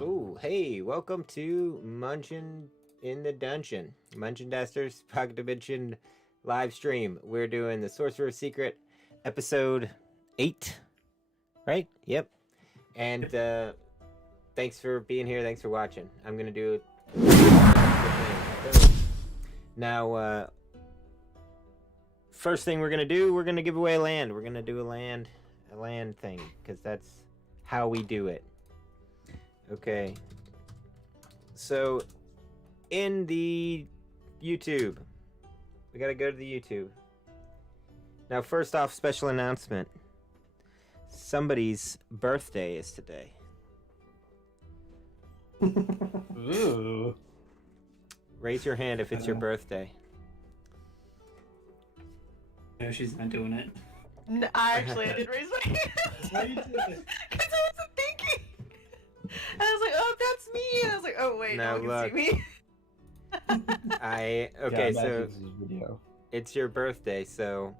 Ooh, hey, welcome to Munchin in the Dungeon. Munchin Dasters Pocket Dimension live stream. We're doing the Sorcerer's Secret episode 8, right? Yep. And thanks for being here. Thanks for watching. I'm going to do now. First thing we're going to do, we're going to give away land. We're going to do a land thing because that's how we do it. Okay. So, in the YouTube, we gotta go to the YouTube. Now, first off, special announcement. Somebody's birthday is today. Ooh. Raise your hand if it's your birthday. No, she's not doing it. No, I did raise my hand. Why you did it? Because I wasn't thinking. And I was like, oh, that's me. And I was like, oh, wait, Now no one can see me. Okay, Yeah, so this is video. it's your birthday, so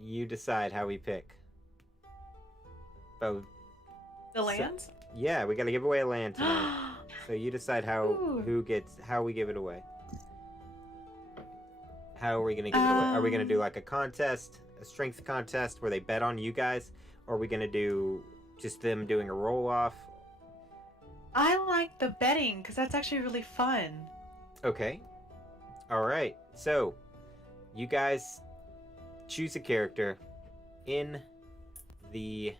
you decide how we pick. Both. The lands? Yeah, we gotta give away a land tonight. So you decide how we give it away. How are we gonna give it away? Are we gonna do like a contest, a strength contest where they bet on you guys, or are we gonna do just them doing a roll off? I like the betting because that's actually really fun. Okay. All right. So, you guys choose a character in the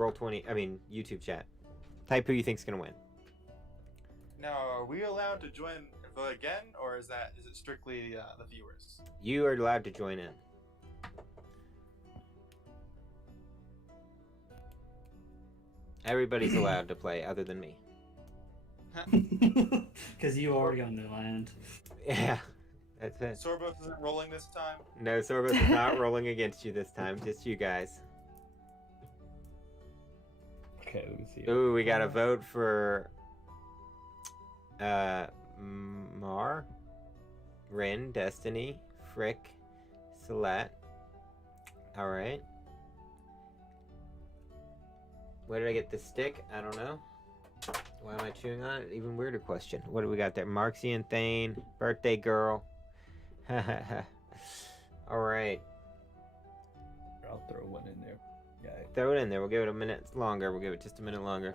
YouTube chat. Type who you think's gonna win. Now, are we allowed to join again, or is it strictly the viewers? You are allowed to join in. Everybody's allowed to play, other than me. Because you already on the land. Yeah, that's it. Sorobos isn't rolling this time. No, Sorobos is not rolling against you this time. Just you guys. Okay, let me see. Ooh, we got a vote for Mar, Rin, Destiny, Frick, Salat. All right. Where did I get the stick? I don't know. Why am I chewing on it? Even weirder question. What do we got there? Marxian Thane, birthday girl. All right. I'll throw one in there. Yeah. Throw it in there. We'll give it a minute longer. We'll give it just a minute longer.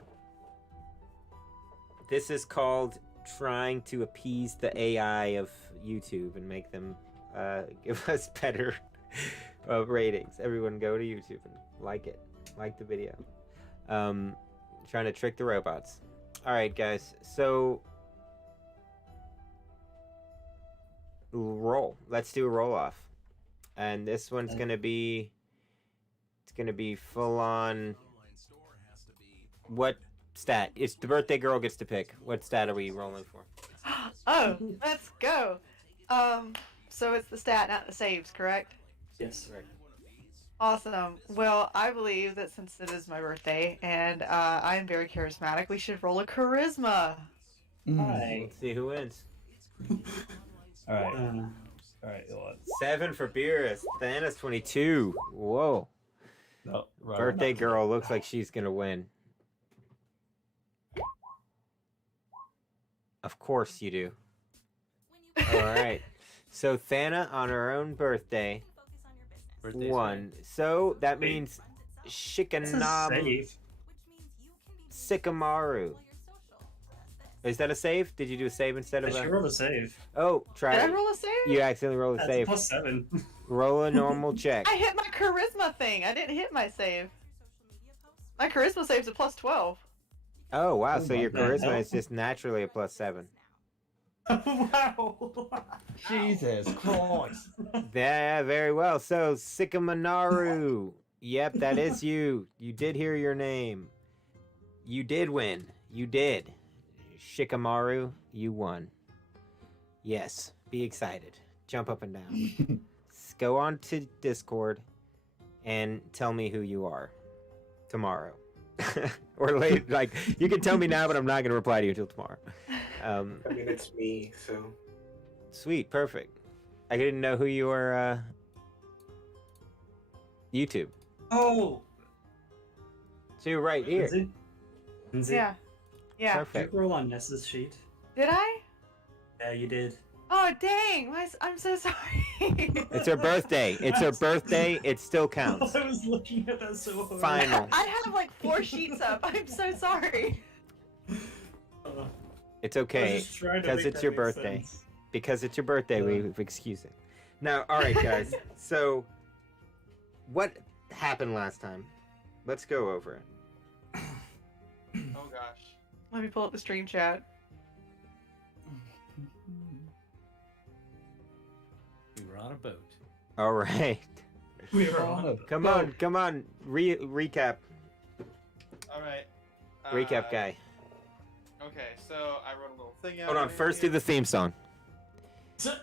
This is called trying to appease the AI of YouTube and make them give us better ratings. Everyone go to YouTube and like it. Like the video. Trying to trick the robots. All right, guys. So roll. Let's do a roll off. And this one's gonna be full on. What stat? It's the birthday girl gets to pick. What stat are we rolling for? Oh, let's go. So it's the stat, not the saves, correct? Yes. Right. Awesome. Well, I believe that since it is my birthday and I am very charismatic, we should roll a charisma. Hi. Let's see who wins. All right. All right. 7 for Beerus. Thanos 22. Whoa. No, right, Birthday not girl looks like she's gonna win. Of course you do. All right. So Thana on her own birthday won. So that means Shikamaru. Is that a save? Did you do a save instead of I a... should roll a save. Oh, try Did it. I roll a save? You accidentally rolled a That's save. +7. Roll a normal check. I hit my charisma thing. I didn't hit my save. My charisma save's a +12. Oh, wow. Oh So my your God. charisma is just naturally a +7. Wow. Jesus Christ. Yeah, very well. So, Shikamaru. Yep, that is you. You did hear your name. You did win. You did. Shikamaru, you won. Yes, be excited. Jump up and down. Go on to Discord and tell me who you are tomorrow. Or late. Like, you can tell me now, but I'm not going to reply to you until tomorrow. I mean, it's me, so. Sweet, perfect. I didn't know who you were. YouTube. Oh! 2 right here. Lindsay? Lindsay? Yeah. Yeah. Did you Perfect. roll on Ness's sheet? Did I? Yeah, you did. Oh dang! I'm so sorry. It's her birthday. It's her birthday. It still counts. I was looking at that so hard. Final. I have like 4 sheets up. I'm so sorry. It's okay. Because it's your birthday. Because it's your birthday, we've excused it. Now, all right, guys. So, what happened last time? Let's go over it. Oh gosh. Let me pull up the stream chat. We were on a boat. All right. We were on a Come on. Recap. All right. Recap guy. Okay, so I wrote a little thing out. Hold on. right First, do here. the theme song. Dun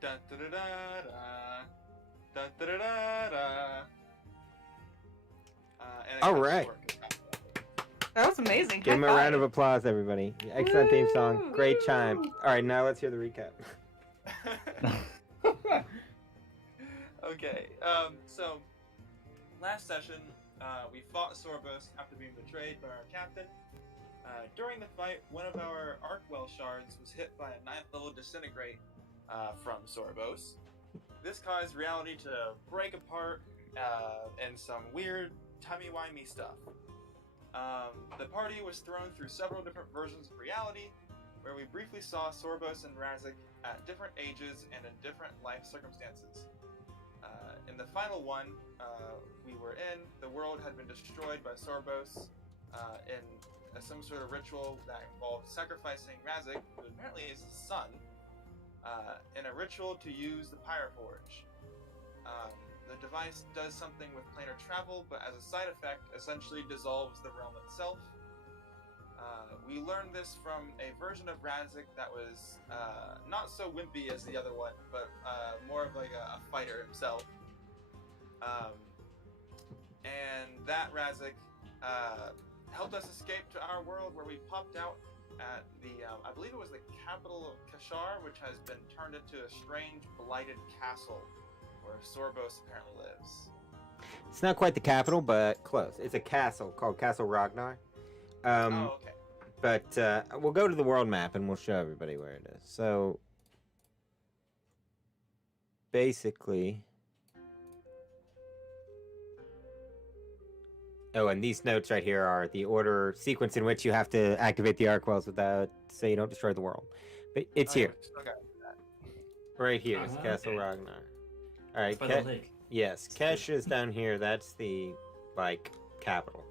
da da da da. Dun da da da da. And it All cuts right. short. That was amazing. Give him a High round of five. applause, everybody. Excellent theme song. Woo! Great chime. All right, now let's hear the recap. Okay, so last session, we fought Sorobos after being betrayed by our captain. During the fight, one of our Arkwell shards was hit by a 9th level disintegrate from Sorobos. This caused reality to break apart and some weird timey-wimey stuff. The party was thrown through several different versions of reality, where we briefly saw Sorobos and Razik at different ages and in different life circumstances. In the final one we were in, the world had been destroyed by Sorobos in some sort of ritual that involved sacrificing Razik, who apparently is his son, in a ritual to use the Pyroforge. The device does something with planar travel, but as a side effect, essentially dissolves the realm itself. We learned this from a version of Razik that was not so wimpy as the other one, but more of like a fighter himself. And that Razik helped us escape to our world, where we popped out at the, I believe it was the capital of Kashar, which has been turned into a strange, blighted castle where Sorobos apparently lives. It's not quite the capital, but close. It's a castle called Castle Rognar. Oh, okay. But we'll go to the world map and we'll show everybody where it is. So, basically... Oh, and these notes right here are the order sequence in which you have to activate the Arkwells without, so you don't destroy the world. But it's here. Okay. Right here is Castle Okay. Ragnar. Alright, By the lake. yes, Kesh is down here. That's the, like, capital.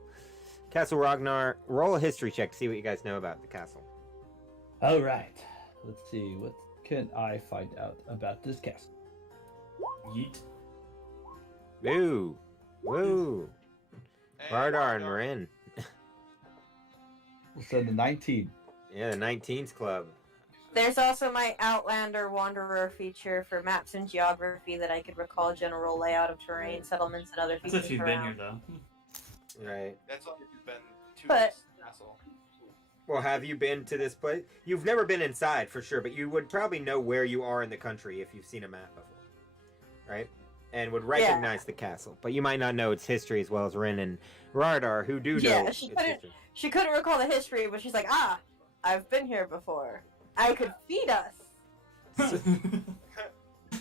Castle Ragnar, roll a history check to see what you guys know about the castle. All right. Let's see. What can I find out about this castle? Yeet. Woo! Woo! Vardar and Marin. So the 19. Yeah, the 19s club. There's also my Outlander Wanderer feature for maps and geography that I could recall general layout of terrain, settlements, and other That's features if you've been around. here, though. Right. That's all if you've been to But- this castle. Well, have you been to this place? You've never been inside, for sure, but you would probably know where you are in the country if you've seen a map before. Right? And would recognize the castle. But you might not know its history as well as Rin and Rardar, who do know Yeah, its she couldn't- history. She couldn't recall the history, but she's like, I've been here before. I could feed us.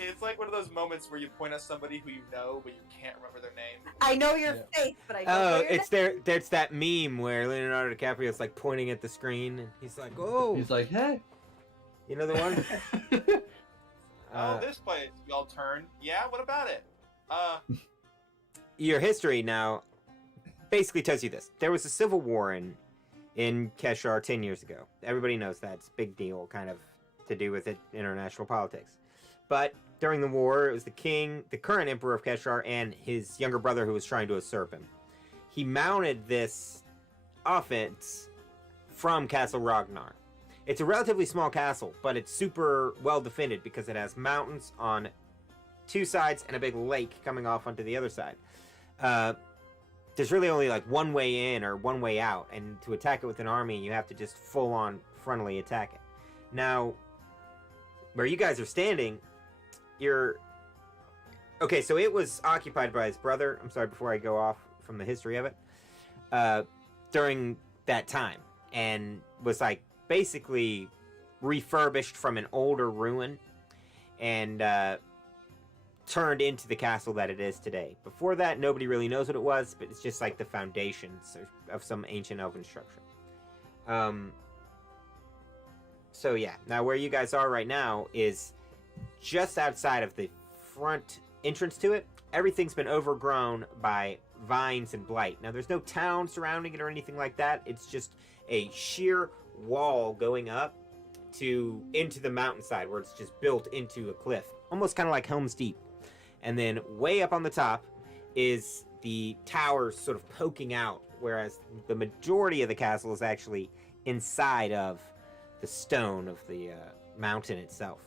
It's like one of those moments where you point at somebody who you know, but you can't remember their name. I know your Yeah. face, but I don't Oh, know your it's there. There's that meme where Leonardo DiCaprio's like pointing at the screen, and he's like, "Oh, He's like, hey. you know the one." Oh, this place, y'all turn. Yeah, what about it? Your history now basically tells you this: there was a civil war in Keshar 10 years ago. Everybody knows that. It's a big deal, kind of to do with it, international politics. But during the war, it was the king, the current emperor of Keshar, and his younger brother who was trying to usurp him. He mounted this offense from Castle Rognar. It's a relatively small castle, but it's super well defended because it has mountains on two sides and a big lake coming off onto the other side. There's really only like one way in or one way out, and to attack it with an army, you have to just full-on frontally attack it. Now, where you guys are standing, you're Okay, so it was occupied by his brother. I'm sorry, before I go off from the history of it, during that time, and was like basically refurbished from an older ruin and turned into the castle that it is today. Before that, nobody really knows what it was, but it's just like the foundations of some ancient elven structure. So yeah, now where you guys are right now is just outside of the front entrance to it. Everything's been overgrown by vines and blight. Now there's no town surrounding it or anything like that. It's just a sheer wall going up to into the mountainside where it's just built into a cliff, almost kind of like Helm's Deep. And then way up on the top is the towers sort of poking out, whereas the majority of the castle is actually inside of the stone of the mountain itself.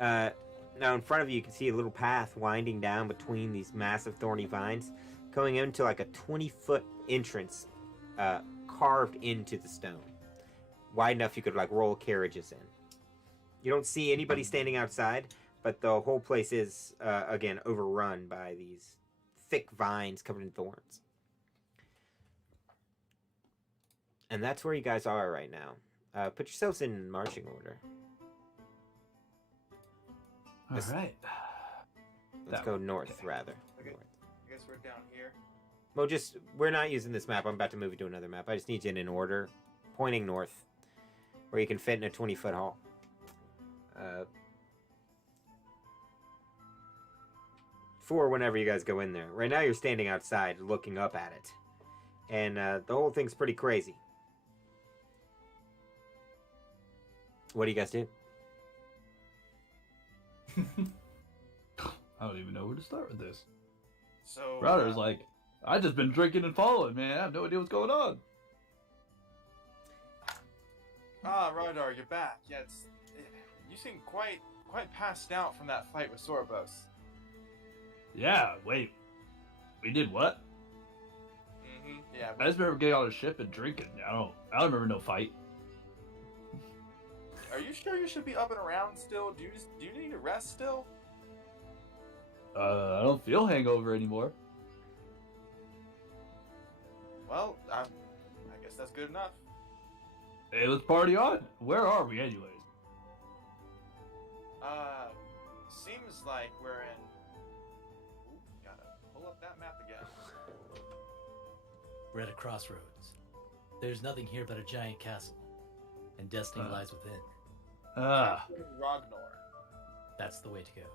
Now in front of you, you can see a little path winding down between these massive thorny vines, going into like a 20-foot entrance carved into the stone. Wide enough you could like roll carriages in. You don't see anybody standing outside, but the whole place is, again, overrun by these thick vines covered in thorns. And that's where you guys are right now. Put yourselves in marching order. All right. Let's go north, rather. Okay. North. I guess we're down here. Well, we're not using this map. I'm about to move you to another map. I just need you in order, pointing north, where you can fit in a 20-foot hall. For whenever you guys go in there. Right now you're standing outside looking up at it. And the whole thing's pretty crazy. What do you guys do? I don't even know where to start with this. So Ragnar's like, I just been drinking and following, man. I have no idea what's going on. Rognar, you're back. Yeah, you seem quite passed out from that fight with Sorobos. Yeah, wait. We did what? Yeah. I just remember getting on a ship and drinking. I don't remember no fight. Are you sure you should be up and around still? Do you need to rest still? I don't feel hangover anymore. Well, I guess that's good enough. Hey, let's party on. Where are we anyways? Seems like we're in... Ooh, gotta pull up that map again. We're at a crossroads. There's nothing here but a giant castle, and destiny lies within. Rognar. That's the way to go.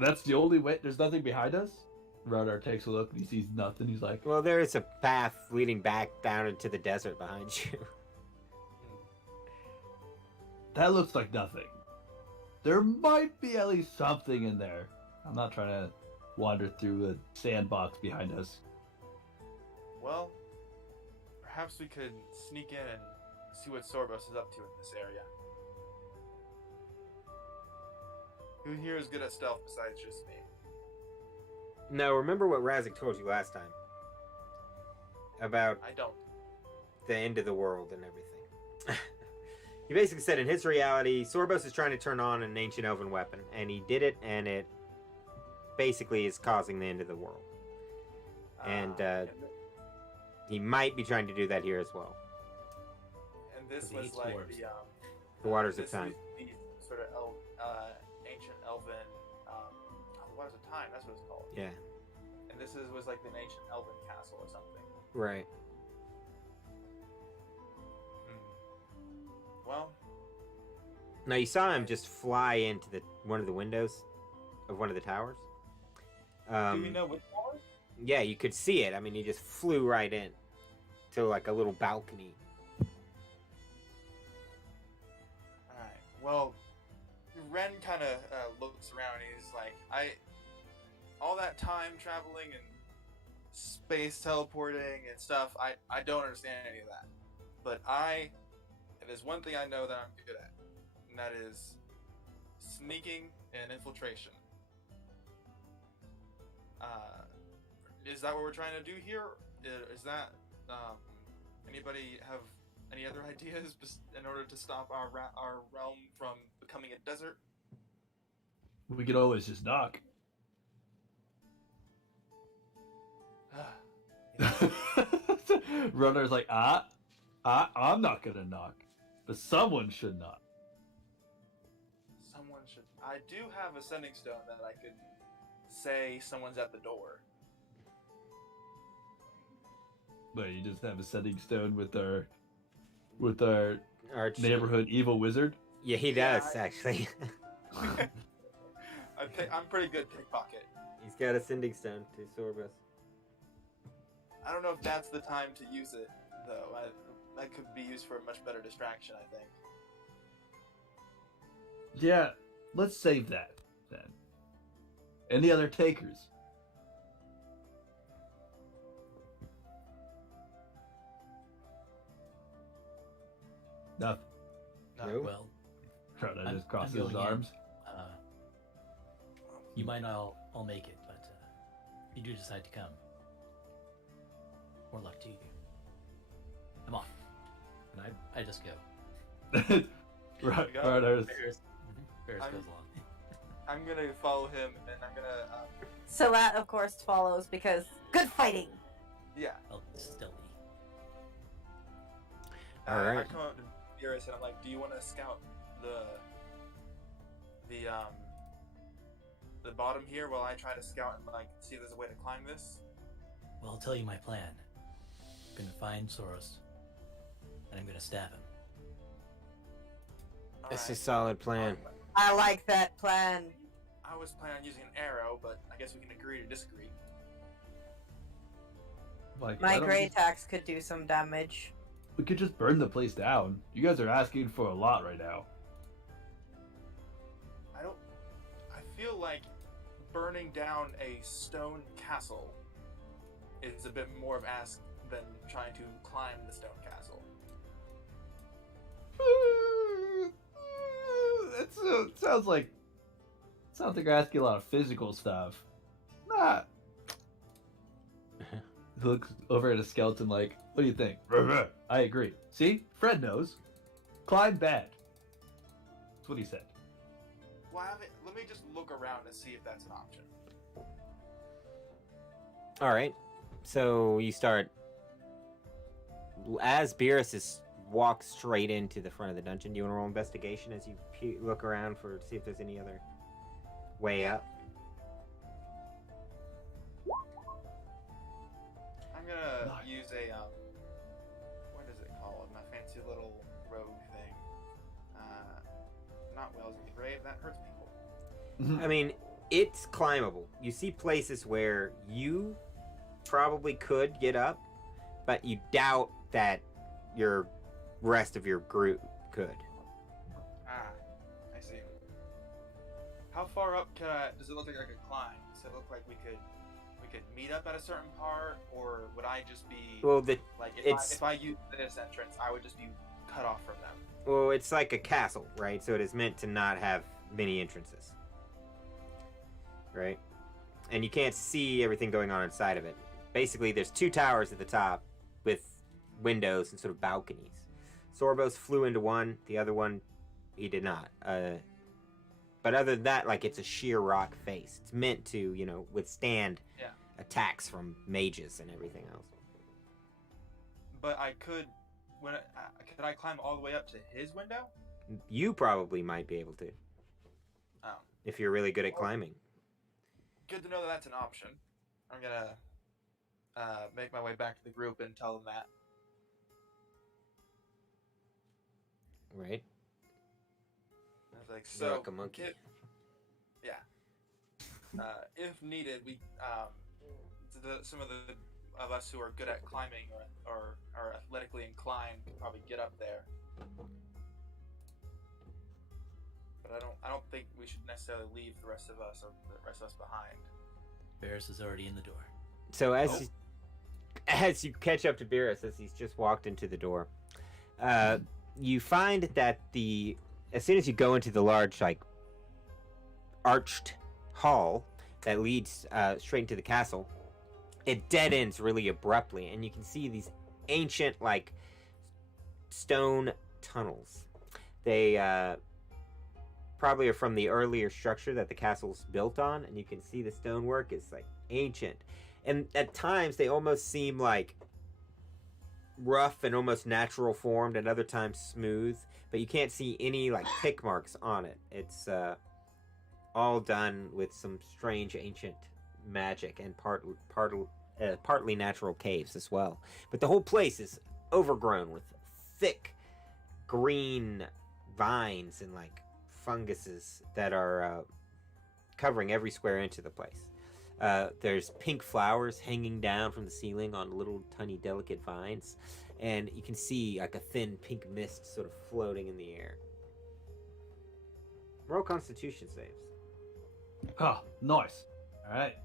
That's the only way. There's nothing behind us? Ragnar takes a look and he sees nothing. He's like, Well, there is a path leading back down into the desert behind you. that looks like nothing. There might be at least something in there. I'm not trying to wander through a sandbox behind us. Well, perhaps we could sneak in and see what Sorobos is up to in this area. Who here is good at stealth besides just me? Now, remember what Razik told you last time about I don't. the end of the world and everything. He basically said in his reality, Sorobos is trying to turn on an ancient elven weapon, and he did it, and it basically is causing the end of the world. And he might be trying to do that here as well. And this The was eight like dwarves. The waters of this time. was the sort of ancient elven. Waters of time. That's what it's called. Yeah, And this was like an ancient elven castle or something. right. Well, Now, you saw him just fly into one of the windows of one of the towers. do we know which tower? Yeah, you could see it. I mean, he just flew right in to like a little balcony. Alright, well, Ren kind of looks around and he's like, all that time traveling and space teleporting and stuff, I don't understand any of that. But there's one thing I know that I'm good at, and that is sneaking and infiltration. Is that what we're trying to do here? Is that, anybody have any other ideas in order to stop our realm from becoming a desert? We could always just knock. Runner's like, I'm not gonna knock, but someone should knock. Someone should. I do have a sending stone that I could say someone's at the door. But you just have a sending stone with our Arch. neighborhood evil wizard. Yeah, he Yeah, does actually. I'm pretty good pickpocket. He's got a sending stone to Sorobos. I don't know if that's the time to use it, though. That could be used for a much better distraction, I think. Yeah, let's save that then. Any other takers? Nothing. No. Well, Runner I'm- just crosses I'm his going in. arms. you might not all make it, but if you do decide to come, more luck to you. I'm off. And I just go. Right, You got it. Runner's Ferris I'm- goes along. I'm gonna follow him, and I'm gonna, Salat, of course, follows because good fighting. yeah. I'll stealthy. All I right. come up to Beerus and I'm like, do you want to scout the bottom here while I try to scout and like see if there's a way to climb this? Well, I'll tell you my plan. I'm gonna find Soros, and I'm gonna stab him. It's a solid plan. I like that plan. I was planning on using an arrow, but I guess we can agree to disagree. like, My why don't great axe could do some damage. we could just burn the place down. You guys are asking for a lot right now. I feel like burning down a stone castle is a bit more of ask than trying to climb the stone castle. Sounds like you're asking a lot of physical stuff. Nah. He looks over at a skeleton like, what do you think? I agree. See? Fred knows. Climb bad. That's what he said. Well, let me just look around and see if that's an option. All right. So you start as Beerus walks straight into the front of the dungeon. Do you want to roll investigation as you look around for see if there's any other way up? I'm gonna Nice. use a what is it called? My fancy little rogue thing. Not Wells in the Grave. That hurts people. I mean, it's climbable. You see places where you probably could get up, but you doubt that your rest of your group could. Ah, I see. How far up does it look like I could climb? Does it look like we could meet up at a certain part, or would I just be Well, like it's- if I use this entrance, I would just be cut off from them? it's like a castle, right? So it is meant to not have many entrances, right? And you can't see everything going on inside of it. Basically, there's two towers at the top with windows and sort of balconies. Sorobos flew into one, the other one he did not. But other than that, like, it's a sheer rock face. It's meant to, withstand attacks from mages and everything else. But I could could I climb all the way up to his window? You probably might be able to, Oh, if you're really good at climbing. good to know that that's an option. I'm gonna make my way back to the group and tell them that. Right? I was like, You're so like a monkey. if needed, we some of us who are good at climbing or are athletically inclined could probably get up there. But I don't think we should necessarily leave the rest of us behind. Ferris is already in the door. So as you catch up to Beerus as he's just walked into the door, you find that as soon as you go into the large arched hall that leads straight into the castle, it dead ends really abruptly, and you can see these ancient stone tunnels. They probably are from the earlier structure that the castle's built on, and you can see the stonework is like ancient. And at times they almost seem like rough and almost natural formed, and other times smooth, but you can't see any like pick marks on it. It's all done with some strange ancient magic and partly natural caves as well. But the whole place is overgrown with thick green vines and like funguses that are covering every square inch of the place. There's pink flowers hanging down from the ceiling on little tiny delicate vines, and you can see like a thin pink mist sort of floating in the air. Roll Constitution saves. Oh, nice. All right.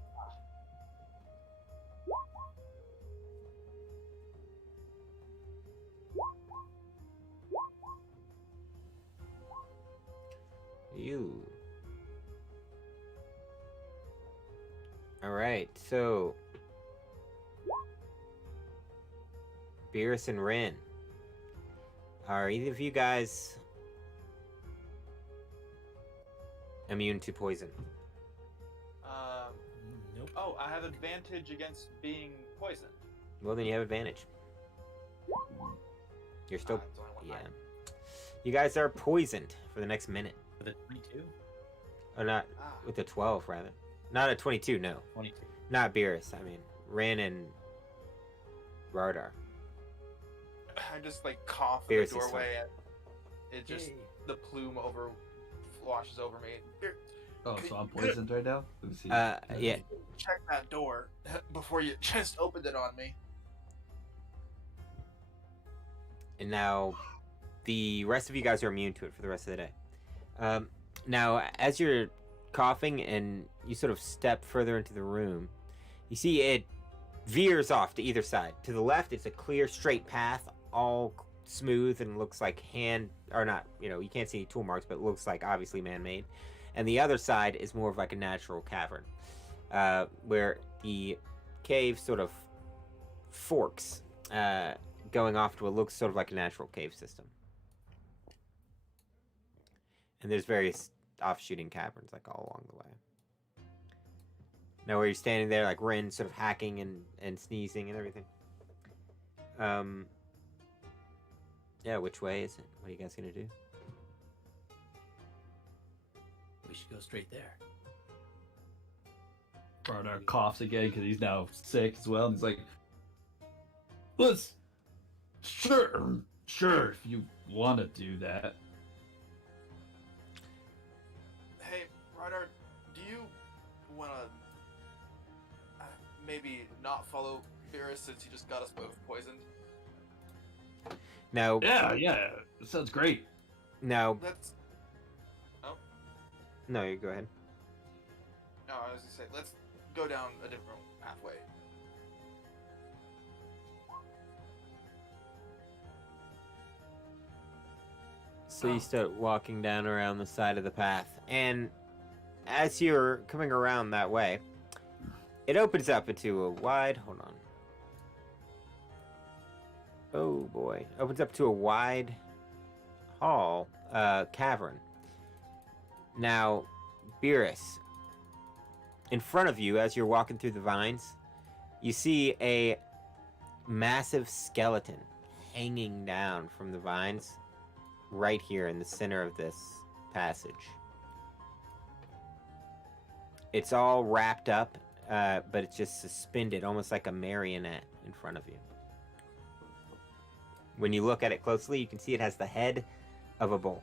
You. All right, so Beerus and Rin, are either of you guys immune to poison? Nope. Oh, I have advantage against being poisoned. Well, then you have advantage. You're still, It's only one yeah. time. You guys are poisoned for the next minute. With a 22? Or not, Ah. with a 12 rather. Not a 22, no. 22. Not Beerus, I mean Rin and Rognar. I just like cough in Beerus the is doorway and it just the plume washes over me. Here, Oh, so I'm poisoned right now? Let me see. Yeah. check that door before you just opened it on me. And now the rest of you guys are immune to it for the rest of the day. Now, as you're coughing and you sort of step further into the room, you see it veers off to either side. To the left, it's a clear, straight path, all smooth and looks like you can't see any tool marks, but it looks like obviously man-made. And the other side is more of like a natural cavern, where the cave sort of forks, going off to what looks sort of like a natural cave system. And there's various offshooting caverns like all along the way. Now where you're standing there like Rin sort of hacking and sneezing and everything. Yeah, which way is it? What are you guys gonna do? We should go straight there. Rognar coughs again because he's now sick as well. And he's like, let's... Sure, if you want to do that. Hey, Rognar, do you want to maybe not follow Beerus since he just got us both poisoned? Now, Yeah, that sounds great. now, Let's. Oh, no, you go ahead. no, I was gonna say, let's go down a different pathway. So you start walking down around the side of the path, and as you're coming around that way, it opens up into a wide. Hold on. Oh boy, opens up to a wide hall, cavern. Now, Beerus, in front of you, as you're walking through the vines, you see a massive skeleton hanging down from the vines right here in the center of this passage. It's all wrapped up, but it's just suspended, almost like a marionette in front of you. When you look at it closely, you can see it has the head of a bull.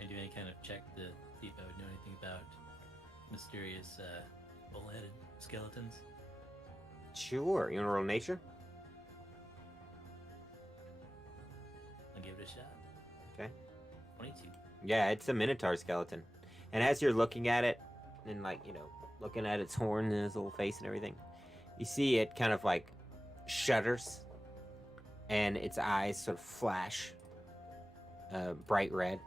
And do any kind of check to see if I would know anything about mysterious bull-headed skeletons? Sure. You want to roll nature? I'll give it a shot. Okay. 22. Yeah, it's a minotaur skeleton. And as you're looking at it, and looking at its horn and its little face and everything, you see it kind of like shudders, and its eyes sort of flash bright red,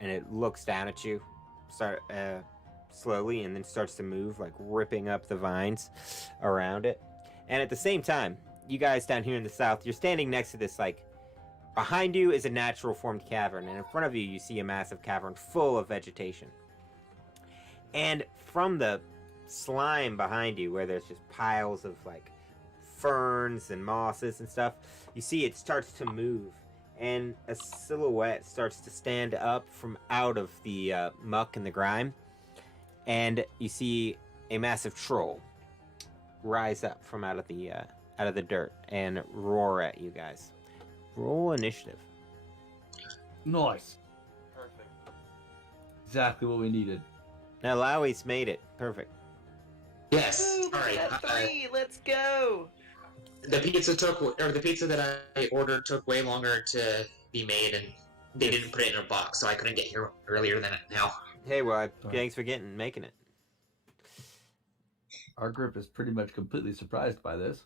and it looks down at you, slowly, and then starts to move, like ripping up the vines around it. And at the same time, you guys down here in the south, you're standing next to this like Behind you is a natural formed cavern, and in front of you, you see a massive cavern full of vegetation. And from the slime behind you, where there's just piles of like ferns and mosses and stuff, you see it starts to move, and a silhouette starts to stand up from out of the muck and the grime, and you see a massive troll rise up from out of the dirt and roar at you guys. Roll initiative. Nice. Perfect. Exactly what we needed. Now Lowy's made it. Perfect. Yes. Woo, All right. got 3. Let's go. The pizza that I ordered took way longer to be made, and they didn't put it in a box, so I couldn't get here earlier than now. Hey, well, Sorry. thanks for making it. Our group is pretty much completely surprised by this.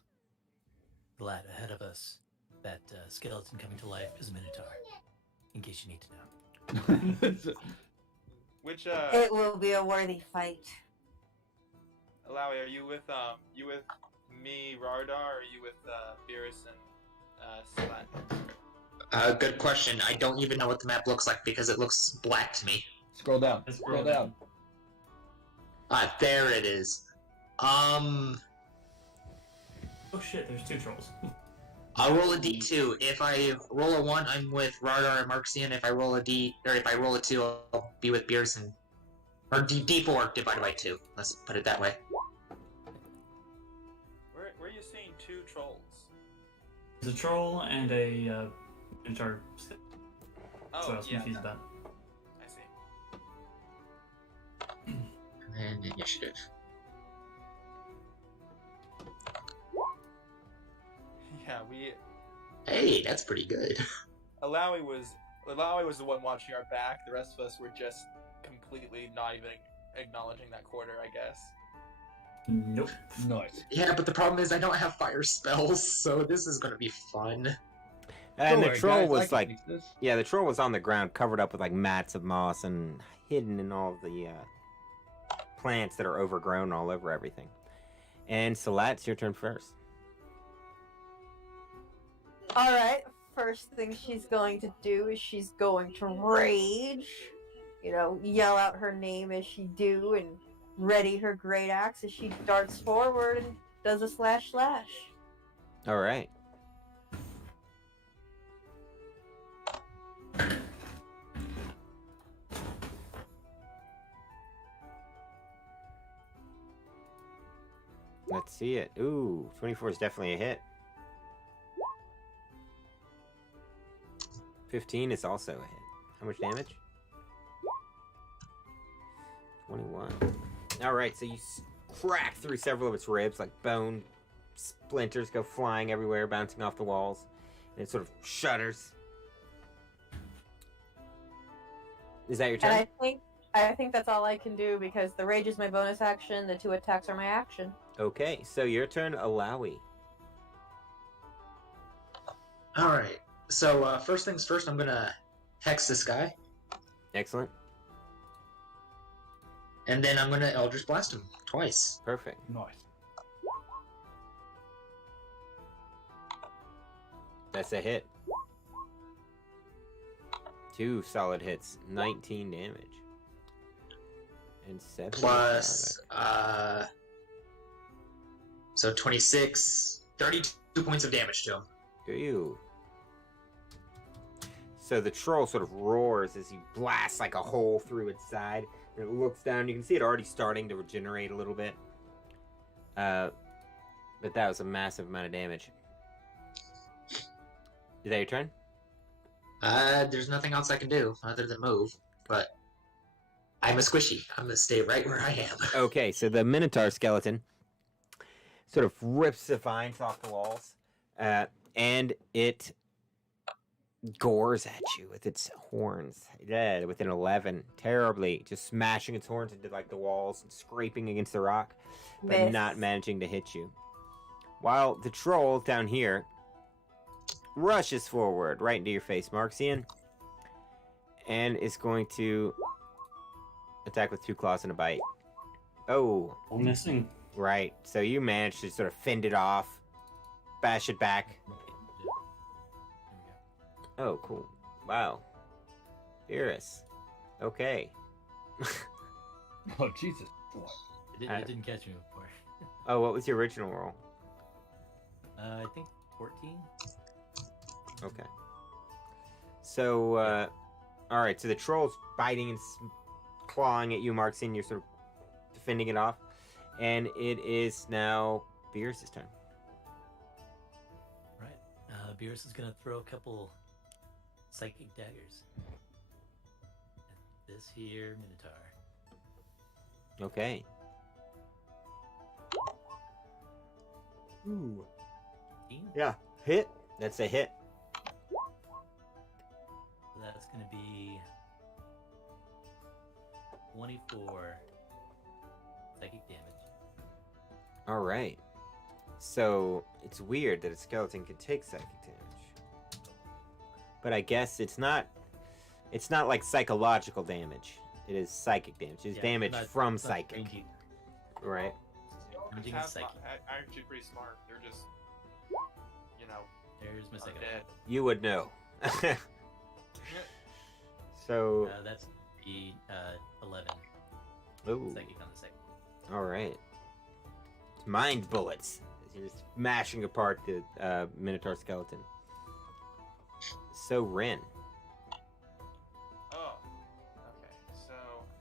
The lad ahead of us, that skeleton coming to life is a minotaur. In case you need to know. Which It will be a worthy fight. Alawi, are you with me, Rardar, or are you with Beerus and Slat? Good question. I don't even know what the map looks like because it looks black to me. Scroll down. Scroll Scroll down. Ah, there it is. Oh shit, there's 2 trolls. I'll roll a D2. If I roll a 1, I'm with Rardar and Marxian. If I roll a 2, I'll be with Beerson. Or D4 divided by 2. Let's put it that way. Where are you seeing 2 trolls? There's a troll and a minotaur. That's Oh, what I was yeah, confused about. I see. And then initiative. Yeah, we. Hey, that's pretty good. Alawi was the one watching our back. The rest of us were just completely not even acknowledging that quarter, I guess. Nope. Nice. Yeah, but the problem is I don't have fire spells, so this is gonna be fun. And Don't the worry, troll guys, I was can like, fix this. yeah, the troll was on the ground, covered up with like mats of moss and hidden in all of the plants that are overgrown all over everything. And Salat, it's your turn first. Alright, first thing she's going to do is she's going to rage. You know, yell out her name as she do and ready her great axe as she darts forward and does a slash. All right. Let's see it. Ooh, 24 is definitely a hit. 15 is also a hit. How much damage? 21. Alright, so you crack through several of its ribs, like bone splinters go flying everywhere, bouncing off the walls. And it sort of shudders. Is that your turn? And I think that's all I can do because the rage is my bonus action, the 2 attacks are my action. Okay, so your turn, Alawi. Alright, so first things first, I'm gonna hex this guy, Excellent. and then I'm gonna Eldritch Blast him twice. Perfect. Nice. That's a hit. 2 solid hits, 19 damage. And 7 Plus, so 26, 32 points of damage to him. Do you? So the troll sort of roars as he blasts like a hole through its side. And it looks down. You can see it already starting to regenerate a little bit. But that was a massive amount of damage. Is that your turn? There's nothing else I can do other than move, but I'm a squishy. I'm gonna stay right where I am. Okay, so the Minotaur skeleton sort of rips the vines off the walls. And it gores at you with its horns. Yeah, with an 11. Terribly. Just smashing its horns into like the walls and scraping against the rock, but Miss. not managing to hit you. While the troll down here rushes forward right into your face, Marxian, and is going to attack with 2 claws and a bite. Oh, All missing. right. So you managed to sort of fend it off, bash it back. Oh, cool. Wow. Beerus. Okay. Oh Jesus! It didn't catch me before. Oh, what was your original roll? I think 14. Okay. So, all right. So the troll's biting and clawing at you, Marxian. You're sort of defending it off, and it is now Beerus' turn. Right. Beerus is gonna throw a couple psychic daggers at this here Minotaur. Okay. Ooh. 15? Yeah. Hit. That's a hit. So that's gonna be 24 psychic damage. All right. So it's weird that a skeleton can take psychic damage, but I guess it's not like psychological damage. It is psychic damage. It's Yeah, damage from it's not psychic, range either. right? Everything Cats is psychic. are actually pretty smart. They're just, you know, There's my second undead. You would know. So, That's the 11 ooh, psychic on the second. all right. Mind bullets. You're just mashing apart the Minotaur skeleton. So Ren. Oh, okay. So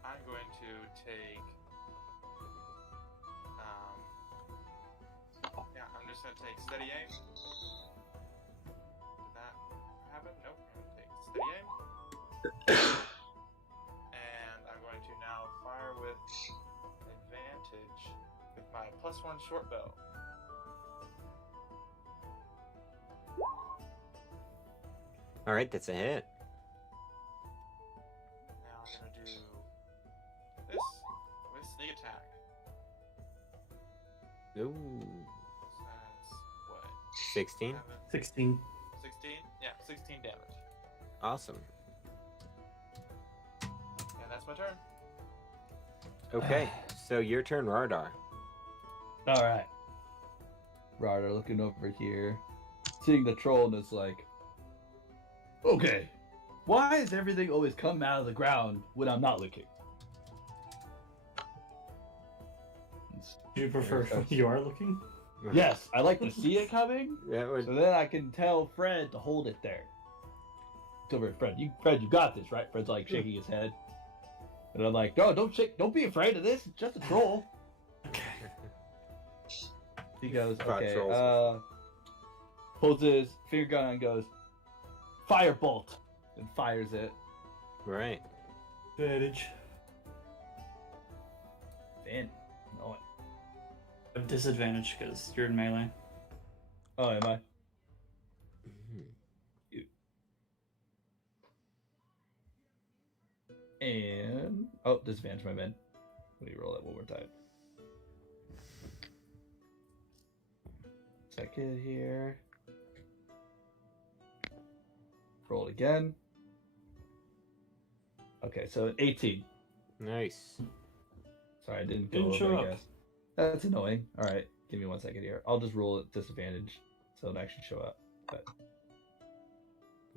I'm going to take. Yeah, I'm just gonna take steady aim. Did that happen? Nope. I'm gonna take steady aim. And I'm going to now fire with advantage with my +1 short bow. All right, that's a hit. Now I'm gonna do this with sneak attack. Ooh, So that's what? 16. 16. 16? Yeah, 16 damage. Awesome. And that's my turn. Okay, so your turn, Rardar. All right. Ryder looking over here, seeing the troll, and is like, "Okay, why does everything always come out of the ground when I'm not looking?" Do you prefer when you are looking? Yes, I like to see it coming, That would. so then I can tell Fred to hold it there. It's over, Fred. You got this, right? Fred's like shaking his head, and I'm like, "No, don't shake. Don't be afraid of this. It's just a troll." Okay. He goes, Fought "Okay." trolls. Pulls his finger gun and goes, "Firebolt," and fires it. Right. Advantage. Fan. No. I have disadvantage because you're in melee. Oh, am I? Mhm. And oh, disadvantage, my man. Let me roll that one more time. Second here. Roll it again. Okay, so an 18. Nice. Sorry, I didn't Didn't go show over, I up. guess. That's annoying. All right, give me 1 second here. I'll just roll at disadvantage so it'll actually show up. But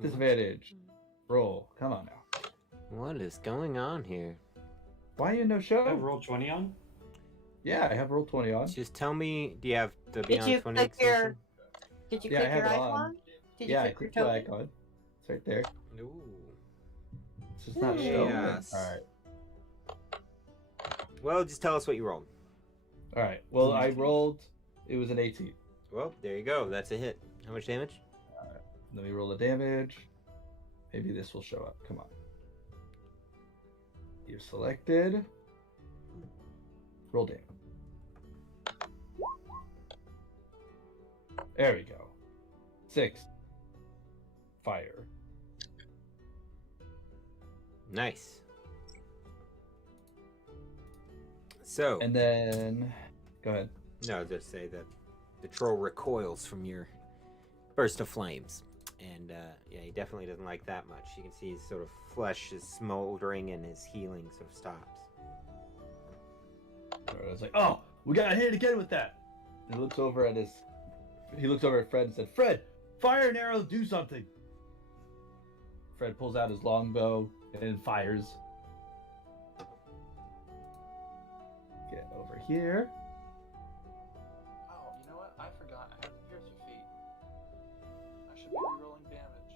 disadvantage. Roll. Come on now. What is going on here? Why you no I show? have roll 20 on. Yeah, I have roll 20 on. Just tell me, do you have the Did Beyond you 20 click your- extension? Did you Yeah, I click have your it on. icon? Did you Yeah, I click clicked your the token? icon. It's right there. Ooh. It's just not showing. Yes. All right. Well, just tell us what you rolled. All right. Well, I rolled. It was an 18. Well, there you go. That's a hit. How much damage? Let me roll the damage. Maybe this will show up. Come on. You're selected. Roll damage. There we go. 6. Fire. Nice. So, And then, go ahead. no, I was just say that the troll recoils from your burst of flames. And, yeah, he definitely doesn't like that much. You can see his sort of flesh is smoldering and his healing sort of stops. I was like, "Oh, we got hit again with that." And he looks over at Fred and said, "Fred, fire an arrow, do something." Fred pulls out his longbow and fires. Get over here. Oh, you know what? I forgot. I have pierce your feet. I should be rerolling damage.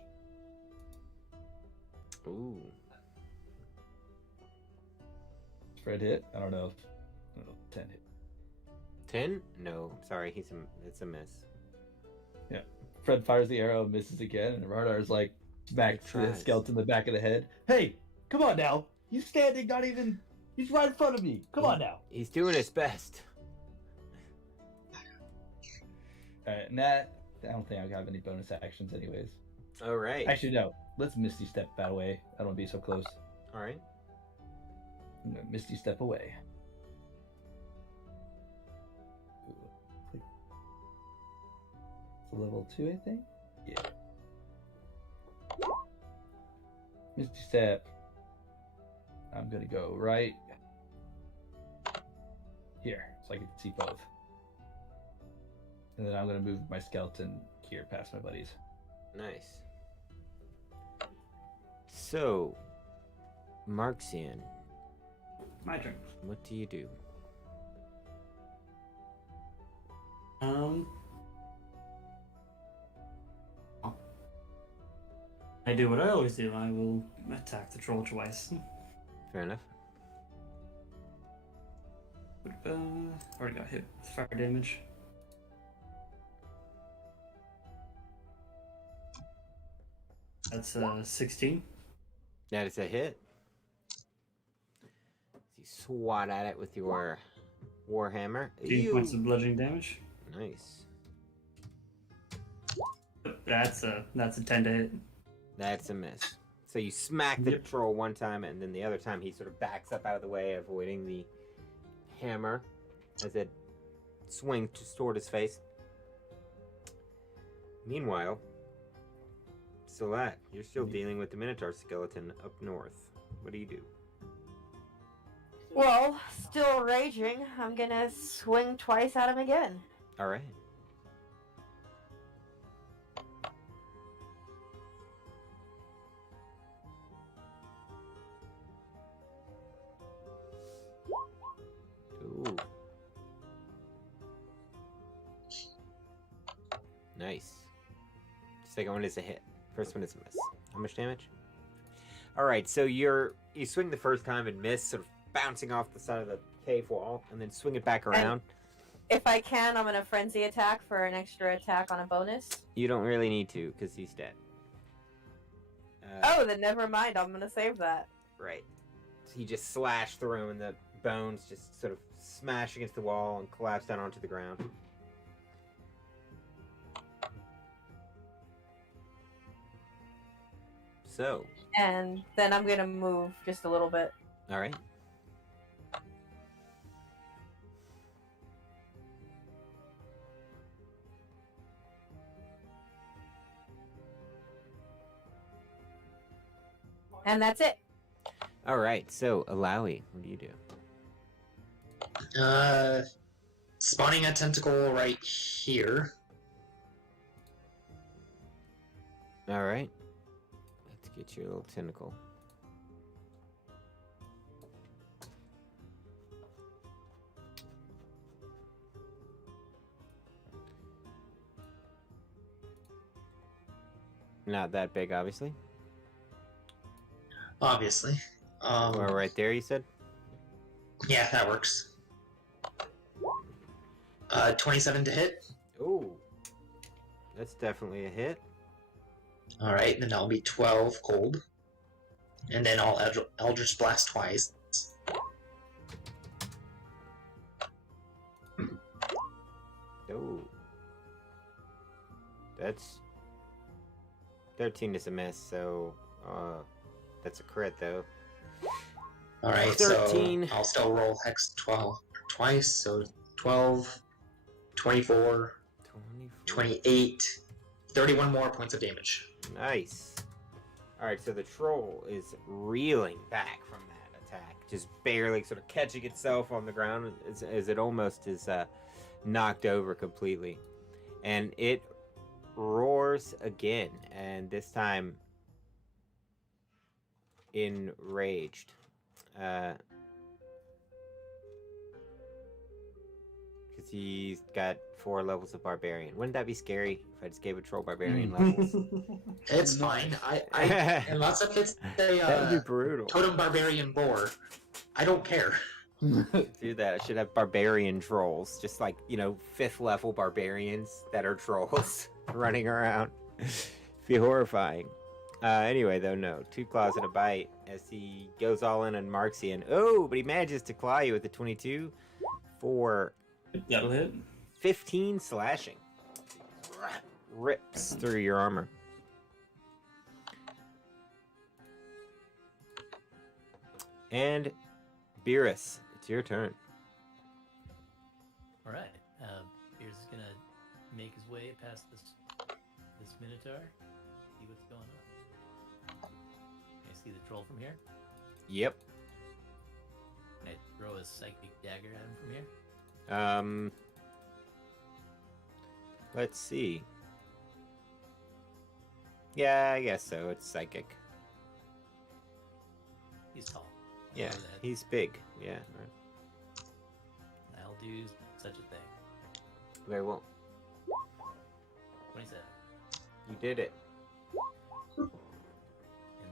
Ooh. Fred hit. I don't know if 10 hit. 10? No, sorry, it's a miss. Fred fires the arrow, misses again, and Radar's like smacks the tries. skeleton in the back of the head. Hey, come on now! He's standing, not even. He's right in front of me. Come on now. He's doing his best. Alright, and that I don't think I have any bonus actions, anyways. All right. Actually, no. Let's Misty Step that way. I don't want to be so close. All right. I'm gonna Misty Step away. Ooh, click. It's a level 2, I think? Yeah. Misty Step. I'm gonna go right here, so I can see both. And then I'm gonna move my skeleton here past my buddies. Nice. So, Marxian, My turn. what do you do? I do what I always do. I will attack the troll twice. Fair enough. Already got hit with fire damage. That's 16. That is a hit. You swat at it with your warhammer. 8 points of bludgeoning damage. Nice. That's a 10 to hit. That's a miss. So you smack the Yep. troll one time, and then the other time he sort of backs up out of the way, avoiding the hammer as it swings toward his face. Meanwhile, Salat, you're still dealing with the Minotaur skeleton up north. What do you do? Well, still raging. I'm gonna swing twice at him again. All right. Ooh. Nice. Second one is a hit. First one is a miss. How much damage? All right, so you swing the first time and miss, sort of bouncing off the side of the cave wall, and then swing it back around. If I can, I'm gonna frenzy attack for an extra attack on a bonus. You don't really need to, because he's dead. Oh, then never mind. I'm gonna save that. Right. So he just slashed through him, and the bones just sort of smash against the wall and collapse down onto the ground. So, And then I'm gonna move just a little bit. all right. And that's it. All right, so Alawi, what do you do? Spawning a tentacle right here. All right. Let's get your little tentacle. Not that big, obviously. Obviously. Or right there, you said? Yeah, that works. 27 to hit. Ooh. That's definitely a hit. Alright, then that'll be 12 cold. And then I'll Eldritch Blast twice. Ooh. That's 13 is a miss, so that's a crit though. Alright, 13. so I'll still roll Hex 12 twice, so 12, 24, 28, 31 more points of damage. Nice. Alright, so the troll is reeling back from that attack, just barely sort of catching itself on the ground as it almost is knocked over completely. And it roars again, and this time enraged. Because he's got 4 levels of barbarian. Wouldn't that be scary if I just gave a troll barbarian levels? It's fine. Unless if it's That'd be a brutal. totem barbarian boar, I don't care. Do that. I should have barbarian trolls, just like 5th level barbarians that are trolls running around. Be horrifying. Anyway, though, no. 2 claws and a bite as he goes all in on Marxian. Oh, but he manages to claw you with the 22 for That'll hit. 15 slashing. Rips through your armor. And Beerus, it's your turn. All right. Beers is gonna make his way past this minotaur. See what's going on. Can I see the troll from here? Yep. Can I throw a psychic dagger at him from here? Let's see. Yeah, I guess so. It's psychic. He's tall. Yeah, Know that. he's big. Yeah. Right. I'll do such a thing. Very well. 27. You did it. And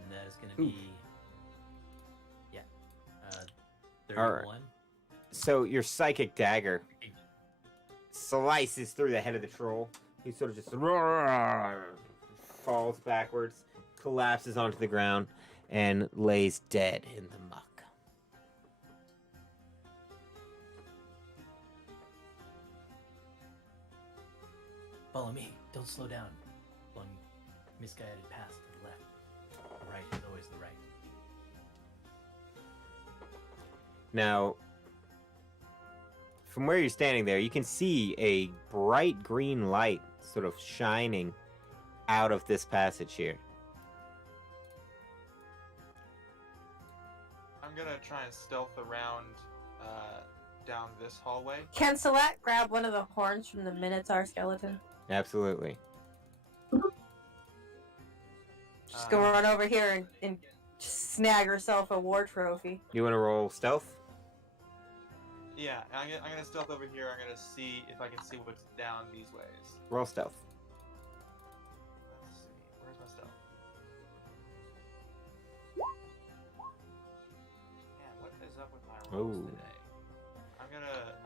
that is gonna be yeah. 31. So your psychic dagger slices through the head of the troll. He sort of just falls backwards, collapses onto the ground, and lays dead in the muck. Follow me. Don't slow down. One misguided path to the left. The right is always the right. Now, from where you're standing there, you can see a bright green light sort of shining out of this passage here. I'm gonna try and stealth around down this hallway. Can Salat grab one of the horns from the Minotaur skeleton? Absolutely. Just go run over here and snag herself a war trophy. You want to roll stealth? Yeah, I'm gonna stealth over here. I'm gonna see if I can see what's down these ways. Roll stealth. Let's see. Where's my stealth? Man, what is up with my rolls Ooh. today? I'm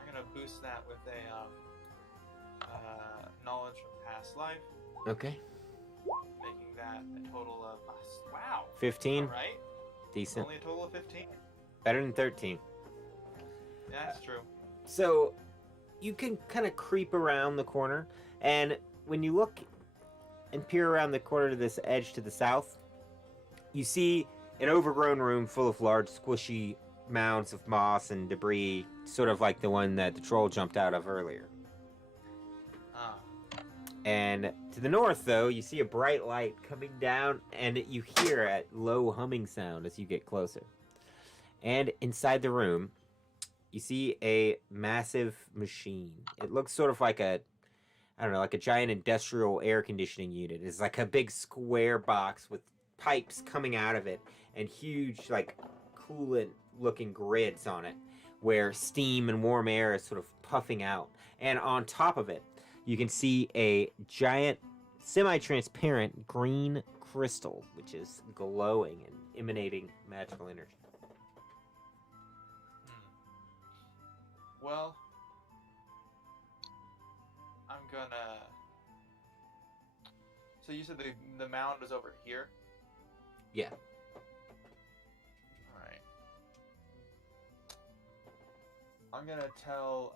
gonna boost that with a knowledge from past life, Okay. making that a total of wow. 15. All right. Decent. Only a total of 15. Better than 13. Yeah, that's true. So you can kind of creep around the corner, and when you look and peer around the corner to this edge to the south, you see an overgrown room full of large squishy mounds of moss and debris, sort of like the one that the troll jumped out of earlier. And to the north, though, you see a bright light coming down, and you hear a low humming sound as you get closer. And inside the room, you see a massive machine. It looks sort of like a giant industrial air conditioning unit. It's like a big square box with pipes coming out of it and huge, like, coolant-looking grids on it where steam and warm air is sort of puffing out. And on top of it, you can see a giant, semi-transparent green crystal, which is glowing and emanating magical energy. Well, I'm gonna. So you said the mound was over here? Yeah. Alright. I'm gonna tell,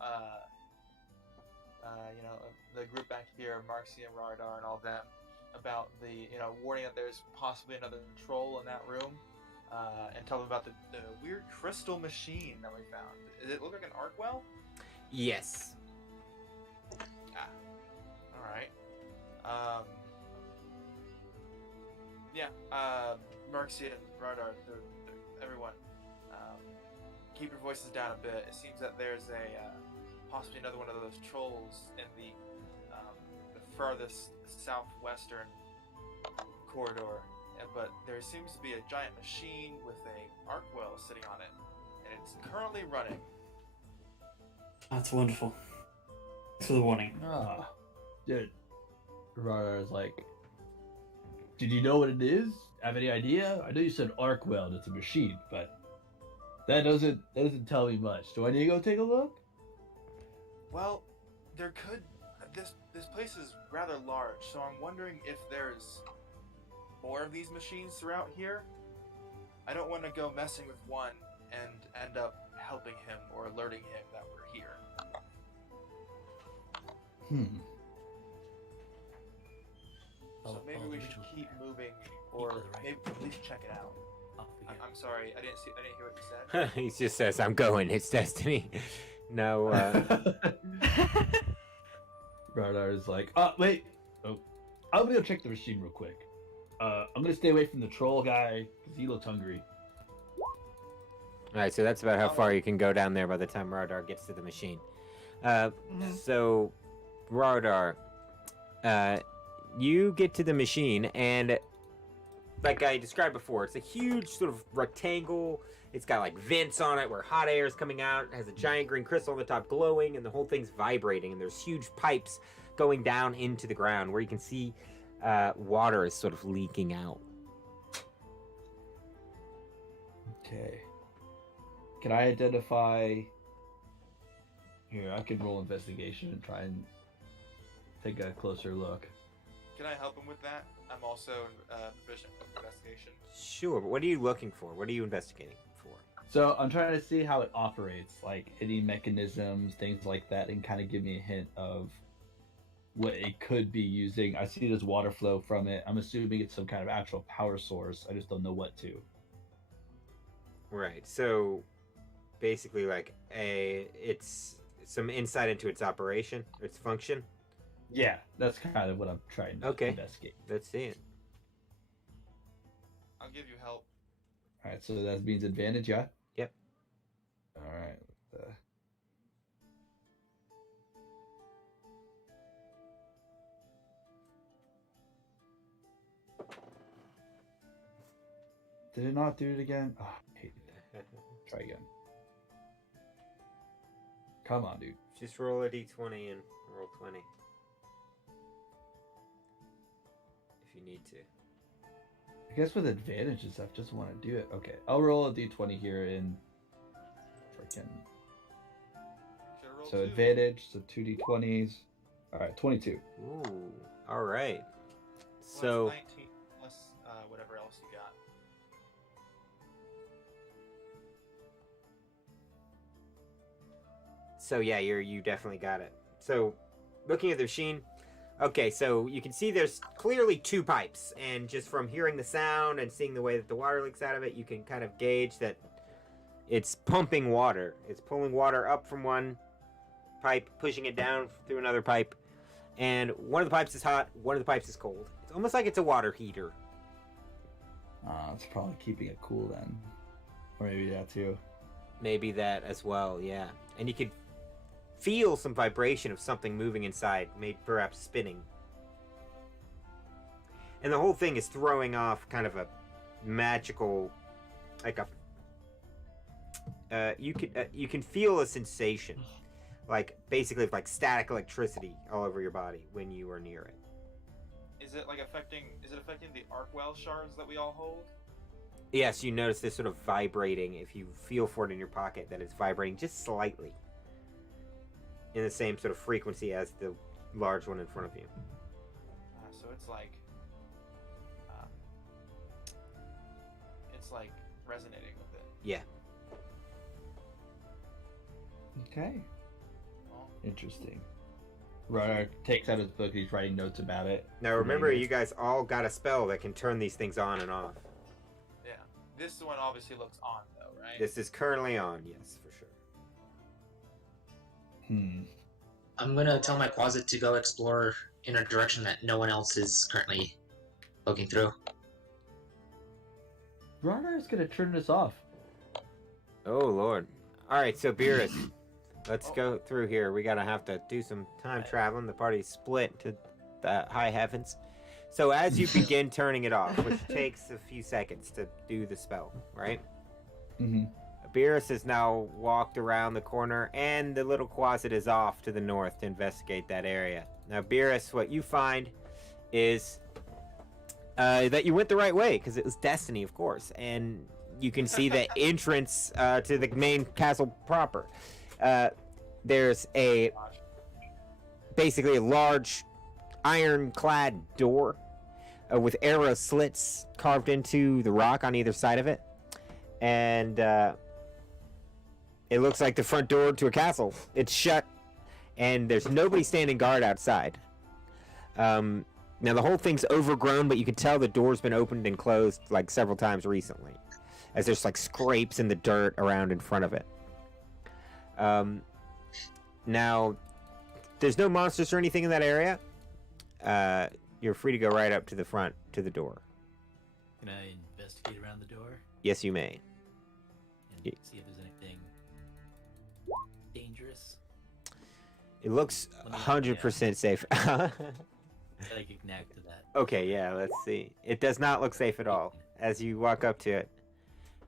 the group back here, Marxie and Rognar and all them, about the, warning that there's possibly another troll in that room, and tell them about the weird crystal machine that we found. Does it look like an arc well? Yes. Alright. Marxie and Rognar, everyone, keep your voices down a bit. It seems that there's possibly another one of those trolls in the farthest southwestern corridor but there seems to be a giant machine with a arc well sitting on it, and it's currently running. That's wonderful. Thanks for the warning. Ah, dude. Rognar is like, did you know what it is? Have any idea? I know you said arc weld. It's a machine, but that doesn't tell me much. Do I need to go take a look? Well, there could. This place is rather large, so I'm wondering if there's more of these machines throughout here. I don't want to go messing with one and end up helping him or alerting him that we're here. So maybe we should keep moving, or maybe at least check it out. I'm sorry, I didn't hear what you said. He just says, "I'm going. It's destiny." No. Ragnar is like, wait. Oh, I'm gonna go check the machine real quick. I'm gonna stay away from the troll guy because he looks hungry. All right, so that's about how far you can go down there by the time Rardar gets to the machine. So, Rardar, you get to the machine, and like I described before, it's a huge sort of rectangle. It's got like vents on it where hot air is coming out. It has a giant green crystal on the top glowing, and the whole thing's vibrating. And there's huge pipes going down into the ground where you can see water is sort of leaking out. Okay. Can I identify... Here, I can roll investigation and try and take a closer look. Can I help him with that? I'm also proficient with investigation. Sure, but what are you looking for? What are you investigating for? So I'm trying to see how it operates, like any mechanisms, things like that, and kind of give me a hint of what it could be using. I see there's water flow from it. I'm assuming it's some kind of actual power source. I just don't know what to. Right, so basically like it's some insight into its operation, its function. Yeah, that's kind of what I'm trying to investigate. Let's see it. I'll give you help. All right, so that means advantage, yeah? Yep. All right. Did it not do it again? Oh, I hate that. Try again. Come on, dude. Just roll a d20 and roll 20. If you need to. I guess with advantage and stuff, just want to do it. Okay, I'll roll a d20 here in freaking. So advantage, so 2d20s. All right, 22. Ooh, all right. Plus So 19 plus whatever else you got. So yeah, you definitely got it. So looking at the machine, okay, so you can see there's clearly two pipes, and just from hearing the sound and seeing the way that the water leaks out of it, you can kind of gauge that it's pumping water. It's pulling water up from one pipe, pushing it down through another pipe, and one of the pipes is hot, one of the pipes is cold. It's almost like it's a water heater. It's probably keeping it cool then. Or maybe that too. Maybe that as well, yeah. And you could feel some vibration of something moving inside, maybe perhaps spinning. And the whole thing is throwing off kind of a magical, like a, you can feel a sensation, like basically like static electricity all over your body when you are near it. Is it affecting the arc well shards that we all hold? Yes, you notice this sort of vibrating. If you feel for it in your pocket, that it's vibrating just slightly in the same sort of frequency as the large one in front of you. So it's like resonating with it. Yeah. Okay. Well, Interesting. Ragnar takes out his book and he's writing notes about it. Now remember, you guys all got a spell that can turn these things on and off. yeah. This one obviously looks on though, right? This is currently on, yes, for sure. I'm gonna tell my closet to go explore in a direction that no one else is currently looking through. Ragnar is gonna turn this off. Oh lord. Alright, so Beerus, let's go through here. We gotta have to do some time traveling. The party's split to the high heavens. So as you begin turning it off, which takes a few seconds to do the spell, right? Mm-hmm. Beerus has now walked around the corner, and the little closet is off to the north to investigate that area. Now, Beerus, what you find is that you went the right way, because it was destiny, of course, and you can see the entrance to the main castle proper. There's basically a large ironclad door with arrow slits carved into the rock on either side of it, and it looks like the front door to a castle. It's shut, and there's nobody standing guard outside. Now, the whole thing's overgrown, but you can tell the door's been opened and closed like several times recently, as there's like scrapes in the dirt around in front of it. Now, there's no monsters or anything in that area. You're free to go right up to the front, to the door. Can I investigate around the door Yes, you may. and see if there's anything dangerous? It looks Let me- 100% safe. That I can connect to that. Okay, yeah, let's see. It does not look safe at all. As you walk up to it,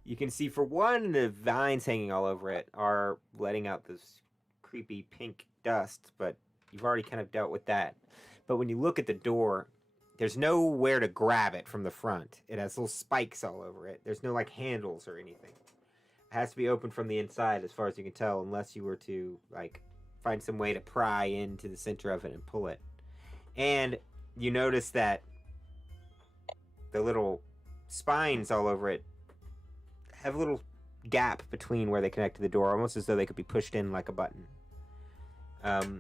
you can see, for one, the vines hanging all over it are letting out this creepy pink dust, but you've already kind of dealt with that. But when you look at the door, there's nowhere to grab it from the front. It has little spikes all over it. There's no, like, handles or anything. It has to be opened from the inside, as far as you can tell, unless you were to, like, find some way to pry into the center of it and pull it. And you notice that the little spines all over it have a little gap between where they connect to the door, almost as though they could be pushed in like a button. I'd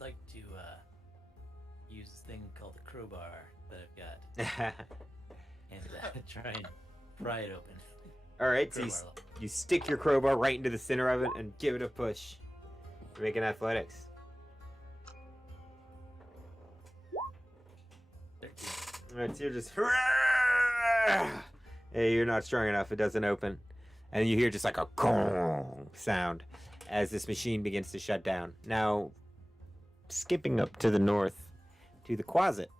like to use this thing called the crowbar that I've got and try and pry it open. All right, so Crowbar. you stick your crowbar right into the center of it and give it a push. You're making athletics. 13. All right, so you're just... Hey, you're not strong enough. It doesn't open. And you hear just like a gong sound as this machine begins to shut down. Now, skipping up to the north to the closet.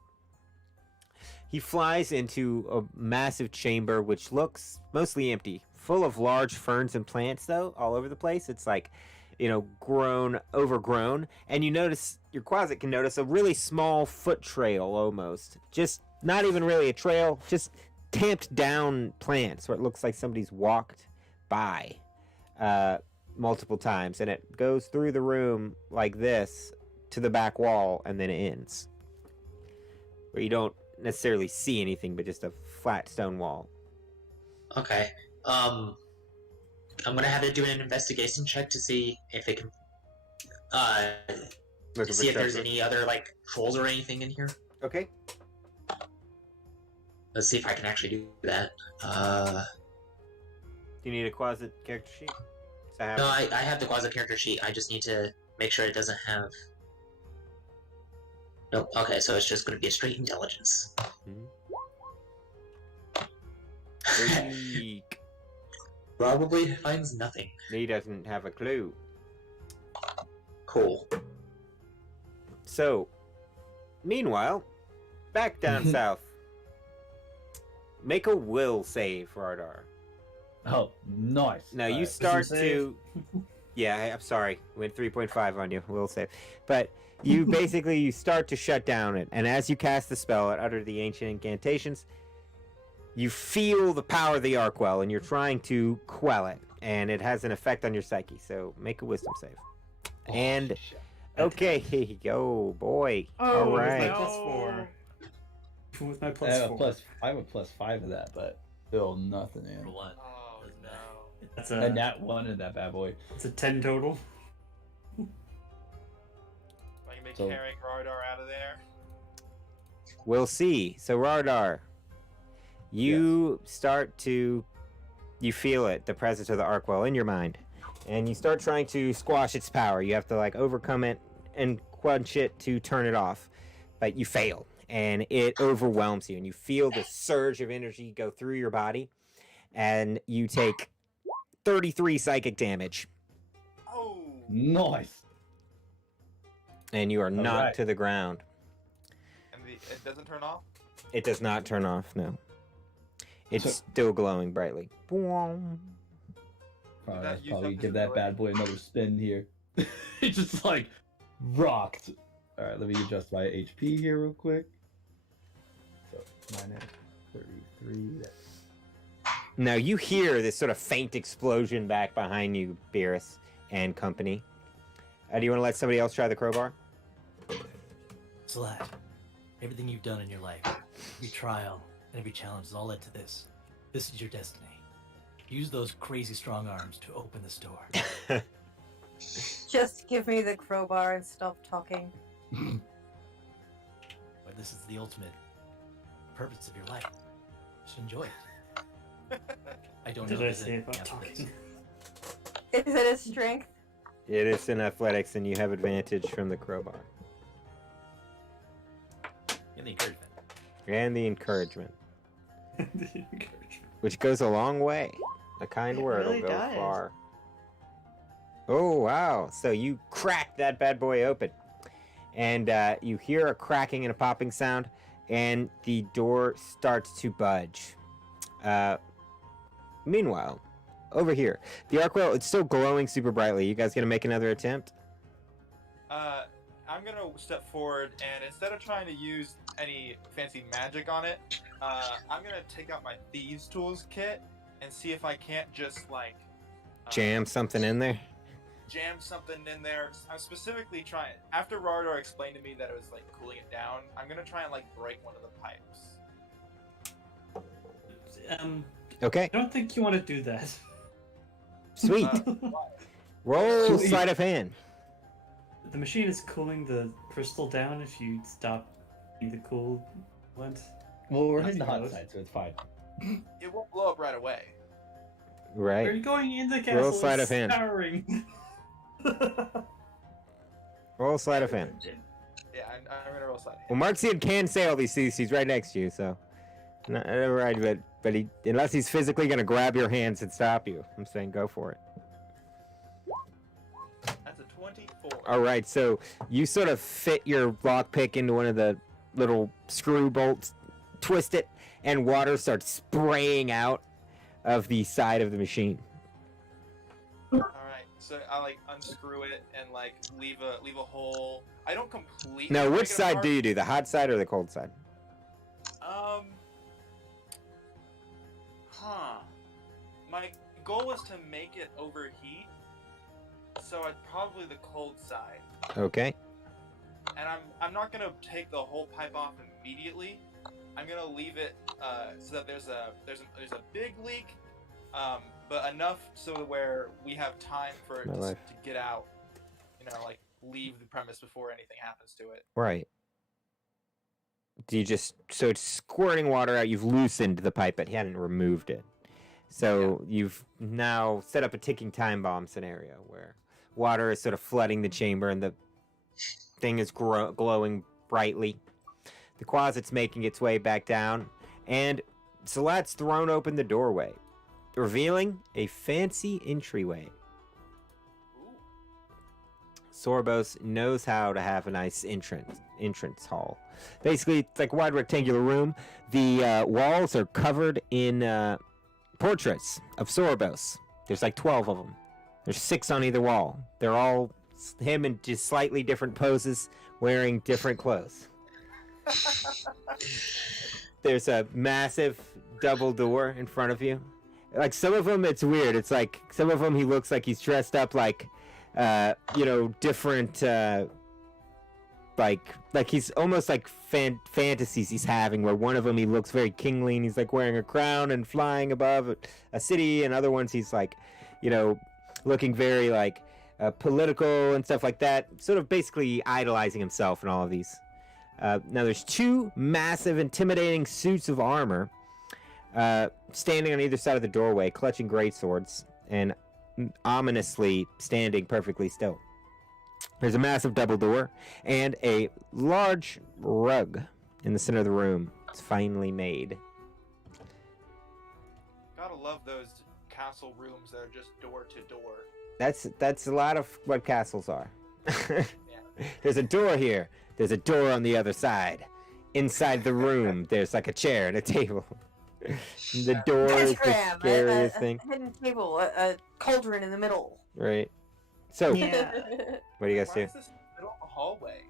He flies into a massive chamber which looks mostly empty, full of large ferns and plants, though, all over the place. It's like, overgrown. And you notice, your closet can notice a really small foot trail almost. Just not even really a trail, just tamped down plants where it looks like somebody's walked by multiple times. And it goes through the room like this to the back wall and then it ends. Where you don't necessarily see anything but just a flat stone wall. Okay. I'm gonna have it do an investigation check to see if it can Looking see for if there's stuff. any other like trolls or anything in here. Okay. Let's see if I can actually do that. Do you need a closet character sheet? No, I have the Quasi character sheet. I just need to make sure it doesn't have. Nope. Okay, so it's just going to be a straight intelligence. Freak. Probably finds nothing. He doesn't have a clue. Cool. So, meanwhile, back down south. Make a will save, Rognar. Oh, nice. Now you Alright. start Wisdom to. Yeah, I'm sorry. Went 3.5 on you. Will save. But you basically you start to shut down it, and as you cast the spell and utter the ancient incantations, you feel the power of the Arkwell, and you're trying to quell it, and it has an effect on your psyche. So make a wisdom save. Oh, And shit. okay, here you go, boy. Oh, All with my right. plus 4. With my I plus have 4. I have a +5 of that, but still nothing in. For one. Oh Doesn't no. matter. That's And a, that one in that bad boy. it's a 10 total. I can be So- carrying Rognar out of there. We'll see. So Rardar, you start to feel it, the presence of the Arkwell in your mind. And you start trying to squash its power. You have to like overcome it and quench it to turn it off. But you fail. And it overwhelms you. And you feel the surge of energy go through your body. And you take 33 psychic damage. Oh. Nice. And you are knocked right. to the ground. And the it doesn't turn off? It does not turn off, no. It's still glowing brightly. Boom. Let's use probably up give his that bad boy another spin here. It's just like rocked. Alright, let me adjust my HP here real quick. So minus 33. Now you hear this sort of faint explosion back behind you, Beerus and company. Do you want to let somebody else try the crowbar? Slat, everything you've done in your life, every trial and every challenge has all led to this. This is your destiny. Use those crazy strong arms to open this door. Just give me the crowbar and stop talking. But this is the ultimate purpose of your life. Just enjoy it. I don't know. Did I if say there's about anything after talking? this. Is it a strength? It is in athletics, and you have advantage from the crowbar. And the encouragement. And the encouragement, The encouragement. which goes a long way. A kind It word really will go does. far. Oh, wow. So you crack that bad boy open. And you hear a cracking and a popping sound, and the door starts to budge. Meanwhile, over here, the Arkwell, it's still glowing super brightly. You guys gonna make another attempt? I'm gonna step forward, and instead of trying to use any fancy magic on it, I'm gonna take out my thieves' tools kit and see if I can't just like Jam something in there? jam something in there. I'm specifically trying. After Rardar explained to me that it was like cooling it down, I'm gonna try and like break one of the pipes. Okay, I don't think you want to do that. sweet. Roll Sweet. sleight of hand. The machine is cooling the crystal down if you stop the cool vent. Well, we're That's hitting the hot gross. side, so it's fine. It won't blow up right away. Right. We're going in the castle. sleight it's of hand. scouring. Roll sleight of hand. Yeah, I'm gonna roll slide. Well, Marxian can say all these things. He's right next to you, so. Not right, but he, unless he's physically going to grab your hands and stop you, I'm saying go for it. That's a 24. All right, so you sort of fit your lockpick into one of the little screw bolts, twist it, and water starts spraying out of the side of the machine. All right, so I like unscrew it and like leave a hole. I don't completely. Now, break which it side apart. do you do? The hot side or the cold side? My goal was to make it overheat, so I'd probably the cold side. Okay. And I'm not gonna take the whole pipe off immediately. I'm gonna leave it so that there's a big leak, but enough so where we have time for it My to life. get out. You know, like leave the premise before anything happens to it. Right. Do you just, so it's squirting water out, you've loosened the pipe, but you hadn't removed it. So you've now set up a ticking time bomb scenario where water is sort of flooding the chamber and the thing is glowing brightly. The closet's making its way back down, and Salat's thrown open the doorway, revealing a fancy entryway. Ooh. Sorobos knows how to have a nice entrance hall. Basically, it's like a wide rectangular room. The walls are covered in portraits of Sorobos. There's like 12 of them. There's 6 on either wall. They're all him in just slightly different poses, wearing different clothes. There's a massive double door in front of you. Like some of them, it's weird. It's like some of them he looks like he's dressed up like, different, like he's almost like fantasies he's having, where one of them he looks very kingly and he's like wearing a crown and flying above a city, and other ones he's like, looking very like political and stuff like that, sort of basically idolizing himself in all of these. Now there's 2 massive intimidating suits of armor standing on either side of the doorway, clutching greatswords and ominously standing perfectly still. There's a massive double door and a large rug in the center of the room. It's finely made. Gotta love those castle rooms that are just door to door. That's a lot of what castles are. There's a door here. There's a door on the other side. inside the room, there's like a chair and a table. The door is the Pentagram, scariest a thing, hidden table, a cauldron in the middle. right? So, Yeah. what do you guys Why do? is this middle of the hallway?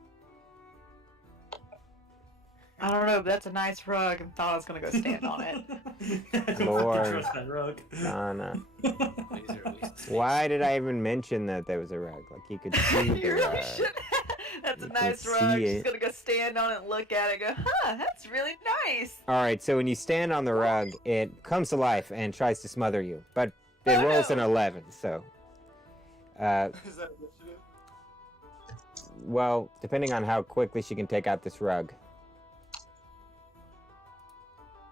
I don't know, but that's a nice rug, and thought I was gonna go stand on it. I don't Lord. fucking trust that rug. Donna. Ways are a waste of space. Why did I even mention that there was a rug? Like you could see the You really rug. should. That's a You can nice see rug. She's it. gonna go stand on it and look at it and go, huh, that's really nice. All right, so when you stand on the rug, it comes to life and tries to smother you, but it Oh, rolls an no. 11. So, Is that initiative? well, depending on how quickly she can take out this rug.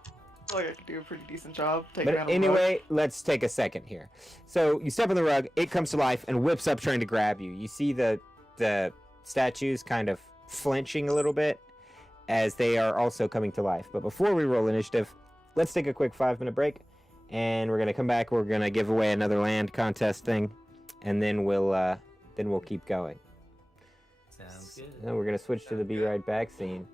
I feel like I could do a pretty decent job taking But out a rug. anyway, let's take a second here. So you step on the rug, it comes to life and whips up trying to grab you. You see the statues kind of flinching a little bit as they are also coming to life. But before we roll initiative, let's take a quick 5-minute break, and we're gonna come back. We're gonna give away another land contest thing, and then we'll keep going. Sounds good. And we're gonna switch to the Be Right Back scene.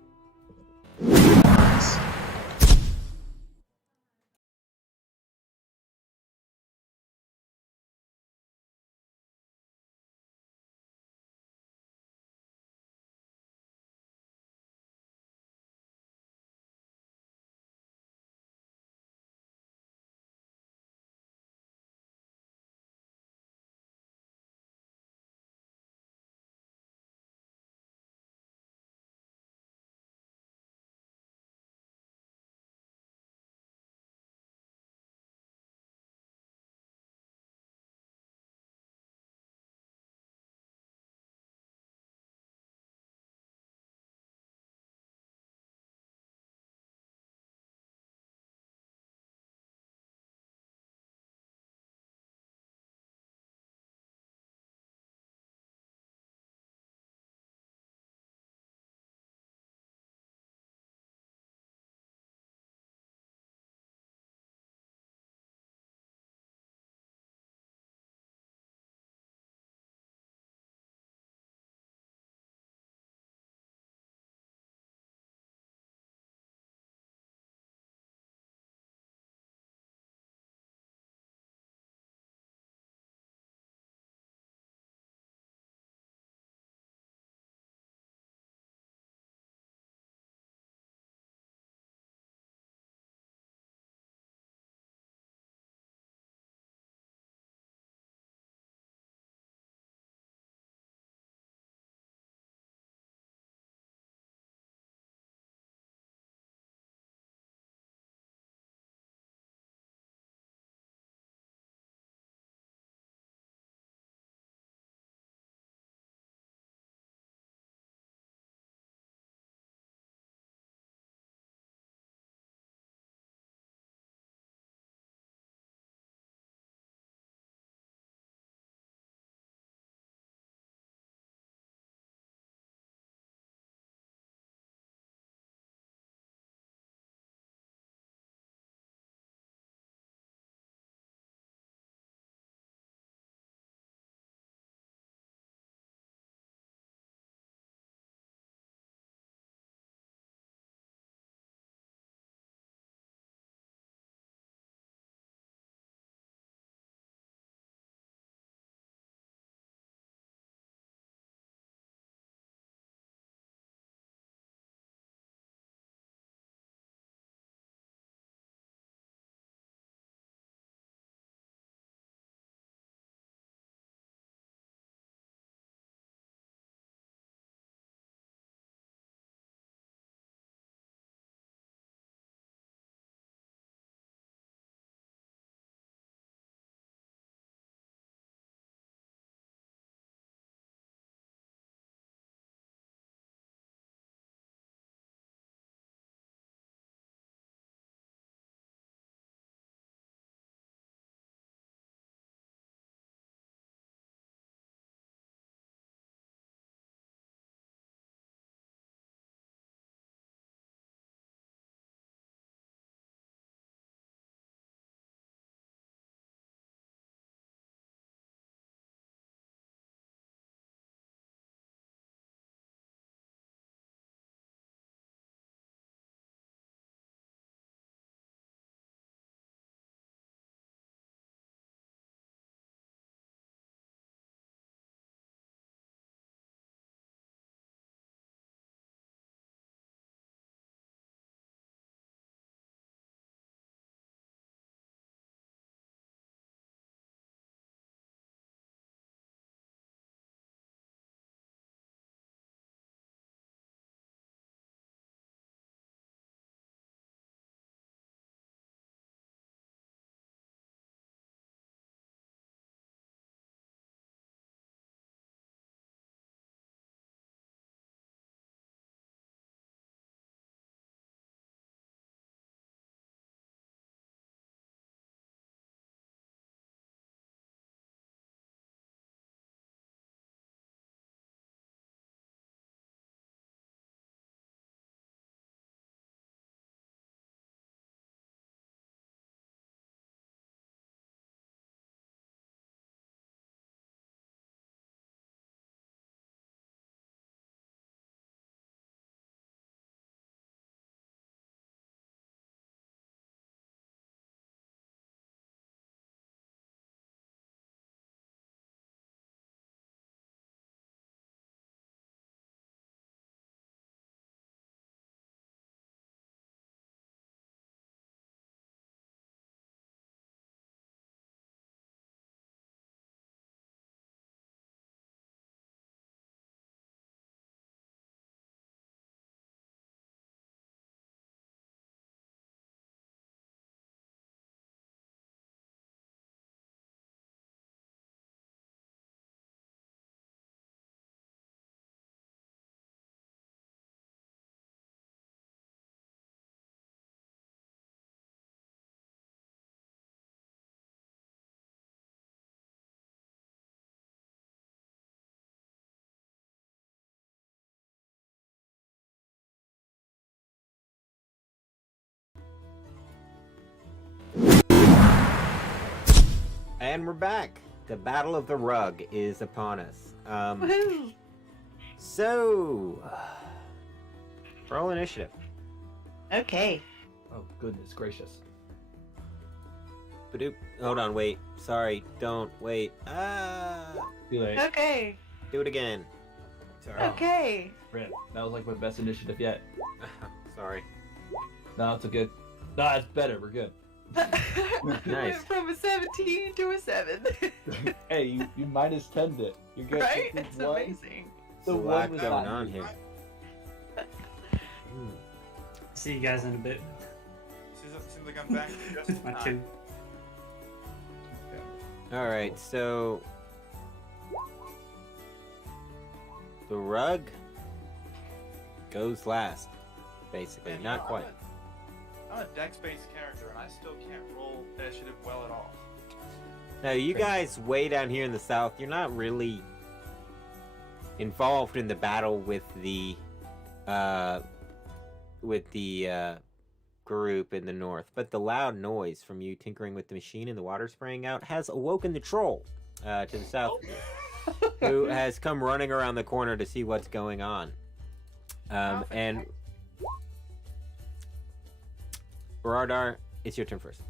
And we're back. The Battle of the Rug is upon us. Woohoo! So, roll initiative. Okay. Oh, goodness gracious. Badoop. Hold on, wait. Sorry, don't wait. Too late. Okay. Do it again. Sorry. Okay. Rip. That was like my best initiative yet. Sorry. No, it's a good. No, it's better. We're good. Nice. Went from a 17 to a 7. Hey, you minus 10'd it. You're good. Right? The It's one- amazing. There's a The lot one was going not- on here. See you guys in a bit. Seems like I'm back just in My time. two. All right, so the rug goes last, basically. Man, Not quite. I'm a dex-based character, and I still can't roll initiative well at all. Now, you Crazy. guys way down here in the south, you're not really involved in the battle with the group in the north, but the loud noise from you tinkering with the machine and the water spraying out has awoken the troll to the south, who has come running around the corner to see what's going on. And Radar, it's your turn first.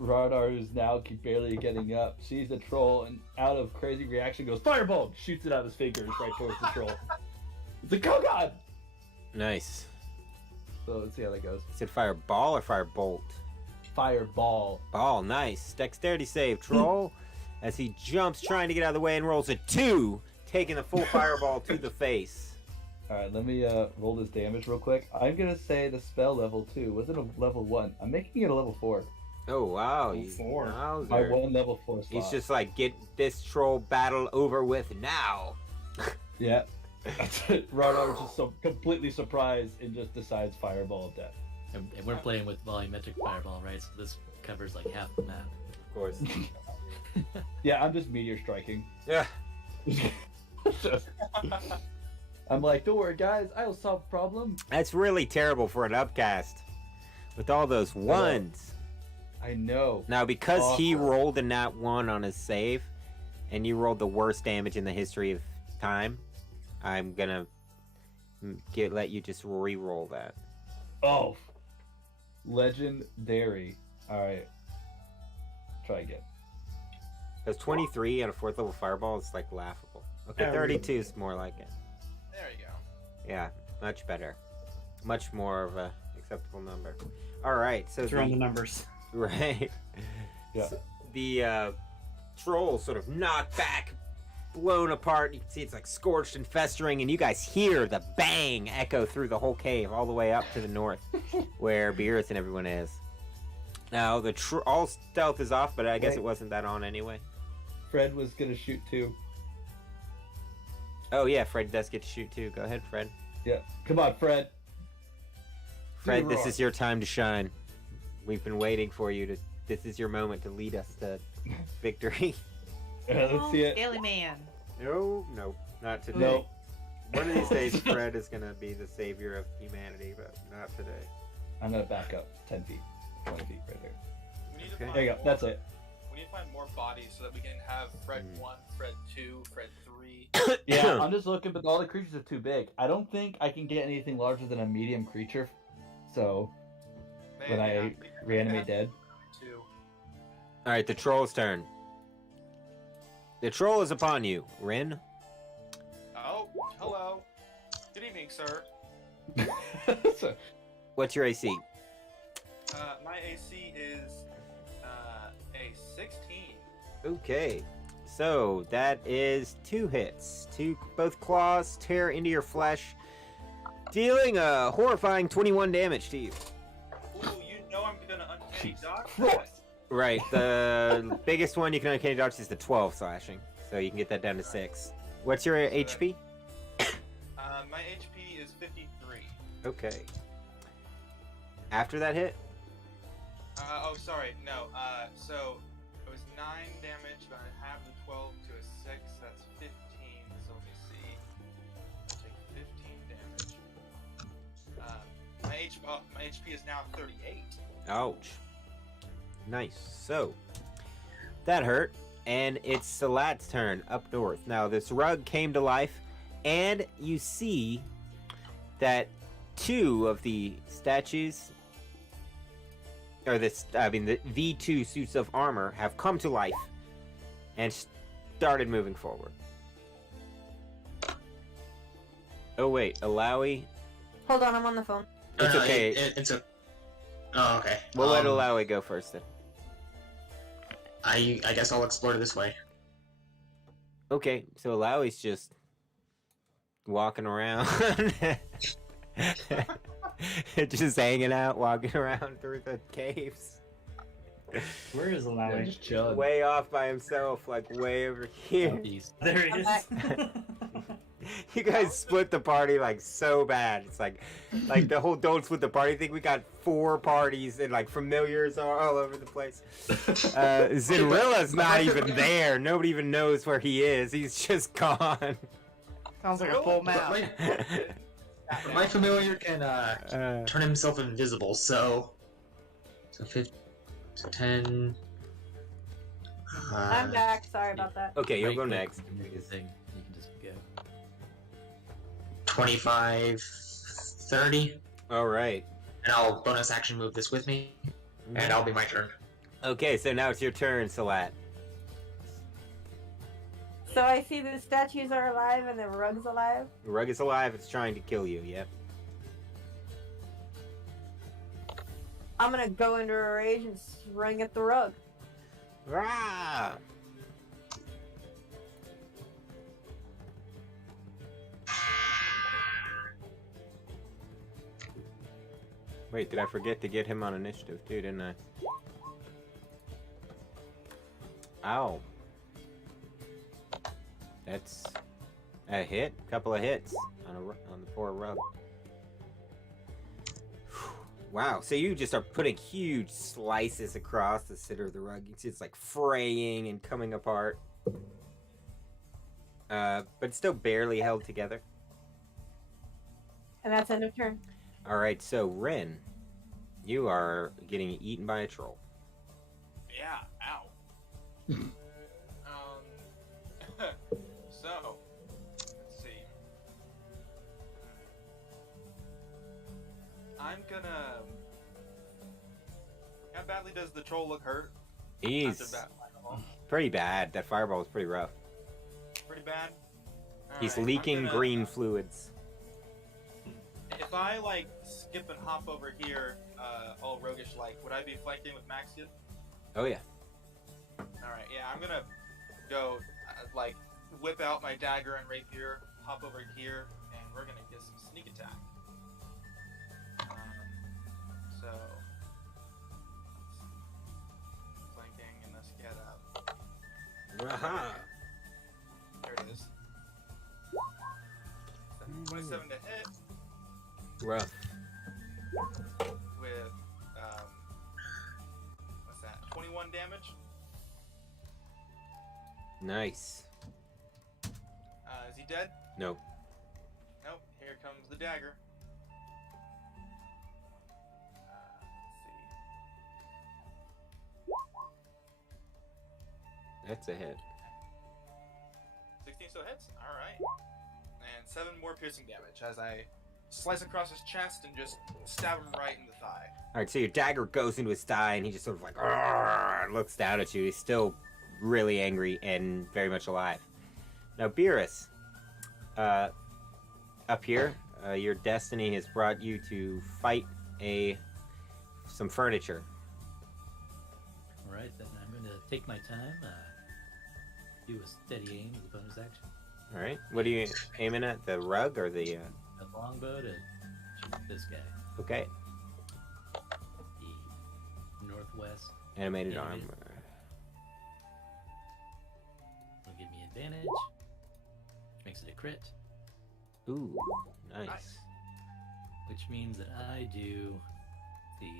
Rognar, who's now barely getting up, sees the troll and out of crazy reaction goes fireball, shoots it out of his fingers right towards the troll. It's like, oh god! Nice. So let's see how that goes. Is it fireball or firebolt? Fireball. Ball, nice. Dexterity save, troll. As he jumps, trying to get out of the way, and rolls a 2, taking the full fireball to the face. Alright, let me roll this damage real quick. I'm gonna say the spell level 2 wasn't a level 1. I'm making it a level 4. Oh, wow. Oh, 4. Wowzer. My one level 4 slot. He's just like, get this troll battle over with now. Yeah. That's it. Ragnar is just so completely surprised and just decides fireball of death. And we're playing with volumetric fireball, right? So this covers like half the map. Of course. Yeah, I'm just meteor striking. Yeah. Just- I'm like, don't worry guys, I'll solve the problem. That's really terrible for an upcast. With all those ones. I know. Now, because he Awful. rolled a nat 1 on his save, and you rolled the worst damage in the history of time, I'm gonna let you just re-roll that. Oh. Legendary. Alright. Try again. Because 23 on a 4th level fireball is like laughable. Okay, Yeah, 32 is more like it. There you go. Yeah, much better. Much more of a acceptable number. Alright, so Throw in the numbers. right. Yeah. So the troll sort of knocked back, blown apart. You can see it's like scorched and festering, and you guys hear the bang echo through the whole cave all the way up to the north, where Beerus and everyone is. Now the all stealth is off, but I guess Wait. it wasn't that on anyway. Fred was gonna shoot too. Oh yeah, Fred does get to shoot too. Go ahead, Fred. Yeah. Come on, Fred. Fred, this roar. is your time to shine. We've been waiting for you to. This is your moment to lead us to victory. Let's see it. Scaly man. No, not today. No. One of these days, Fred is gonna be the savior of humanity, but not today. I'm gonna back up 10 feet. 20 feet right there. We need to Okay. find There you go. more- That's it. We need to find more bodies so that we can have Fred 1, Fred 2, Fred 3. Yeah, I'm just looking, but all the creatures are too big. I don't think I can get anything larger than a medium creature. So when Man, I yeah, reanimate have dead. 2. All right, the troll's turn. The troll is upon you, Rin. Oh, hello. Good evening, sir. So, What's your AC? My AC is a 16. Okay, so that is 2 hits. Both claws tear into your flesh, dealing a horrifying 21 damage to you. Ooh, you know I'm gonna uncanny Jesus dodge Christ. that. Right, the biggest one you can uncanny dodge is the 12 slashing, so you can get that down to 6. What's your HP? My HP is 53. Okay. After that hit? Oh, sorry, no. So it was 9 damage, but I have the 12 to a 6. That's 15. So let me see. I take 15 damage. My HP is now 38. Ouch. Nice. So, That hurt. And it's Salat's turn up north. Now, this rug came to life, and you see that two of the statues, or the two suits of armor have come to life and started moving forward. Oh, wait, Alawi? Hold on, I'm on the phone. It's okay. It's a. Oh, okay. We'll let Alawi go first then. I guess I'll explore this way. Okay, so Alawi's just walking around. Just hanging out, walking around through the caves. Where is Yeah, Alawi? just chilling. Way off by himself, like way over here. Southeast. There he is. You guys split the party like so bad. It's like the whole don't split the party thing. We got 4 parties and like familiars are all over the place. Zirilla's not even there. Nobody even knows where he is. He's just gone. Sounds like a full But map. my familiar can turn himself invisible, so 10. I'm back. Sorry about that. Okay, you'll Right go click next. and make a thing. You can just go. 25, 30, All right. and I'll bonus action move this with me, and that'll be my turn. Okay, so now it's your turn, Salat. So I see the statues are alive and the rug's alive. The rug is alive. It's trying to kill you. Yep. I'm gonna go into a rage and swing at the rug. Rah! Wait, did I forget to get him on initiative too, didn't I? Ow. That's a hit. Couple of hits on the poor rug. Wow, so you just are putting huge slices across the center of the rug. You see it's like fraying and coming apart. But still barely held together. And that's end of turn. Alright, so Ren, you are getting eaten by a troll. Yeah, ow. So, let's see. I'm gonna. How badly does the troll look hurt? He's After that fireball? pretty bad. That fireball was pretty rough. Pretty bad. He's Alright, I'm leaking gonna- green fluids. If I like skip and hop over here, all roguish like, would I be flanking with Maxius? Oh yeah. Alright, yeah, I'm gonna go, like, whip out my dagger and rapier, hop over here, and we're gonna get some sneak attack. So, flanking, and let's get up. Aha. There it is. 27 to hit Rough. with, what's that, 21 damage. Nice. Is he dead? Nope. Nope, here comes the dagger. Let's see. That's a hit. 16 still hits? Alright. And 7 more piercing damage as I slice across his chest and just stab him right in the thigh. Alright, so your dagger goes into his thigh and he just sort of like looks down at you. He's still really angry and very much alive. Now, Beerus, up here, your destiny has brought you to fight some furniture. Alright, then I'm going to take my time, do a steady aim as a bonus action. Alright, what are you aiming at? The rug or the... A longbow to shoot this guy. Okay, The northwest animated arm. Animated. will give me advantage, which makes it a crit, Ooh, nice. Nice. which means that I do the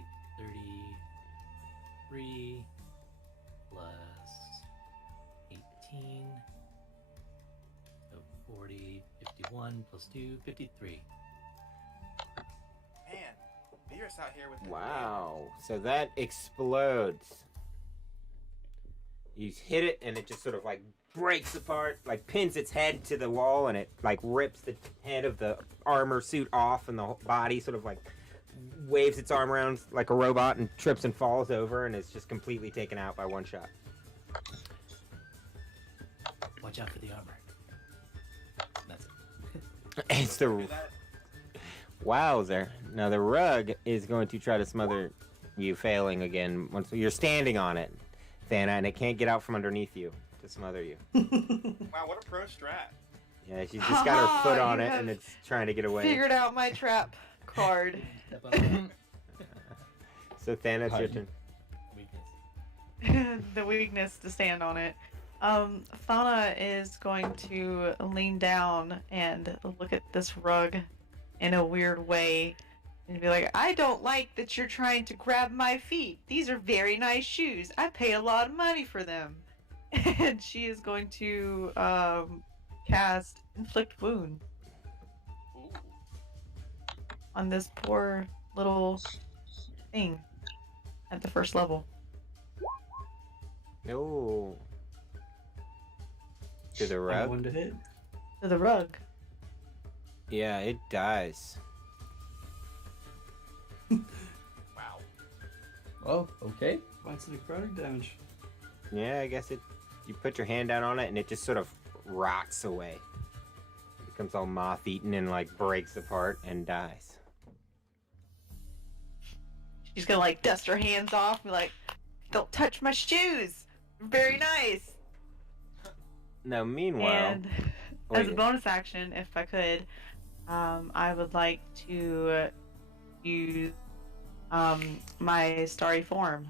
33 plus 18, so 40, 51 plus 2, 53. Man, Beerus out here with the Wow, so that explodes. You hit it, and it just sort of like breaks apart, like pins its head to the wall, and it like rips the head of the armor suit off, and the whole body sort of like waves its arm around like a robot and trips and falls over, and is just completely taken out by one shot. Watch out for the armor. That's it. It's the wowzer. Now the rug is going to try to smother you, failing again once you're standing on it, Thana, and it can't get out from underneath you to smother you. Wow, what a pro strat. Yeah, she's just got her foot on You it, have and it's trying to get away. Figured out my trap card. Step on So Thana, it's your turn. weakness. The weakness to stand on it. Thana is going to lean down and look at this rug in a weird way and be like, I don't like that you're trying to grab my feet. These are very nice shoes. I pay a lot of money for them. And she is going to cast Inflict Wound Ooh. on this poor little thing at the first level. No. To the I rug? one to hit. To the rug. Yeah, it dies. Wow. Oh, okay. What's the necrotic damage? Yeah, I guess it. You put your hand down on it, and it just sort of rots away. It becomes all moth-eaten and like breaks apart and dies. She's gonna like dust her hands off and be like, don't touch my shoes. They're very nice. Now, meanwhile, And as a wait, bonus action, if I could, I would like to use my starry form.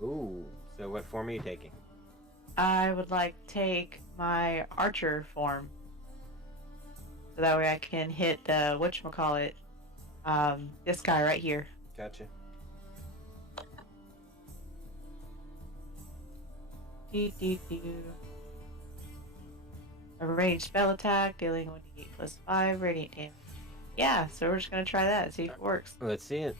ooh. So, what form are you taking? I would like to take my archer form. So that way I can hit the whatchamacallit, this guy right here. Gotcha. A ranged spell attack, dealing 1d8 plus 5 radiant damage. Yeah, so we're just gonna try that, see if it works. Let's see it.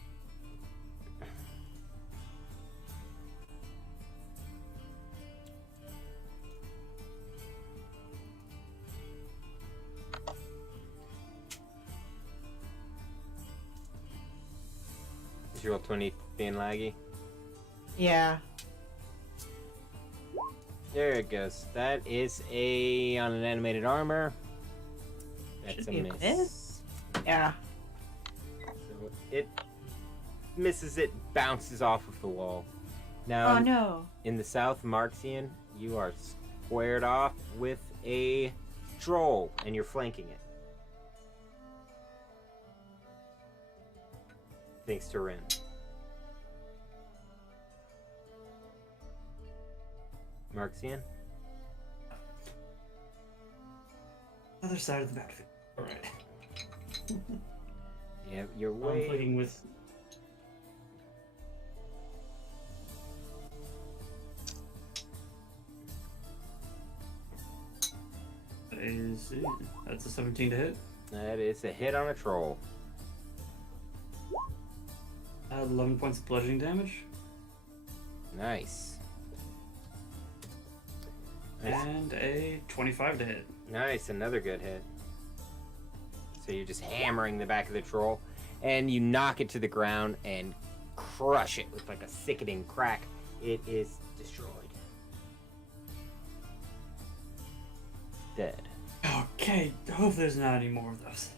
Is your roll 20 being laggy? Yeah. There it goes. That is a on an animated armor. That's Should a be a miss. miss. Yeah. So it misses. It bounces off of the wall. Now, Oh no. in the South Marxian, you are squared off with a troll, and you're flanking it. Thanks to Rin. Marxian? Other side of the battlefield. Alright. Yeah, you're I'm way. playing with. That's a 17 to hit. That is a hit on a troll. 11 points of bludgeoning damage. Nice. Nice. And a 25 to hit. Nice, another good hit. So you're just hammering the back of the troll, and you knock it to the ground and crush it with like a sickening crack. It is destroyed. Dead. Okay, I hope there's not any more of those.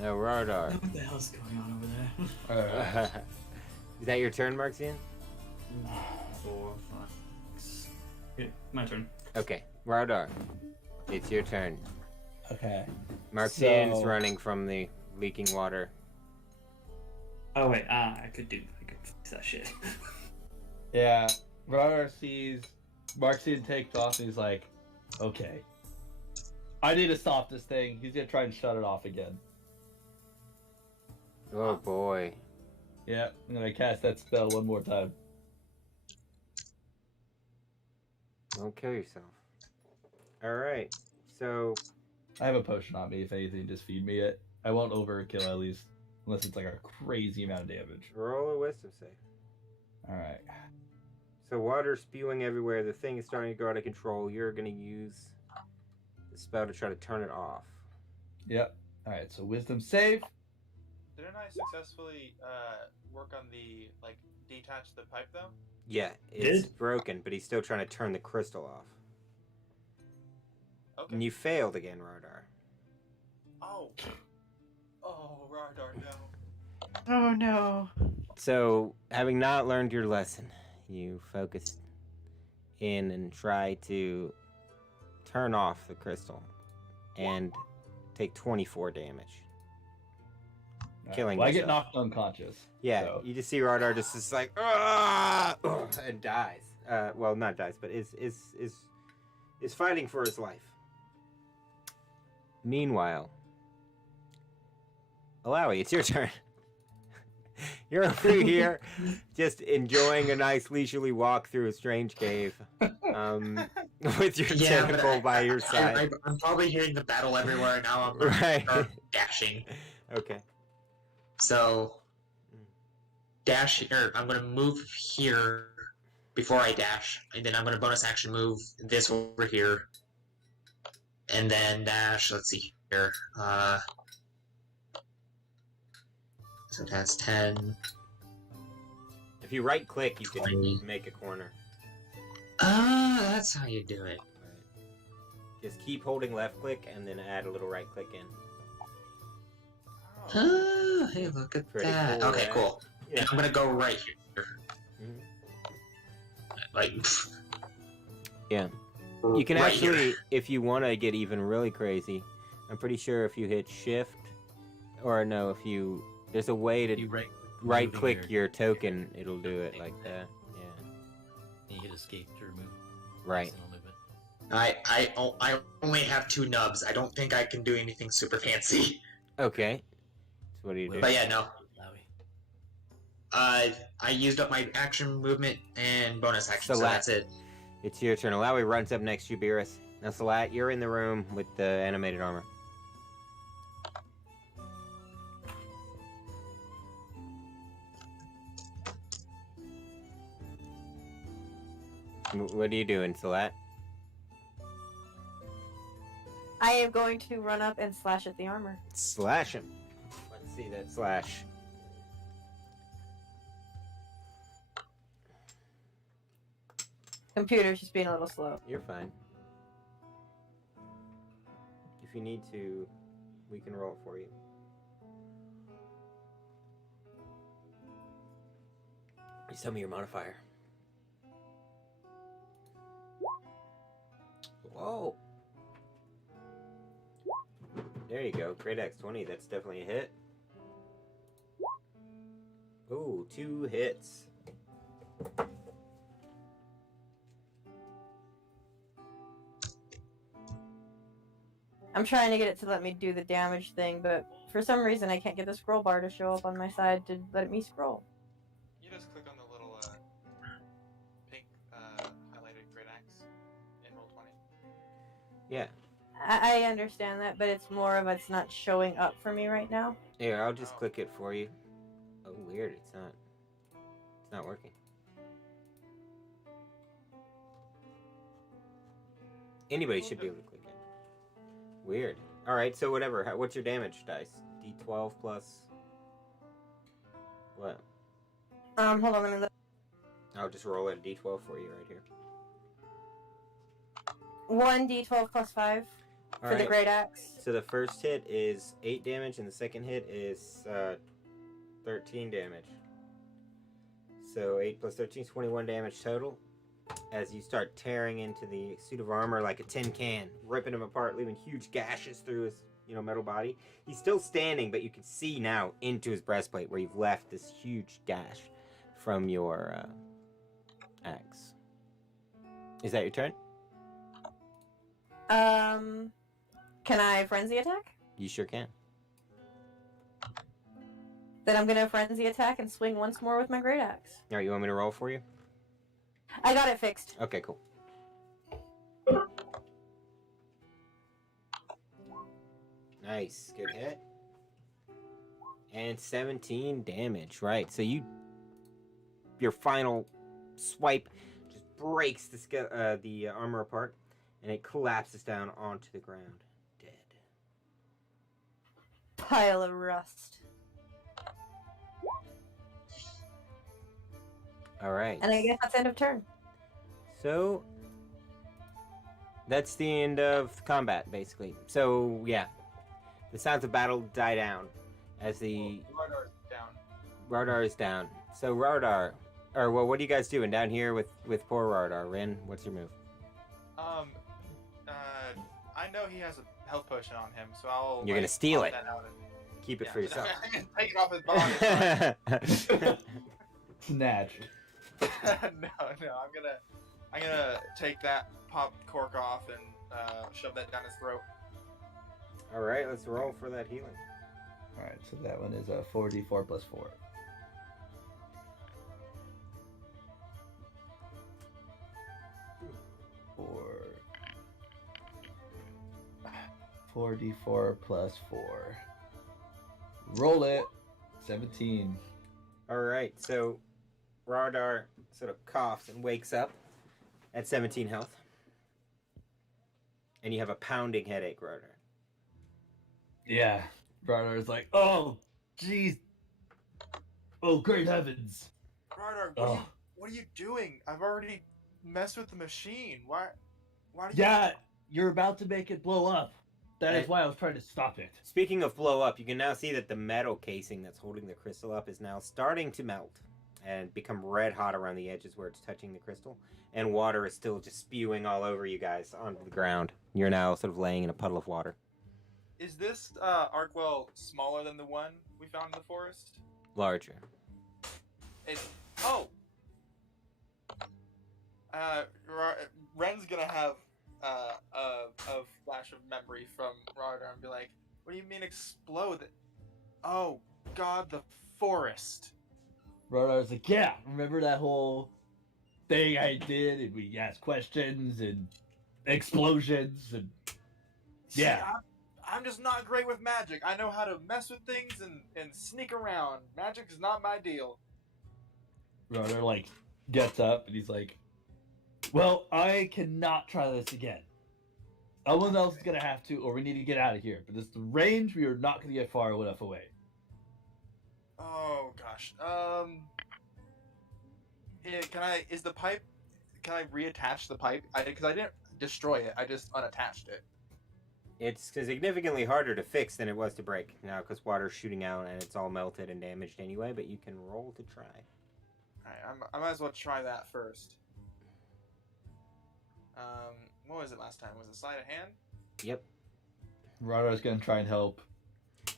No, Rognar. What the hell's going on over there? Is that your turn, Marxian? 4, 5, 6. Okay, my turn. Okay, Rognar. It's your turn. Okay. Marxian's So- running from the leaking water. Oh wait, I could fix that shit. Yeah. Rognar sees Marxian takes off and he's like, okay. I need to stop this thing. He's gonna try and shut it off again. Oh boy. Yeah, I'm gonna cast that spell one more time. Don't kill yourself. Alright, so I have a potion on me. If anything, just feed me it. I won't overkill at least, unless it's like a crazy amount of damage. roll a wisdom save. All right. So water spewing everywhere. The thing is starting to go out of control. You're gonna use the spell to try to turn it off. Yep. All right. So wisdom save. Didn't I successfully work on the detach the pipe though? Yeah, it's Did? broken, but he's still trying to turn the crystal off. Okay. And you failed again, Rognar. Oh. Oh, Rardar, no. Oh no. So, having not learned your lesson, you focus in and try to turn off the crystal and take 24 damage. All Killing Well, I get yourself. knocked unconscious. Yeah, So. you just see Rardar just is like, "Ah!" and dies. Well, not dies, but is fighting for his life. Meanwhile, Alawi, it's your turn. You're over here, just enjoying a nice leisurely walk through a strange cave, with your Yeah, but tentacle by your side. I'm probably hearing the battle everywhere now. I'm Right. start dashing. Okay. So dash or I'm gonna move here before I dash, and then I'm gonna bonus action move this over here, and then dash. Let's see here. So that's 10. If you right click, you can 20. make a corner. That's how you do it. Right. Just keep holding left click and then add a little right click in. Oh. Hey, look at Pretty that. cool, Okay, right? cool. Yeah. And I'm gonna go right here. Mhm. Like, Yeah. You can right actually, here. if you want to get even really crazy, I'm pretty sure if you hit shift, or no, if you, there's a way to You right moving click your token, it'll do it like that. Yeah. and you hit escape to remove. Right. It'll move it. I only have 2 nubs. I don't think I can do anything super fancy. Okay. So what do you do? But yeah, no. Lowy. I used up my action movement and bonus action, so Salat. that's it. It's your turn. Alawi runs up next to you, Beerus. Now, Salat, you're in the room with the animated armor. What are you doing, Salat? I am going to run up and slash at the armor. Slash him. Let's see that slash. Computer's just being a little slow. You're fine. If you need to, we can roll it for you. Just tell me your modifier. Whoa. There you go. Great Axe 20. That's definitely a hit. Ooh, 2 hits. I'm trying to get it to let me do the damage thing, but for some reason I can't get the scroll bar to show up on my side to let me scroll. You just click on the little pink highlighted great axe in roll 20. Yeah. I understand that, but it's more of it's not showing up for me right now. Here, I'll just click it for you. Oh, weird. It's not working. Anybody should be able to click it. Weird. All right, so whatever. What's your damage dice? D12 plus what? Hold on, let me look. I'll just roll a D12 for you right here. 1d12 plus 5 All for the right. great axe. So the first hit is 8 damage, and the second hit is 13 damage. So 8 plus 13 is 21 damage total. As you start tearing into the suit of armor like a tin can, ripping him apart, leaving huge gashes through his, metal body. He's still standing, but you can see now into his breastplate where you've left this huge gash from your axe. Is that your turn? Can I frenzy attack? You sure can. Then I'm gonna frenzy attack and swing once more with my great axe. All right, you want me to roll for you? I got it fixed. Okay, cool. Nice, good hit. And 17 damage, right. So your final swipe breaks the armor apart, and it collapses down onto the ground, dead. Pile of rust. All right. And I guess that's end of turn. So that's the end of combat, basically. So yeah, the sounds of battle die down as the Radar's down. Rognar is down. So Rognar, or well, what are you guys doing down here with poor Rognar? Rin, what's your move? I know he has a health potion on him, so I'll. You're gonna steal pop it. that out and- Keep it yeah, for yourself. I'm gonna take it off his body. Snatched. No, I'm gonna take that pop cork off and shove that down his throat. All right, let's roll for that healing. All right, so that one is a 4d4 plus 4. 4d4 plus 4. Roll it. 17. All right, so Rognar sort of coughs and wakes up at 17 health, and you have a pounding headache, Rognar. Yeah. Ragnar like, oh, jeez. Oh, great heavens. Ragnar, Oh. what are you doing? I've already messed with the machine. Why do you... Yeah, you're about to make it blow up. That is And- why I was trying to stop it. Speaking of blow up, you can now see that the metal casing that's holding the crystal up is now starting to melt and become red hot around the edges where it's touching the crystal, and water is still just spewing all over you guys onto the ground. You're now sort of laying in a puddle of water. Is this Arkwell smaller than the one we found in the forest? Larger. Oh! Ren's gonna have a flash of memory from Ragnar and be like, what do you mean explode? Oh, God, the forest. Ragnar's like, yeah, remember that whole thing I did? And we asked questions and explosions and... See, Yeah. I'm just not great with magic. I know how to mess with things and sneak around. Magic is not my deal. Ragnar, like, gets up and he's like, well, I cannot try this again. Someone else is gonna have to, or we need to get out of here. But this is the range, we are not gonna get far enough away. Oh gosh. Yeah, can I reattach the pipe? Because I didn't destroy it. I just unattached it. It's significantly harder to fix than it was to break now because water's shooting out and it's all melted and damaged anyway, but you can roll to try. Alright, I might as well try that first. What was it last time? Was it sleight of hand? Yep. Ragnar's gonna try and help.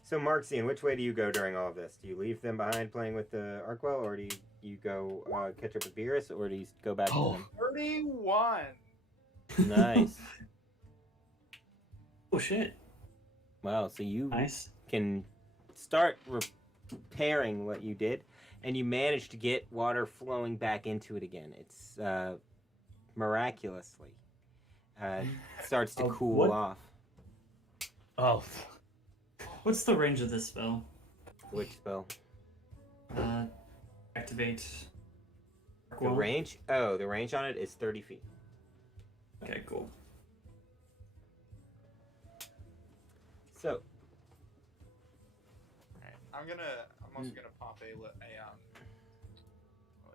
So, Marxian, which way do you go during all of this? Do you leave them behind playing with the Arkwell, or do you go catch up with Beerus, or do you go back to them? 31! Nice. Oh shit! Wow, so you Nice. can start repairing what you did, and you manage to get water flowing back into it again. It's miraculously starts to Oh, cool what? off. Oh, What's the range of this spell? Which spell? Activate. The range? Oh, the range on it is 30 feet. Okay, cool. So, Alright, I'm also gonna pop a what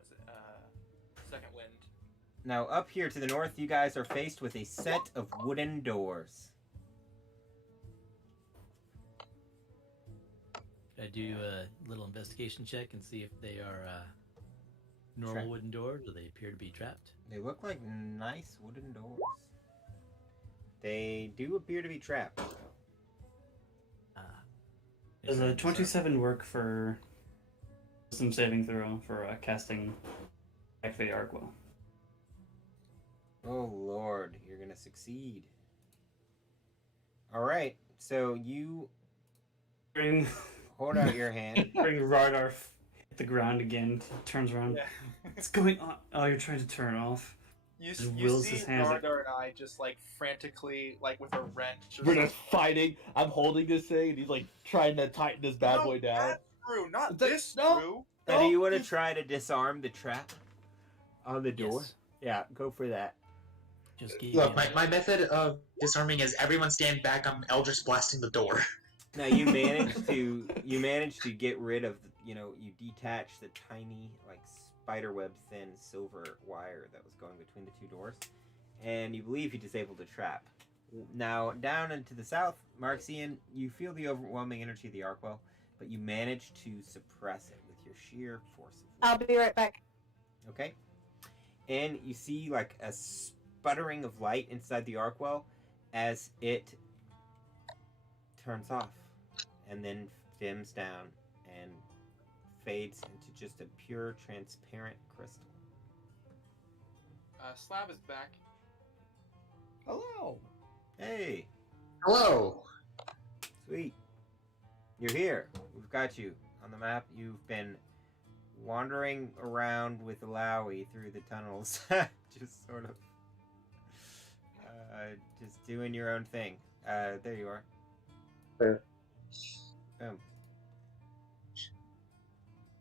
is it? Second wind. now up here to the north, you guys are faced with a set of wooden doors. Should I do a little investigation check and see if they are normal Sure. wooden doors or they appear to be trapped? They look like nice wooden doors. They do appear to be trapped. Does a 27 work for some saving throw for casting Activate Arkwell? Oh lord, you're gonna succeed. Alright, so you Bring hold out your hand. Ragnar hit the ground again. Turns around. Yeah. What's going on? Oh, you're trying to turn off. You And see wills his hands like- Ragnar and I just like frantically, like with a wrench. Or we're something. just fighting. I'm holding this thing, and he's like trying to tighten this bad boy down. That screw, not That- this no. screw. Now, do you want to just- try to disarm the trap on the door? Yes. Yeah, go for that. Just keep Look, my method of disarming is everyone stand back. I'm Eldritch blasting the door. Now you managed to get rid of you detach the tiny like spiderweb thin silver wire that was going between the two doors, and you believe you disabled the trap. Now down into the south, Marxian, you feel the overwhelming energy of the Arkwell, but you manage to suppress it with your sheer force of will. I'll be right back. Okay, and you see like a sputtering of light inside the Arkwell as it turns off and then dims down and fades into just a pure transparent crystal. Slab is back. Hello. Hey, Hello. sweet. You're here. We've got you on the map. You've been wandering around with Alawi through the tunnels. Just sort of just doing your own thing. There you are. Yeah. Boom.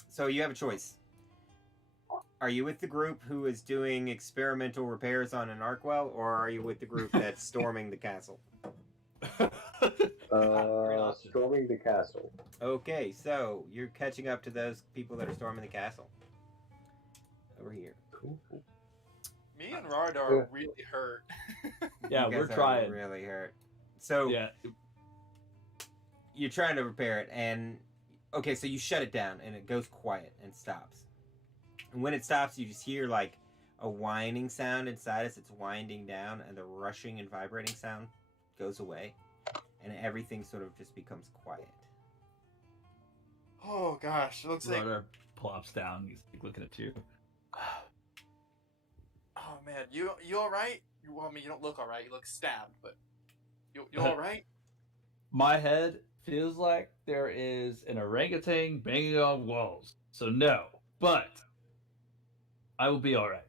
So you have a choice. Are you with the group who is doing experimental repairs on an Arkwell, or are you with the group that's storming the castle? Storming the castle. Okay, so you're catching up to those people that are storming the castle. Over here. Cool. Me and Rognar are really hurt. Yeah, You we're guys are trying. really hurt. So Yeah. you're trying to repair it, and okay, so you shut it down, and it goes quiet and stops. And when it stops, you just hear like a whining sound inside as it's winding down, and the rushing and vibrating sound goes away, and everything sort of just becomes quiet. Oh gosh, it looks like. Rognar plops down. He's like, looking at you. Oh man, you all right? Well, I mean, you don't look all right. You look stabbed, but you all right? My head feels like there is an orangutan banging on walls. So no, but I will be all right.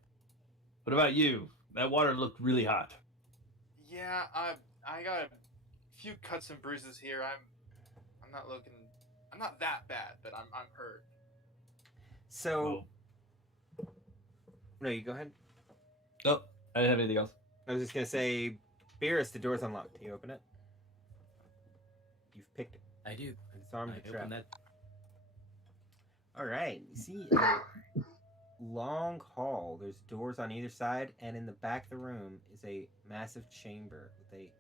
What about you? That water looked really hot. Yeah, I got a few cuts and bruises here. I'm not that bad, but I'm hurt. So, Oh, no, you go ahead. oh, I didn't have anything else. I was just gonna say, Beerus, the door's unlocked. You open it. You've picked it. I do. And disarmed I the trap. open that. All right. You see a long hall. There's doors on either side, and in the back of the room is a massive chamber with a,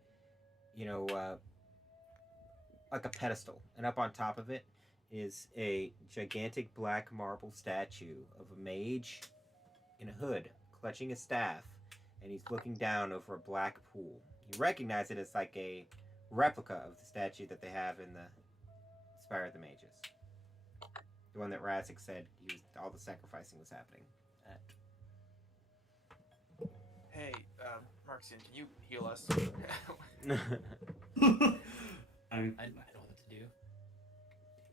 like a pedestal, and up on top of it is a gigantic black marble statue of a mage in a hood, clutching a staff, and he's looking down over a black pool. You recognize it as like a replica of the statue that they have in the Spire of the Mages. The one that Razik said all the sacrificing was happening at. Hey, Marxian, can you heal us? I I don't know what to do.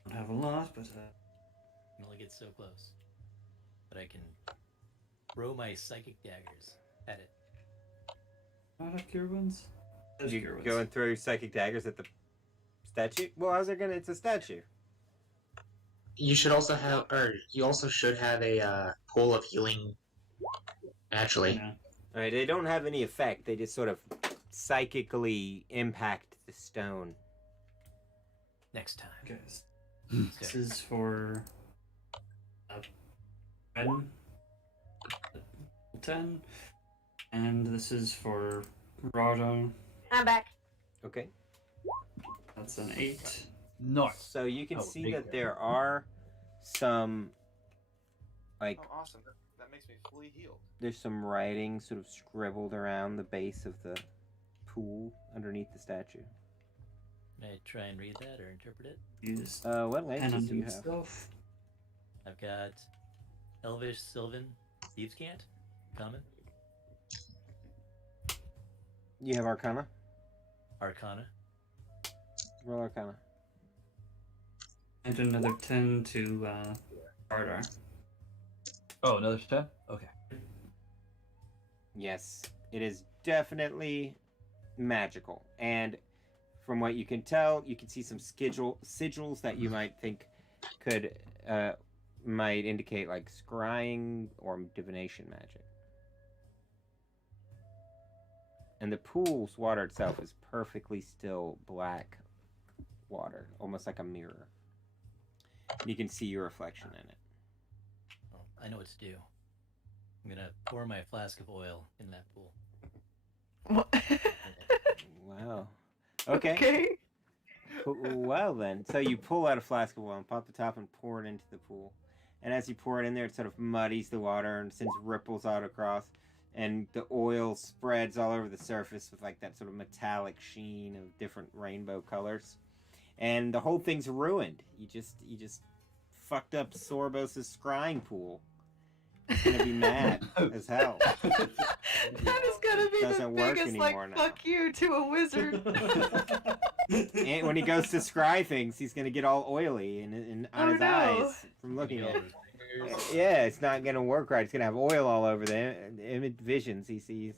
don't have a lot, but I can only get so close. But I can throw my psychic daggers at it. not have cure wounds. There's You cure wounds. go and throw your psychic daggers at the statue? Well, how's it gonna? It's a statue. You should also have, or you also should have a pool of healing. Naturally. Yeah. All right, they don't have any effect. They just sort of psychically impact the stone. Next time. Okay. This is for 10, and this is for Rado. I'm back. Okay. That's an 8. Nice. So you can Oh, see big that guy. there are some, like, Oh, awesome. That makes me fully healed. there's some writing sort of scribbled around the base of the pool underneath the statue. Can I try and read that or interpret it? Use What pen languages do on you have? himself. I've got Elvish, Sylvan, Thieves' Cant, Common, You have Arcana? Arcana. Roll Arcana. And another 10 to Ardar. Oh, another 10? Okay. Yes, it is definitely magical. And from what you can tell, you can see some sigils that you might think might indicate like scrying or divination magic. And the pool's water itself is perfectly still black water, almost like a mirror. You can see your reflection in it. Well, I know what to do. I'm gonna pour my flask of oil in that pool. Wow. Okay. Okay. Well then, so you pull out a flask of oil and pop the top and pour it into the pool. And as you pour it in there, it sort of muddies the water and sends ripples out across. And the oil spreads all over the surface with like that sort of metallic sheen of different rainbow colors. And the whole thing's ruined. You just fucked up Sorobos' scrying pool. He's gonna be mad as hell. That is gonna be the Doesn't work biggest like anymore now. fuck you to a wizard. And when he goes to scry things, he's gonna get all oily and on his eyes from looking at it. Yeah, it's not gonna work right. It's gonna have oil all over the image visions he sees.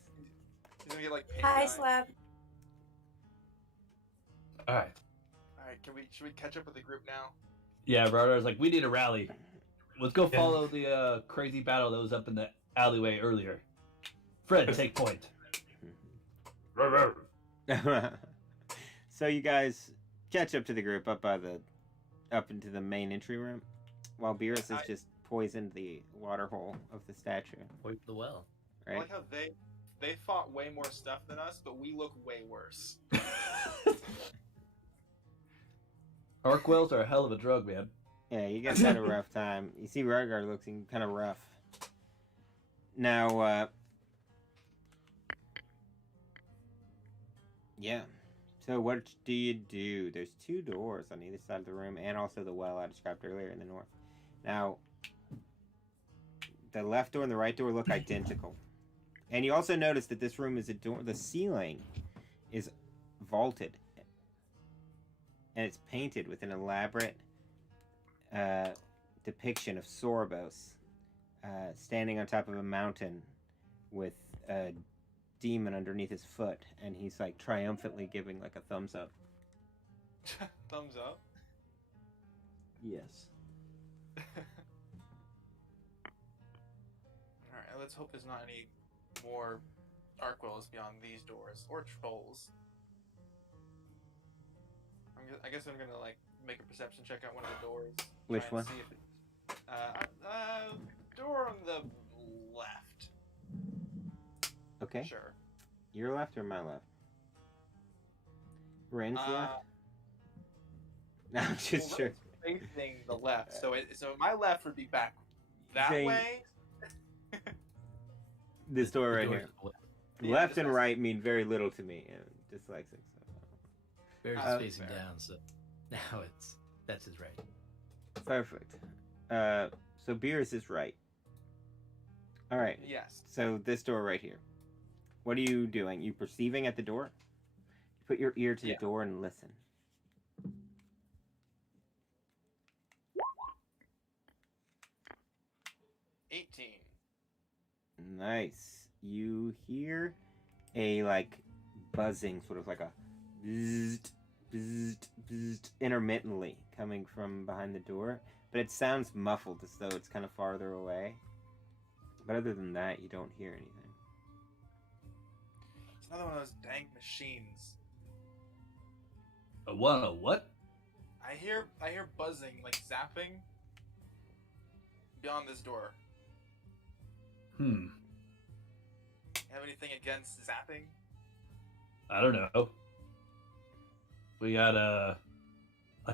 He's gonna get like pink Hi, eye. Slap. All right. All right, should we catch up with the group now? Yeah, Ragnar's like, we need a rally. Let's go follow the crazy battle that was up in the alleyway earlier. Fred, take point. So you guys catch up to the group up into the main entry room, while Beerus has just poisoned the water hole of the statue. Poison the well. I Right? like how they fought way more stuff than us, but we look way worse. Arkwells are a hell of a drug, man. Yeah, you guys had a rough time. You see Rognar looking kind of rough. Now, yeah. So what do you do? There's 2 doors on either side of the room, and also the well I described earlier in the north. Now, the left door and the right door look identical. And you also notice that this room is a door. The ceiling is vaulted, and it's painted with an elaborate depiction of Sorobos standing on top of a mountain with a demon underneath his foot, and he's like triumphantly giving like a thumbs up. Thumbs up. Yes. Alright, let's hope there's not any more Arkwells beyond these doors, or trolls. I guess I'm gonna like make a perception check out one of the doors. Which try one? and see if it, door on the left. Okay. Sure. Your left or my left? Ren's left? No, I'm just Well, sure. Ren's facing the left, so my left would be back that Saying- way. This door The right door's here. to the left. Yeah, Left this and was- right mean very little to me. Dyslexic. Bear's Uh, facing fair. down, so now that's his right. Perfect. So Beerus is right. All right. Yes. So this door right here. What are you doing? You perceiving at the door? Put your ear to Yeah. the door and listen. Nice. You hear a like buzzing, sort of like a bzzzt, bzzzt, bzzzt, intermittently coming from behind the door, but it sounds muffled as though it's kind of farther away. But other than that, you don't hear anything. It's another one of those dang machines. A what? I hear buzzing, like zapping beyond this door. Hmm. Have anything against zapping? I don't know. We got a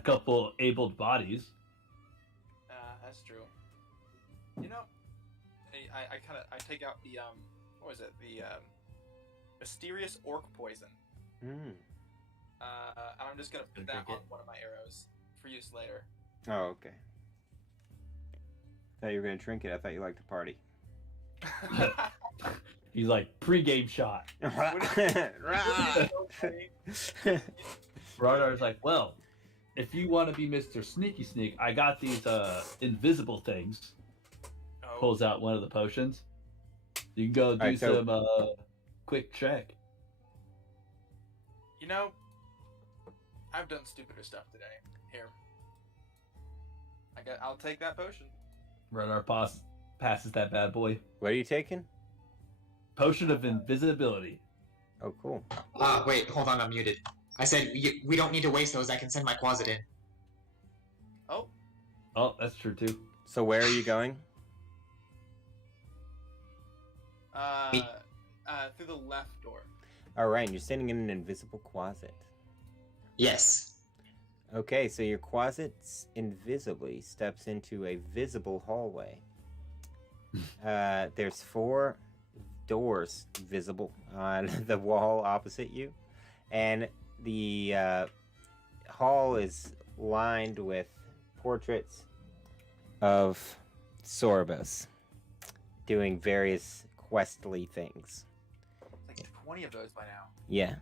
couple abled bodies. That's true. You know, I take out the what was it? The mysterious orc poison. Hmm. And I'm just gonna put that Drink on it. one of my arrows for use later. Oh, okay. Thought you were gonna drink it. I thought you liked to party. He's like pre-game shot. Radar's like, well, if you want to be Mr. Sneaky Sneak, I got these invisible things. Oh, Pulls out one of the potions. You can go do Alright, so- some quick check. you know, I've done stupider stuff today. Here, I'll take that potion. Radar passes that bad boy. What are you taking? Potion of invisibility. Oh, cool. Wait, hold on, I'm muted. I said we don't need to waste those. I can send my closet in. Oh, Oh, that's true too. So where are you going? through the left door. All right, and you're standing in an invisible closet. Yes. Okay, so your closet invisibly steps into a visible hallway. There's 4 doors visible on the wall opposite you, and the hall is lined with portraits of sorobos doing various questly things. It's like 20 of those by now. Yeah,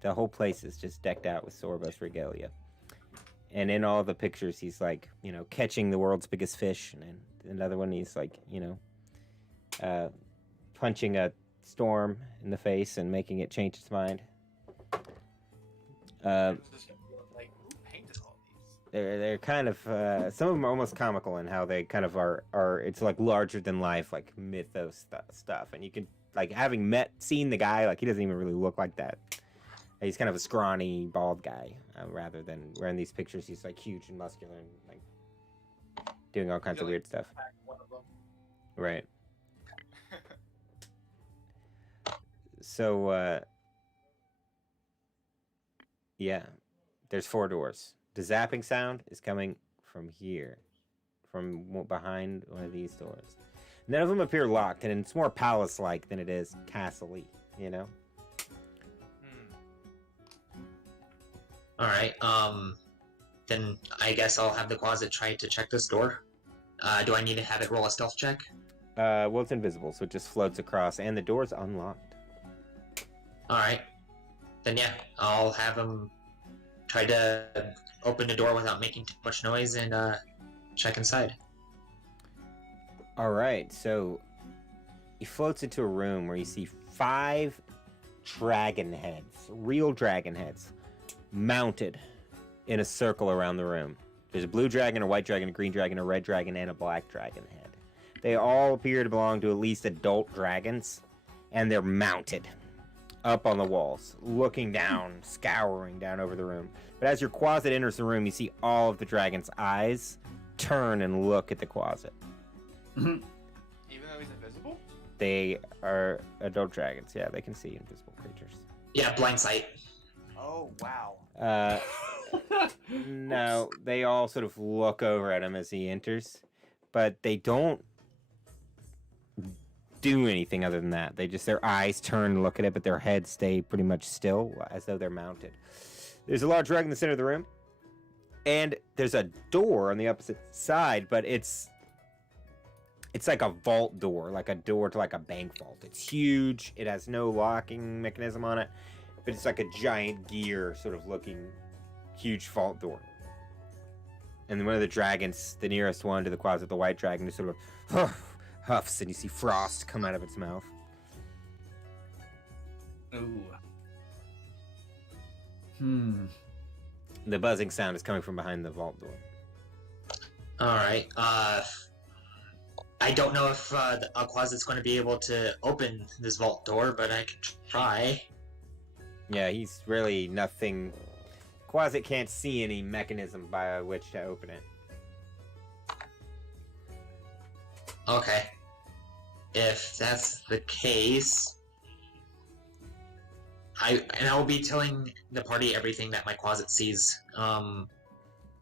the whole place is just decked out with sorobos regalia. And in all the pictures, he's like, catching the world's biggest fish, and in another one, he's like, punching a storm in the face and making it change its mind. Like, who painted all these? They're kind of some of them are almost comical in how they kind of are it's like larger than life, like mythos stuff, and you can, like, having seen the guy, like, he doesn't even really look like that. He's kind of a scrawny, bald guy, rather than where in these pictures he's like huge and muscular and like doing all kinds of weird stuff. One of them. Right. So, yeah, there's 4 doors. The zapping sound is coming from here, from behind one of these doors. None of them appear locked, and it's more palace-like than it is castle-y, Alright, then I guess I'll have the closet try to check this door. Do I need to have it roll a stealth check? Well, it's invisible, so it just floats across, and the door's unlocked. Alright. Then yeah, I'll have him try to open the door without making too much noise and check inside. Alright, so he floats into a room where you see 5 dragon heads, real dragon heads, mounted in a circle around the room. There's a blue dragon, a white dragon, a green dragon, a red dragon, and a black dragon head. They all appear to belong to at least adult dragons, and they're mounted up on the walls, looking down, scouring down over the room. But as your closet enters the room, you see all of the dragon's eyes turn and look at the closet. Even though he's invisible? They are adult dragons. Yeah, they can see invisible creatures. Yeah, blind sight. Oh, wow. No, they all sort of look over at him as he enters, but they don't do anything other than that. Their eyes turn and look at it, but their heads stay pretty much still, as though they're mounted. There's a large dragon in the center of the room, and there's a door on the opposite side, but it's like a vault door, like a door to like a bank vault. It's huge. It has no locking mechanism on it, but it's like a giant gear sort of looking huge vault door. And then one of the dragons, the nearest one to the closet, the white dragon, just sort of huffs, and you see frost come out of its mouth. Ooh. The buzzing sound is coming from behind the vault door. Alright, I don't know if a closet's going to be able to open this vault door, but I can try. Yeah, he's really nothing. Quasit can't see any mechanism by which to open it. Okay. If that's the case, I will be telling the party everything that my closet sees. I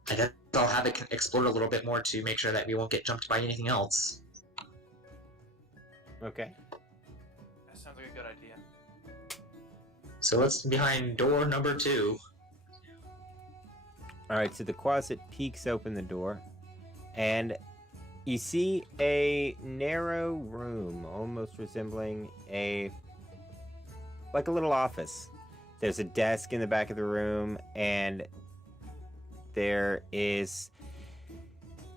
guess I'll have it explored a little bit more to make sure that we won't get jumped by anything else. Okay. That sounds like a good idea. So let's behind door number 2. Alright, so the Quasit peeks open the door, and you see a narrow room, almost resembling like a little office. There's a desk in the back of the room, and there is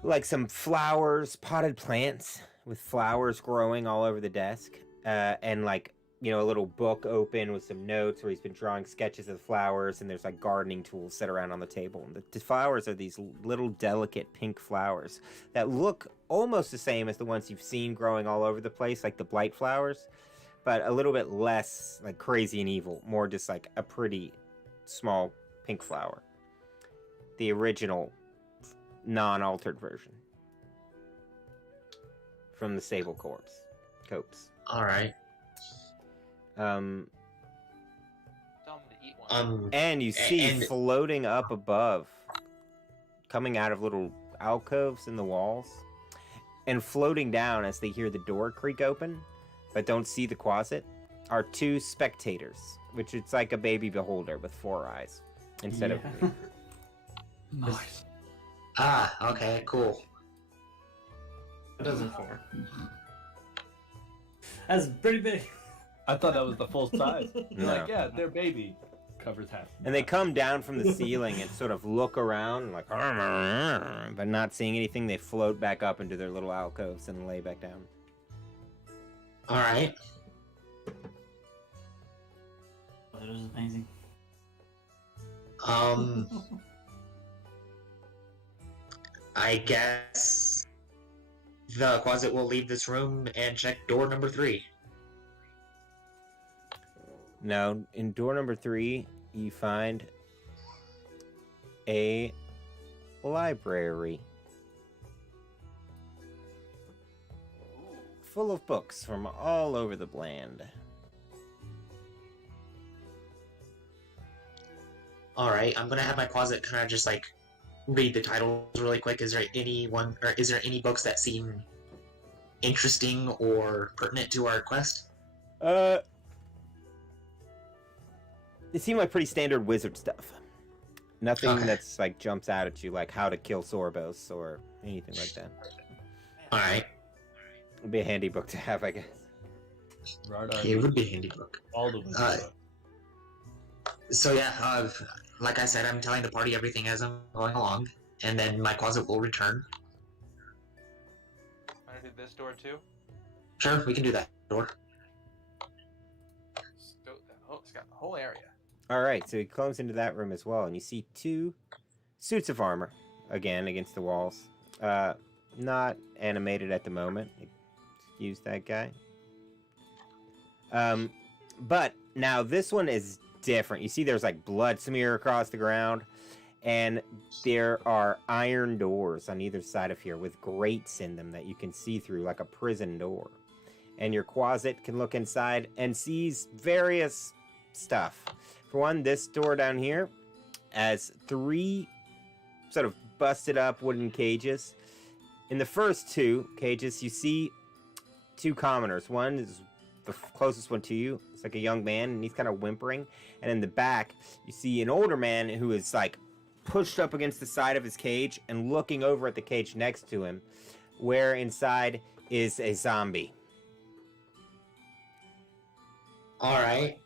like some flowers, potted plants with flowers growing all over the desk, and like, a little book open with some notes where he's been drawing sketches of the flowers, and there's like gardening tools set around on the table. And the flowers are these little delicate pink flowers that look almost the same as the ones you've seen growing all over the place, like the blight flowers, but a little bit less like crazy and evil, more just like a pretty small pink flower. The original non-altered version from the Sable Copes. All right. Tell him to eat one. And you see and- floating up above, coming out of little alcoves in the walls, and floating down as they hear the door creak open, but don't see the closet, are two spectators, which it's like a baby beholder with 4 eyes instead of 3. Nice. Ah, okay, cool. What does it for? That's pretty big. I thought that was the full size. No. Like, yeah, their baby covers half. And they come down from the ceiling and sort of look around, like, but not seeing anything, they float back up into their little alcoves and lay back down. All right. That was amazing. I guess the closet will leave this room and check door number 3. Now, in door number 3, you find a library full of books from all over the land. All right, I'm gonna have my closet kind of just like read the titles really quick. Is there any books that seem interesting or pertinent to our quest? They seem like pretty standard wizard stuff. Nothing Okay. that's like jumps out at you like how to kill Sorobos or anything like that. All right, It'd be a handy book to have, I guess. it would be a handy book. All the So yeah, like I said, I'm telling the party everything as I'm going along, and then my closet will return. Want to do this door too? Sure, we can do that door. It's got the whole area. All right, so he climbs into that room as well, and you see 2 suits of armor, again, against the walls. Not animated at the moment. Excuse that guy. But now this one is different. You see there's like blood smear across the ground, and there are iron doors on either side of here with grates in them that you can see through like a prison door. And your closet can look inside and sees various stuff. For one, this door down here has 3 sort of busted up wooden cages. In the first 2 cages, you see 2 commoners. One is the closest one to you. It's like a young man, and he's kind of whimpering. And in the back, you see an older man who is like pushed up against the side of his cage and looking over at the cage next to him, where inside is a zombie. All right.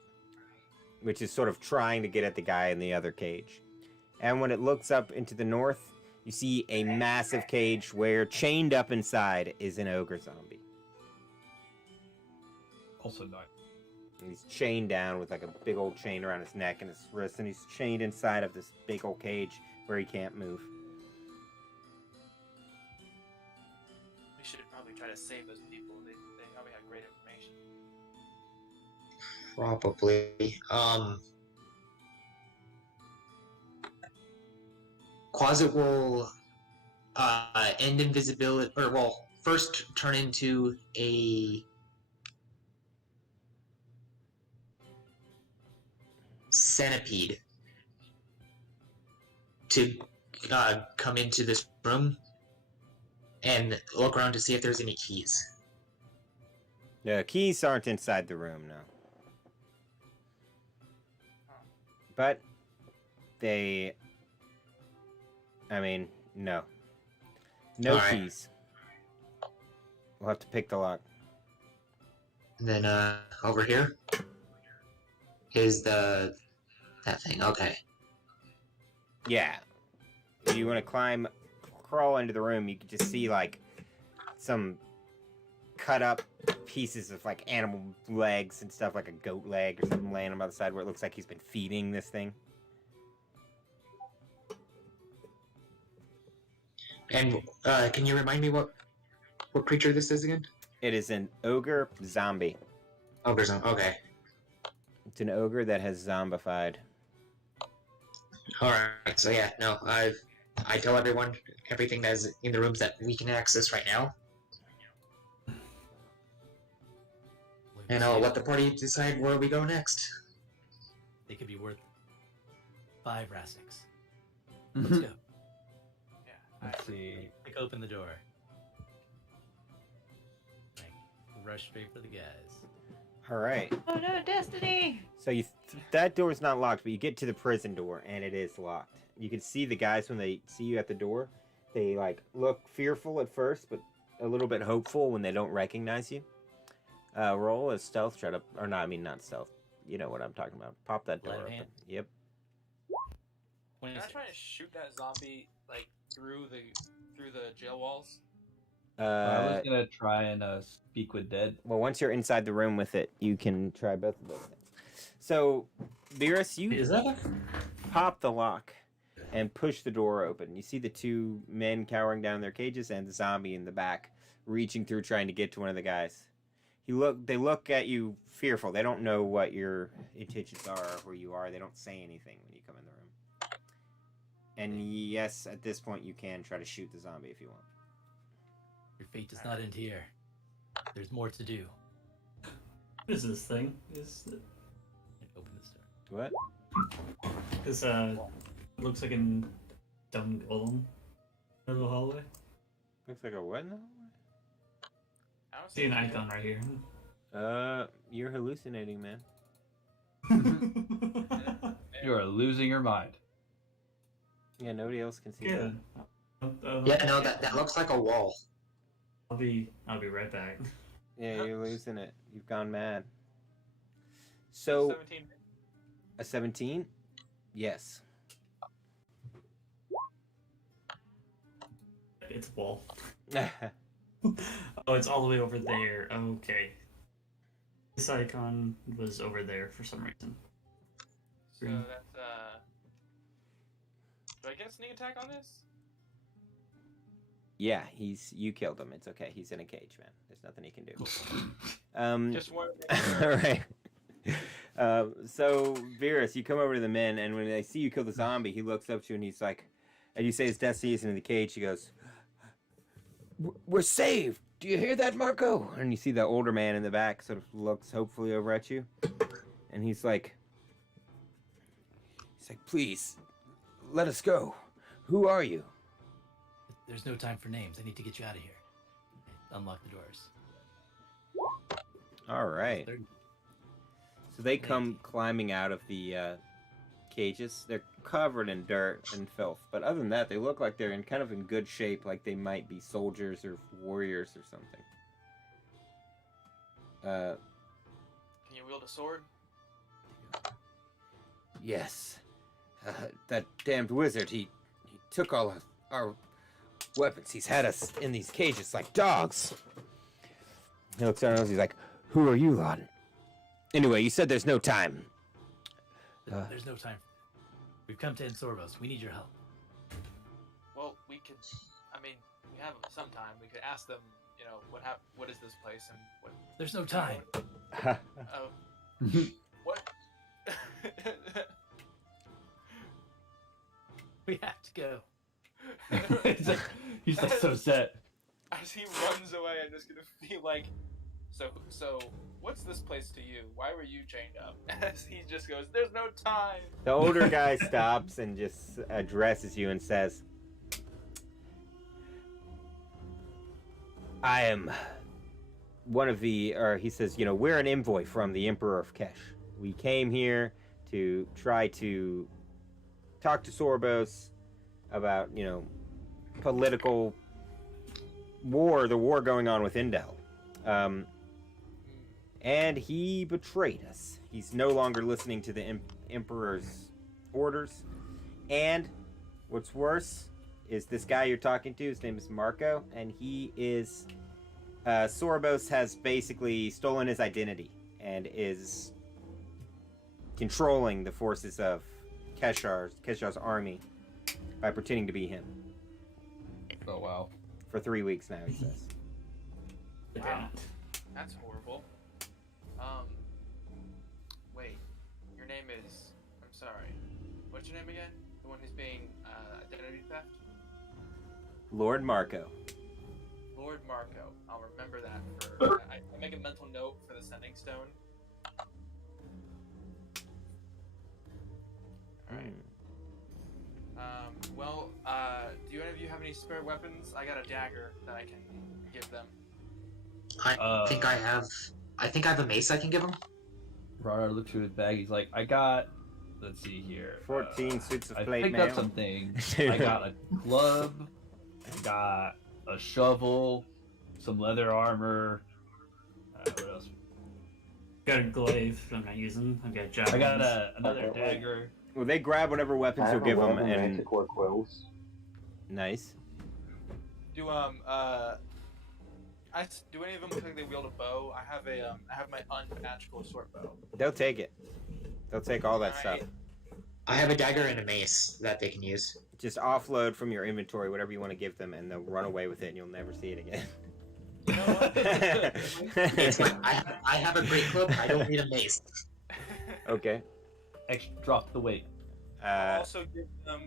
Which is sort of trying to get at the guy in the other cage. And when it looks up into the north, you see a massive cage where chained up inside is an ogre zombie. Also nice. And he's chained down with like a big old chain around his neck and his wrist, and he's chained inside of this big old cage where he can't move. We should probably try to save those people. They probably have great information. Probably. Closet will end invisibility, or well, first turn into a centipede to come into this room and look around to see if there's any keys. The keys aren't inside the room, no. But they... I mean, no. No Alright. keys. We'll have to pick the lock. And then over here is that thing. Okay. Yeah. If you want to crawl into the room, you can just see like some cut up pieces of like animal legs and stuff, like a goat leg or something laying on the other side where it looks like he's been feeding this thing. And can you remind me what creature this is again? It is an ogre zombie. Ogre zone. Okay. It's an ogre that has zombified. All right. So yeah, no, I tell everyone everything that is in the rooms that we can access right now, and I'll let the party decide where we go next. They could be worth 5 Rastics. Let's go. Yeah. Let's see. Pick open the door. Like, rush straight for the guys. All right. Oh no, Destiny! So that door's not locked, but you get to the prison door and it is locked. You can see the guys when they see you at the door. They like look fearful at first, but a little bit hopeful when they don't recognize you. Roll a stealth. Try to, or not. I mean, not stealth. You know what I'm talking about. Pop that door Sleight of open. hand? Yep. Can I 26. try to shoot that zombie like through the jail walls? I was gonna try and speak with dead. Well, once you're inside the room with it, you can try both of those things. So, Virus, you Is that a... pop the lock and push the door open. You see the 2 men cowering down in their cages and the zombie in the back reaching through trying to get to one of the guys. They look at you fearful. They don't know what your intentions are or who you are. They don't say anything when you come in the room. And yes, at this point you can try to shoot the zombie if you want. Your fate does not end here. There's more to do. What is this thing? Is it... Open this door. What? This looks like a dumb golem in the hallway. Looks like a what now? I don't See an anything. icon right here. You're hallucinating, man. You are losing your mind. Yeah, nobody else can see Yeah. that. Yeah, no, that looks like a wall. I'll be right back. Yeah, you're losing it. You've gone mad. So, 17. a 17? Yes. It's a wall. Oh, it's all the way over there. Okay. This icon was over there for some reason. So that's do I get a sneak attack on this? Yeah, you killed him. It's okay. He's in a cage, man. There's nothing he can do. Just wanted to make sure. All right. So, Virus, you come over to the men, and when they see you kill the zombie, he looks up to you and he's like, and you say his destiny is in the cage. He goes, "We're saved. Do you hear that, Marco?" And you see the older man in the back sort of looks hopefully over at you, and he's like, "Please, let us go. Who are you?" There's no time for names. I need to get you out of here. Unlock the doors. All right. So they come climbing out of the cages. They're covered in dirt and filth, but other than that, they look like they're in kind of in good shape, like they might be soldiers or warriors or something. Can you wield a sword? Yes. That damned wizard, he took all of our weapons. He's had us in these cages like dogs. He looks around and he's like, "Who are you, Lon?" Anyway, you said there's no time. There's no time. We've come to end Sorobos. We need your help. Well, we could. I mean, we have some time. We could ask them. You know, what is this place and what? There's no time. What? We have to go. He's like so set. As he runs away, I'm just gonna feel like, so, what's this place to you? Why were you chained up? As he just goes, there's no time. The older guy stops and just addresses you and says, "I am one of the," or he says, "we're an envoy from the Emperor of Kesh. We came here to try to talk to Sorobos about, political war, the war going on with Indel. And he betrayed us. He's no longer listening to the Emperor's orders. And what's worse is this guy you're talking to, his name is Marco, and he is... Sorobos has basically stolen his identity and is controlling the forces of Keshar's army by pretending to be him. Oh wow. For 3 weeks now, he says. Wow. That's horrible. Wait. Your name is. I'm sorry. What's your name again? The one who's being identity theft? Lord Marco. Lord Marco. I'll remember that for. I make a mental note for the sending stone. Alright. Well, do any of you have any spare weapons? I got a dagger that I can give them. I think I have a mace I can give him. Rognar looks through his bag. He's like, I got. Let's see here. 14 suits of I plate picked mail. up some things. I got a club. I got a shovel. Some leather armor. What else? Got a glaive that I'm not using. I've got javelins. I got another dagger. Well, they grab whatever I weapons you'll have give a them, weapon, and manticore quills. nice. Do do any of them look like they wield a bow? I have my unmagical short bow. They'll take it. They'll take all that stuff. Alright. I have a dagger and a mace that they can use. Just offload from your inventory whatever you want to give them, and they'll run away with it, and you'll never see it again. You know what? It's like, I have a great club. I don't need a mace. Okay. Extra, drop the weight. I'll also give them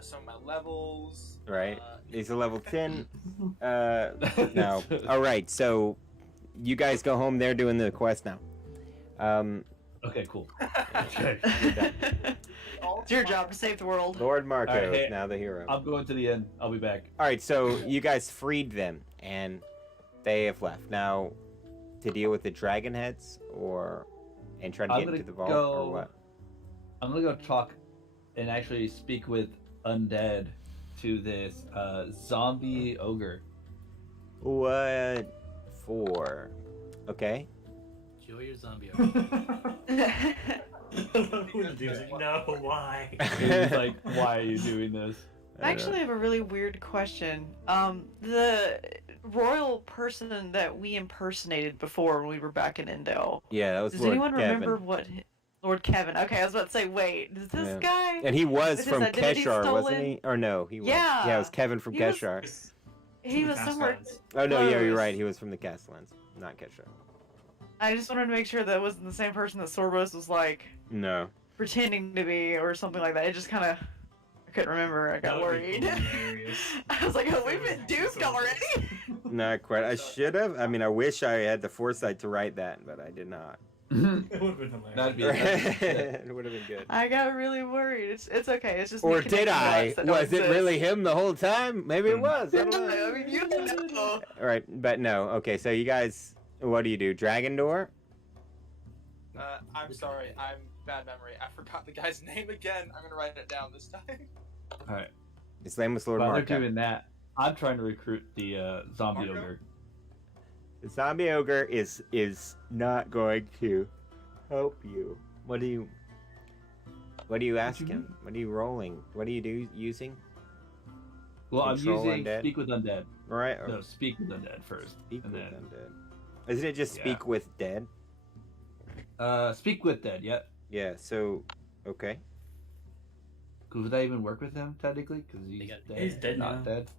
some of my levels. Right. He's a level 10. No. All right. So you guys go home. They're doing the quest now. Okay, cool. Okay. It's your job to save the world. Lord Marco All right, hey, is now the hero. I'm going to the end. I'll be back. All right. So you guys freed them, and they have left now to deal with the dragon heads, and try to I'm get gonna into the vault, go- or what? I'm gonna go talk and actually speak with undead to this zombie ogre. What for? Okay. Enjoy your zombie No, why? He's like, why are you doing this? I actually have a really weird question. The royal person that we impersonated before when we were back in Indel. Yeah, that was Does Lord anyone Kevin. remember what Lord Kevin? Okay, I was about to say, wait, is this Yeah. guy? And he was With his from identity Keshar, wasn't stolen? he? Or no, he was. Yeah. Yeah, it was Kevin from He was- Keshar. He was somewhere. Fastlands. Oh no, yeah, you're close. right. He was from the Castellans, not Keshar. I just wanted to make sure that wasn't the same person that Sorobos was like No. pretending to be or something like that. It just kind of, I couldn't remember. I got That would be worried. hilarious. I was like, oh, we've been duped already. Not quite. I should have. I mean, I wish I had the foresight to write that, but I did not. It would have been hilarious. That'd be It would have been good. I got really worried. It's okay. It's just me Or did connecting I? dots that don't Was it exist. really him the whole time? Maybe it was. I don't know. I mean, you don't know. All right, but no. Okay, so you guys, what do? Dragon Door? I'm sorry. I'm bad memory. I forgot the guy's name again. I'm gonna write it down this time. All right. His name was Lord While they're Marco. doing that, I'm trying to recruit the zombie Marco? ogre. The zombie ogre is not going to help you. What do you ask you him? What are you rolling? What are you using? Well, I'm Control using undead? speak with undead. All right. No, speak with undead first. Speak and with then, undead. Isn't it just Yeah. speak with dead? speak with dead. Yep. Yeah. So, okay. Would that even work with him technically? Because He's dead not now. dead.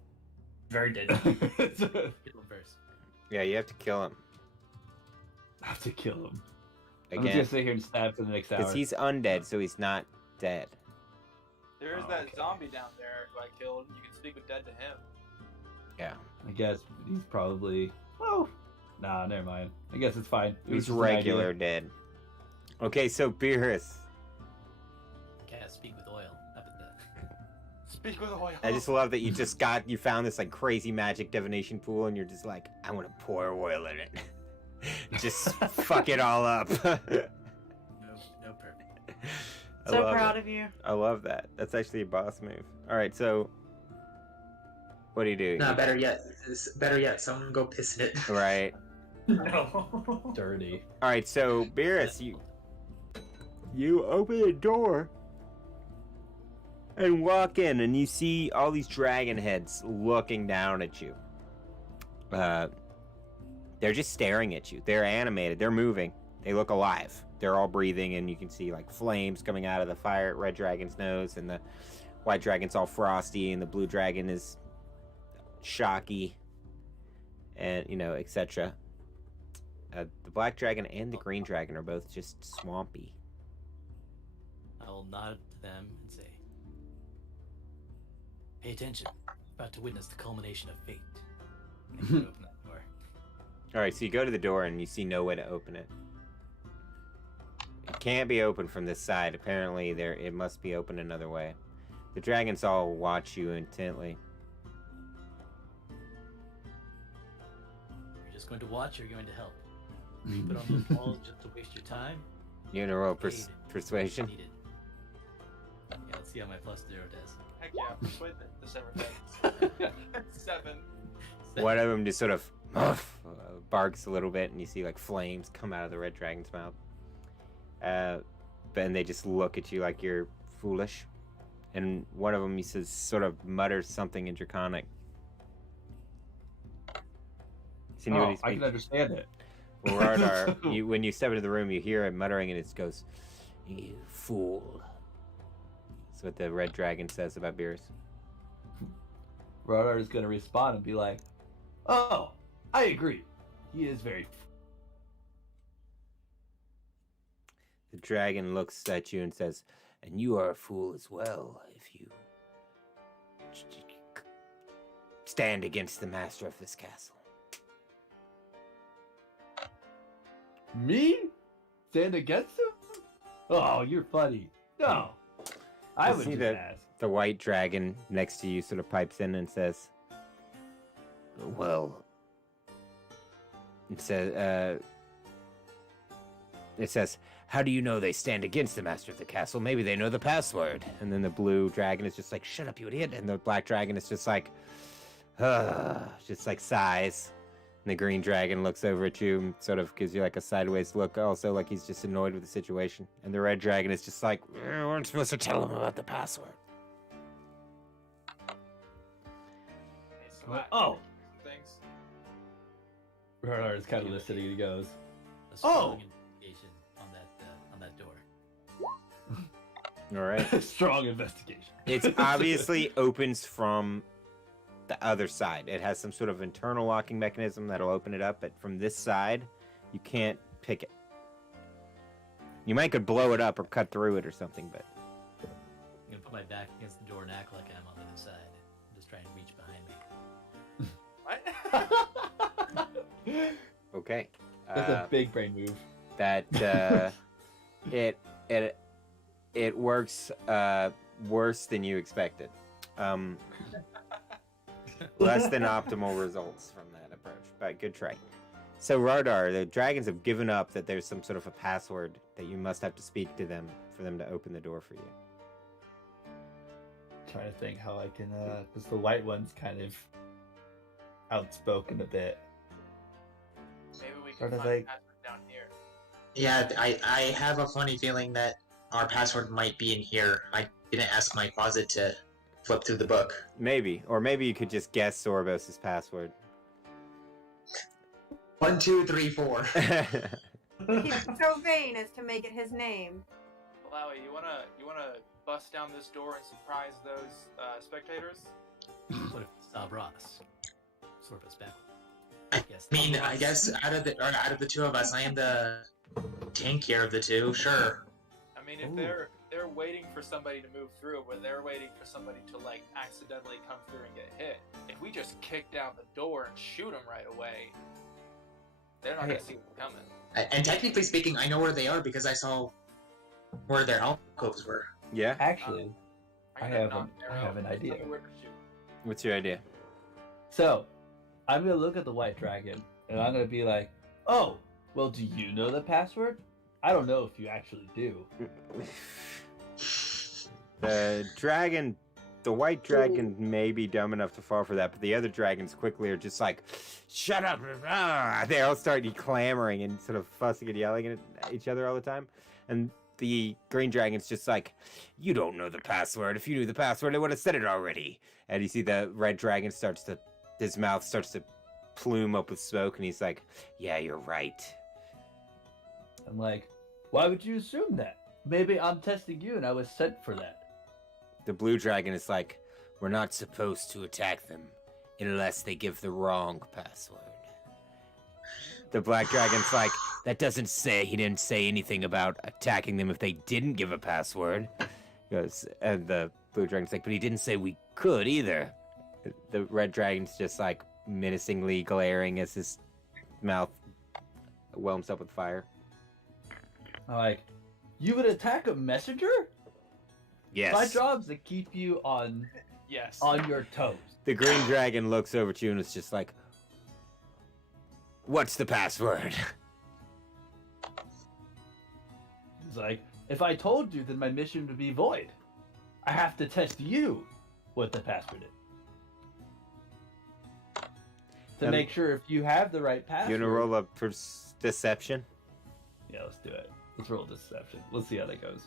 Very dead. Kill him first. Yeah, you have to kill him I have to kill him. I'm just gonna again sit here and stab for the next hour. because he's undead, so he's not dead. There is Oh, that okay. zombie down there who I killed. You can speak with dead to him. Yeah. I guess he's probably. Oh, nah, never mind. I guess it's fine. It was He's just an regular idea. dead. Okay, so Beerus. Can't speak with oil. How about that? Speak with oil. I just love that you found this like crazy magic divination pool, and you're just like, I want to pour oil in it. Just fuck it all up. No perfect. I So love proud it. of you. I love that. That's actually a boss move. All right, so what do you do? No, better yet, someone go piss in it. Right. No. Dirty. All right, so Beerus, you open the door and walk in, and you see all these dragon heads looking down at you. They're just staring at you. They're animated. They're moving. They look alive. They're all breathing, and you can see like flames coming out of the red dragon's nose, and the white dragon's all frosty, and the blue dragon is shocky, and etc. The black dragon and the green dragon are both just swampy. I will nod to them and say, "Pay attention. About to witness the culmination of fate." And you open that door. All right, so you go to the door and you see no way to open it. It can't be opened from this side. Apparently, it must be opened another way. The dragons all watch you intently. You're just going to watch or you're going to help? You put on those walls just to waste your time? You gonna roll Aid. persuasion? Needed. Yeah, let's see how my +0 does. Heck yeah, persuade the Sever 7. One of them just sort of barks a little bit, and you see like flames come out of the red dragon's mouth. But they just look at you like you're foolish. And one of them, he says, sort of mutters something in Draconic. So I can understand it. Well, Rognar, when you step into the room, you hear him muttering, and it goes, "You fool." That's what the red dragon says about Beerus. Rognar is going to respond and be like, "Oh, I agree. He is very..." The dragon looks at you and says, "And you are a fool as well if you stand against the master of this castle." Me? Stand against him? Oh, you're funny. No. I You would see just that ask. the white dragon next to you sort of pipes in and says, "Well," it says, "How do you know they stand against the master of the castle? Maybe they know the password." And then the blue dragon is just like, "Shut up, you idiot." And the black dragon is just like, just like sighs. And the green dragon looks over at you and sort of gives you like a sideways look, also like he's just annoyed with the situation. And the red dragon is just like, "We weren't supposed to tell him about the password." Oh. Things. Ragnar is kind of listening and he goes, A strong Oh! investigation on that door. All right. strong investigation. It's obviously opens from the other side. It has some sort of internal locking mechanism that'll open it up, but from this side, you can't pick it. You might could blow it up or cut through it or something, but I'm gonna put my back against the door and act like I'm on the other side. I'm just trying to reach behind me. What? okay. That's a big brain move. That it works worse than you expected. Less than optimal results from that approach, but good try. So Rognar, the dragons have given up that there's some sort of a password that you must have to speak to them for them to open the door for you. Trying to think how I can, because the white one's kind of outspoken a bit. Maybe we Sort can of find like- the password down here. Yeah, I have a funny feeling that our password might be in here. I didn't ask my closet to flip through the book. Maybe, or maybe you could just guess Sorobos' password. 1, 2, 3, 4. He's so vain as to make it his name. Malawi, you wanna bust down this door and surprise those spectators? What if it's Ross? Sorobos back. I guess out of the two of us, I am the tankier of the two. Sure. I mean, if Ooh. they're waiting for somebody to move through, but they're waiting for somebody to like accidentally come through and get hit. If we just kick down the door and shoot them right away, they're not gonna see them coming. And technically speaking, I know where they are because I saw where their alcoves were. Yeah? Actually, I'm I gonna have knock an- their I have out an and tell idea. me where to shoot. What's your idea? so I'm going to look at the white dragon and I'm going to be like, "Oh, well, do you know the password? I don't know if you actually do." The white dragon may be dumb enough to fall for that, but the other dragons quickly are just like, "Shut up!" They all start clamoring and sort of fussing and yelling at each other all the time. And the green dragon's just like, "You don't know the password. If you knew the password, I would have said it already." And you see the red dragon his mouth starts to plume up with smoke, and he's like, "Yeah, you're right." I'm like, "Why would you assume that? Maybe I'm testing you and I was sent for that." The blue dragon is like, "We're not supposed to attack them unless they give the wrong password." The black dragon's like, that doesn't say, he didn't say anything about attacking them if they didn't give a password. He goes, and the blue dragon's like, but he didn't say we could either. The red dragon's just like menacingly glaring as his mouth whelms up with fire. I'm like, you would attack a messenger? Yes. My job's to keep you on your toes. The green dragon looks over at you and is just like, what's the password? He's like, if I told you, then my mission would be void. I have to test you what the password is. To make sure if you have the right password. You wanna roll a deception? Yeah, let's do it. Let's roll deception. Let's see how that goes.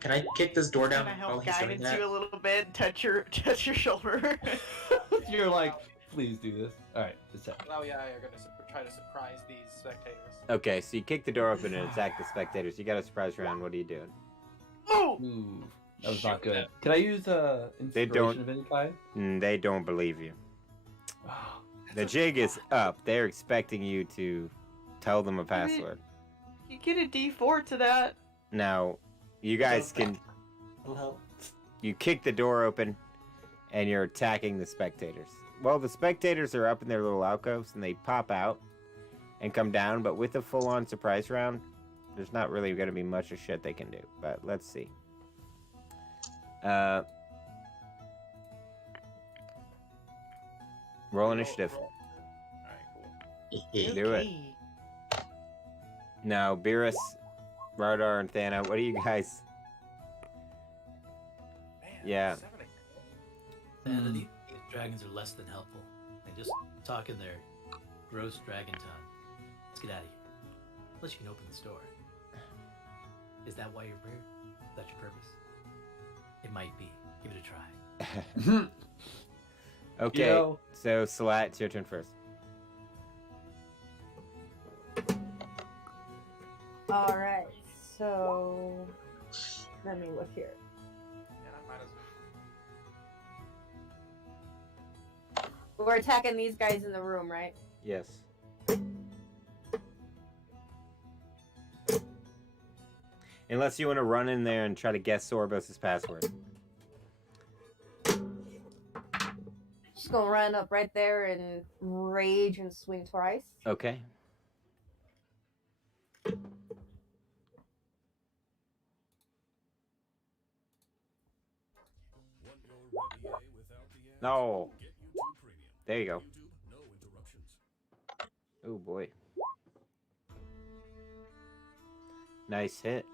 Can I kick this door down? Can I while help he's doing guidance that? you a little bit? Touch your shoulder. You're like, please do this. All right, deception. Oh yeah, you're gonna try to surprise these spectators. Okay, so you kick the door open and attack the spectators. You got a surprise round. What are you doing? Oh! Ooh, that was Shoot not good. them. Can I use They don't- inspiration of any kind? They don't believe you. Oh, The jig is up. They're expecting you to tell them a password. You get a D4 to that. Now, you guys can. It'll help. You kick the door open, and you're attacking the spectators. Well, the spectators are up in their little alcoves, and they pop out and come down. But with a full-on surprise round, there's not really going to be much of shit they can do. But let's see. Roll initiative. Alright, cool. Do it. Okay. Now, Beerus, Rognar, and Thana, what do you guys? Man, Yeah. 7 again. And these dragons are less than helpful. They just talk in their gross dragon tongue. Let's get out of here. Unless you can open the store. Is that why you're here? Is that your purpose? It might be. Give it a try. Okay, You know- so Salat, it's your turn first. All right, so let me look here. Yeah, I might as well. We're attacking these guys in the room, right? Yes. Unless you want to run in there and try to guess Sorobos' password. Just gonna run up right there and rage and swing twice. Okay. No. There you go. Oh boy. Nice hit.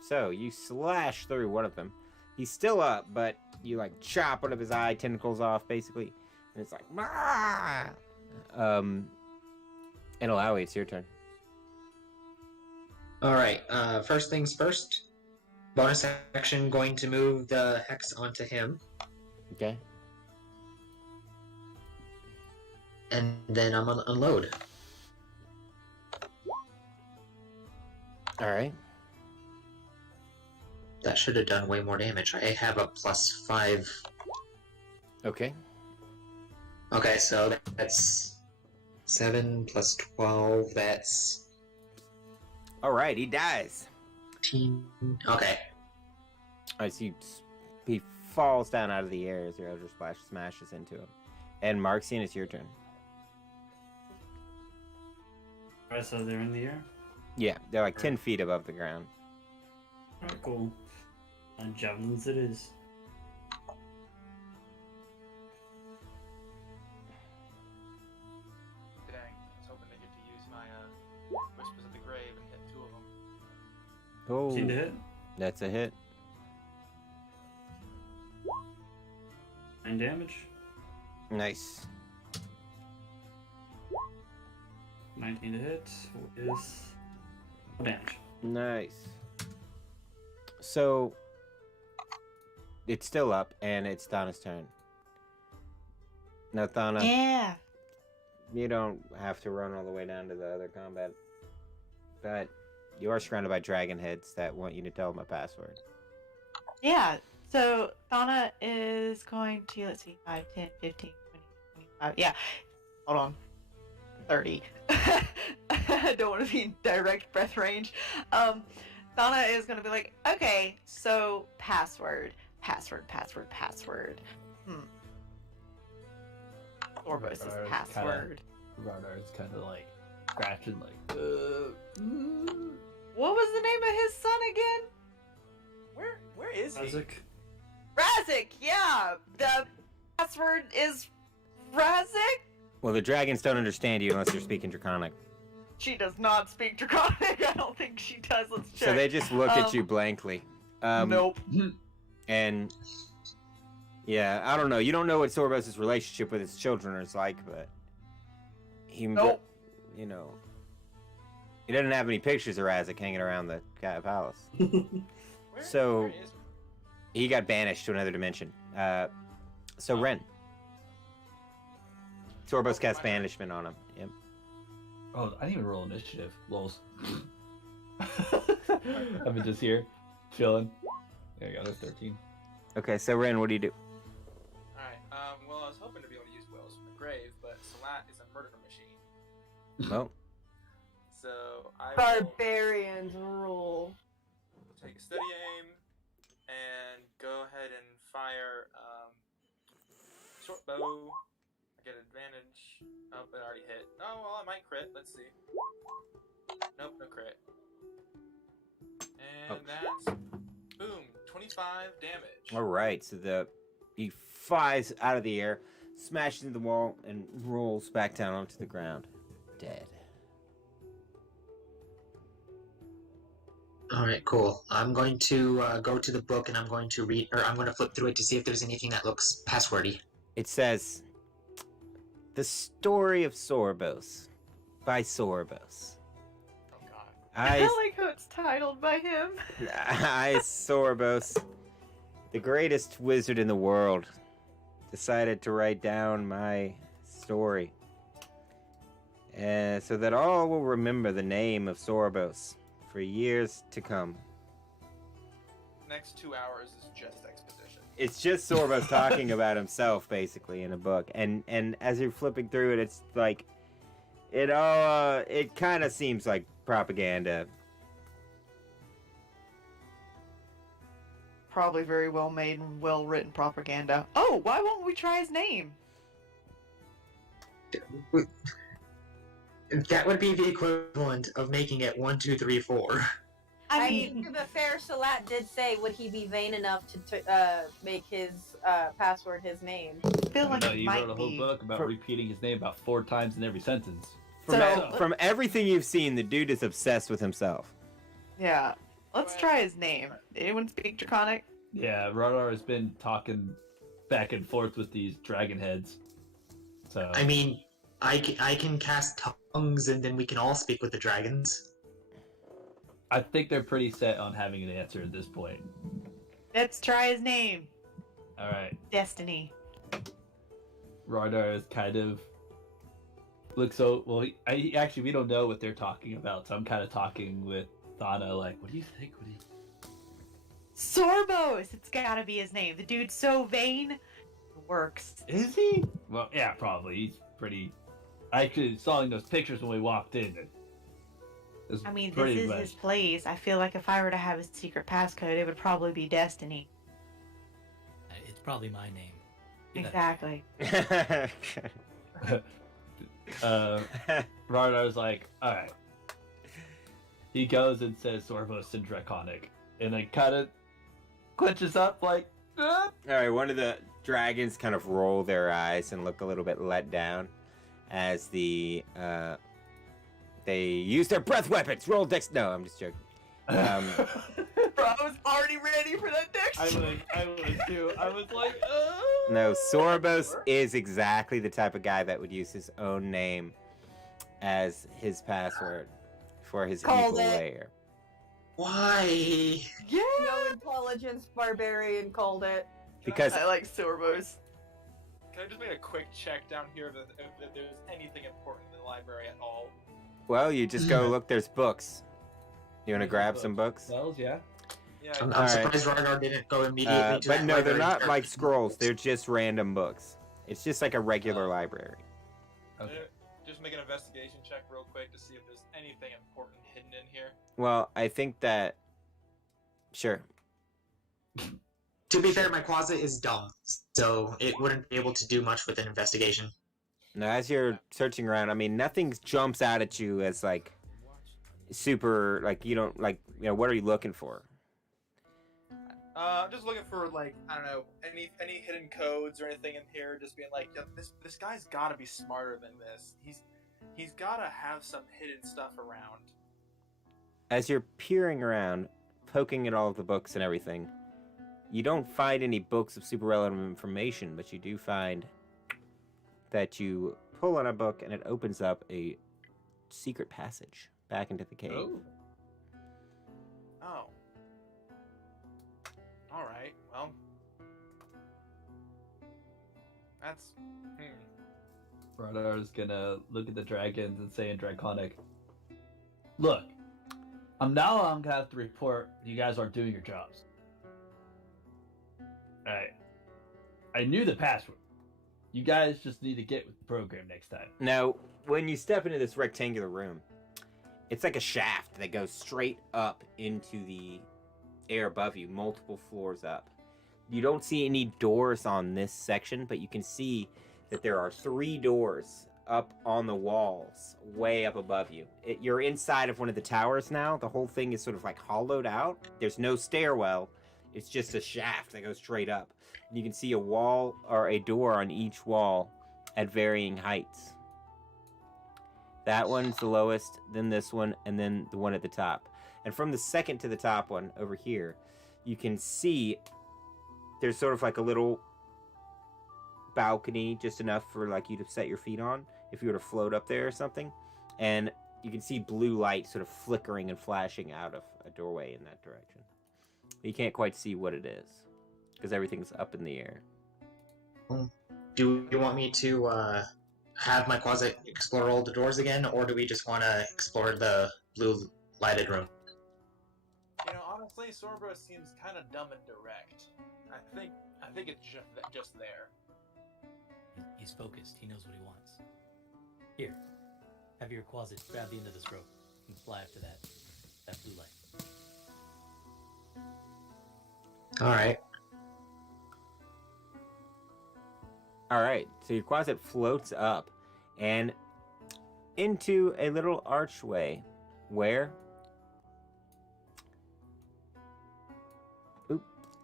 So you slash through one of them. He's still up, but you like chop one of his eye tentacles off, basically, and it's like, "Ah!" And Alawi, it's your turn. Alright, first things first. Bonus action going to move the hex onto him. Okay. And then I'm gonna unload. All right. That should have done way more damage. I have a +5. Okay. Okay, so that's 7 plus 12. That's All right. He dies. 18. Okay. I see. He falls down out of the air as your Elder Splash smashes into him. And Marxian, it's your turn. Alright, so they're in the air? Yeah, they're like 10 feet above the ground. Alright, cool. And javelins it is. Dang, I was hoping to get to use my Whispers of the Grave and hit 2 of them. Oh, Seem to hit. that's a hit. 9 damage. Nice. 19 to hit is 4 damage. Nice. So, it's still up, and it's Thana's turn. Now, Thana, Yeah. you don't have to run all the way down to the other combat, but you are surrounded by dragon heads that want you to tell them a password. Yeah. So Thana is going to, let's see, 5, 10, 15, 20, 25. Yeah. Hold on. 30. I don't want to be in direct breath range. Donna is going to be like, okay, so password. Sorobos' password. Ragnar's kind of like scratching, like, What was the name of his son again? Where is he? Isaac. Razik, yeah. The password is Razik. Well, the dragons don't understand you unless you're speaking Draconic. She does not speak Draconic. I don't think she does. Let's check. So they just look at you blankly. Nope. And yeah, I don't know. You don't know what Sorobos' relationship with his children is like, but he, Nope. you know, he doesn't have any pictures of Razik hanging around the palace. So- where is He got banished to another dimension. So Ren. Sorobos cast banishment on him. Yep. oh, I didn't even roll initiative. Lols. I've been just here, chilling. There you go, there's 13. Okay, so Ren, what do you do? Alright, well, I was hoping to be able to use Wells from the grave, but Salat is a murder machine. Well, So I will Barbarians rule. take a steady aim and go ahead and fire short bow. I get advantage. Oh, it already hit. Oh, well, I might crit. Let's see. Nope, no crit. And that's boom, 25 damage. all right. So he flies out of the air, smashes into the wall, and rolls back down onto the ground, dead. All right, cool. I'm going to go to the book and I'm going to read, or I'm going to flip through it to see if there's anything that looks passwordy. It says, "The Story of Sorobos by Sorobos. Oh god. I I, like how it's titled by him. I, Sorobos, the greatest wizard in the world, decided to write down my story, so that all will remember the name of Sorobos for years to come." Next 2 hours is just exposition. It's just Sorobos talking about himself, basically, in a book. And as you're flipping through it, it's like it kind of seems like propaganda. Probably very well made and well written propaganda. Oh, why won't we try his name? That would be the equivalent of making it 1, 2, 3, 4. I mean, to be fair, Salat did say, would he be vain enough to make his password his name? I feel like No, it you might wrote a whole be. book about for- repeating his name about 4 times in every sentence. From everything you've seen, the dude is obsessed with himself. Yeah. Let's try his name. Anyone speak Draconic? Yeah, Rognar has been talking back and forth with these dragon heads. So I mean, I can cast tongues and then we can all speak with the dragons. I think they're pretty set on having an answer at this point. Let's try his name. All right, Destiny. Ragnar is kind of looks so well. Actually, we don't know what they're talking about, so I'm kind of talking with Thana. Like, what do you think? What do you? Sorobos! It's gotta be his name. The dude's so vain. It works. Is he? Well, yeah, probably. He's pretty. I actually saw in those pictures when we walked in. I mean, this is his place. I feel like if I were to have his secret passcode, it would probably be Destiny. It's probably my name. Exactly. Ragnar's like, all right. He goes and says Sorobos in Draconic, and then kind of clenches up like, All right, one of the dragons kind of roll their eyes and look a little bit let down as they use their breath weapons. Roll dex. No, I'm just joking. Bro, I was already ready for that next. I was too. I was like, No, Sorobos is exactly the type of guy that would use his own name as his password for his Called evil it. lair. Why? Yeah. No intelligence barbarian called it. Because I like Sorobos. Can I just make a quick check down here if there's anything important in the library at all? well, you just go look. There's books. You want to grab some books? Bells, yeah. Yeah. I'm All right. surprised Ragnar didn't go immediately to But that no, they're library not and start like reading scrolls. books. They're just random books. It's just like a regular library. Okay. Just make an investigation check real quick to see if there's anything important hidden in here. Well, I think that. Sure. To be fair, my closet is dumb, so it wouldn't be able to do much with an investigation. Now, as you're searching around, I mean, nothing jumps out at you as like super like you don't like what are you looking for? I'm just looking for like I don't know any hidden codes or anything in here. Just being like, this guy's got to be smarter than this. He's got to have some hidden stuff around. As you're peering around, poking at all of the books and everything, you don't find any books of super relevant information, but you do find that you pull on a book and it opens up a secret passage back into the cave. Oh. All right. Well, that's. Rognar's gonna look at the dragons and say in Draconic, "Look, I'm gonna have to report you guys aren't doing your jobs. Alright. I knew the password. You guys just need to get with the program next time." Now, when you step into this rectangular room, it's like a shaft that goes straight up into the air above you, multiple floors up. You don't see any doors on this section, but you can see that there are 3 doors up on the walls, way up above you. You're inside of one of the towers now. The whole thing is sort of like hollowed out. There's no stairwell. It's just a shaft that goes straight up. And you can see a wall or a door on each wall at varying heights. That one's the lowest, then this one, and then the one at the top. And from the second to the top one over here, you can see there's sort of like a little balcony, just enough for like you to set your feet on if you were to float up there or something. And you can see blue light sort of flickering and flashing out of a doorway in that direction. But you can't quite see what it is because everything's up in the air. Do you want me to have my closet explore all the doors again, or do we just want to explore the blue lighted room? Honestly, Sorobos seems kind of dumb and direct. I think it's just there. He's focused. He knows what he wants. Here, have your closet grab the end of this rope and fly up to that blue light. Alright. Alright, so your closet floats up and into a little archway where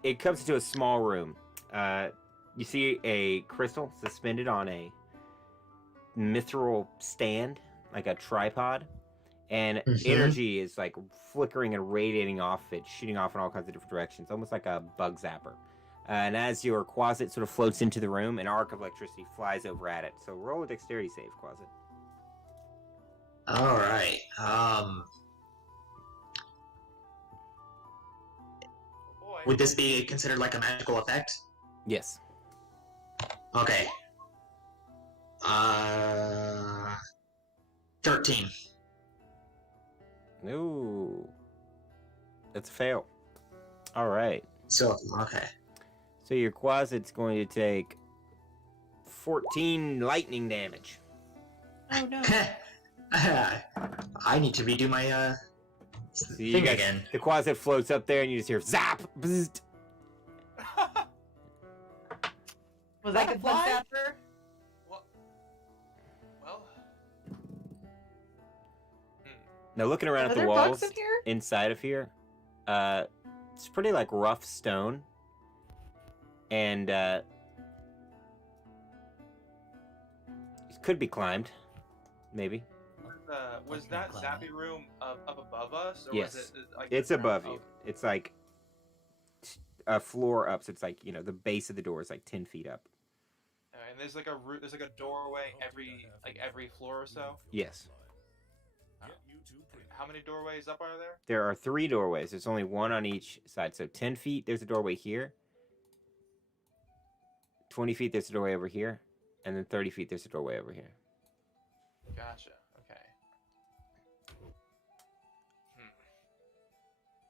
it comes into a small room. You see a crystal suspended on a mithril stand, like a tripod, and energy is like flickering and radiating off it, shooting off in all kinds of different directions, almost like a bug zapper. And as your closet sort of floats into the room, an arc of electricity flies over at it. So roll a dexterity save, closet. Alright. Would this be considered like a magical effect? Yes. Okay. 13. Ooh. That's a fail. Alright. So, okay. So your closet's going to take 14 lightning damage. Oh no. I need to redo my So you thing guys, again. the closet floats up there and you just hear zap! Bzzzt. Was Like that a a bug fly? zapper? Well. Now looking around Are at the there walls bugs in here? inside of here, it's pretty like rough stone. And it could be climbed, maybe. Was Okay, that climb zappy it. room up above us? Or Yes. Was it, like, It's the ground? above you. It's like a floor up, so it's like, the base of the door is like 10 feet up. And there's like a doorway every floor or so. Yes. How many doorways up are there? There are 3 doorways. There's only one on each side. So 10 feet, there's a doorway here. 20 feet, there's a doorway over here. And then 30 feet, there's a doorway over here. Gotcha. Okay.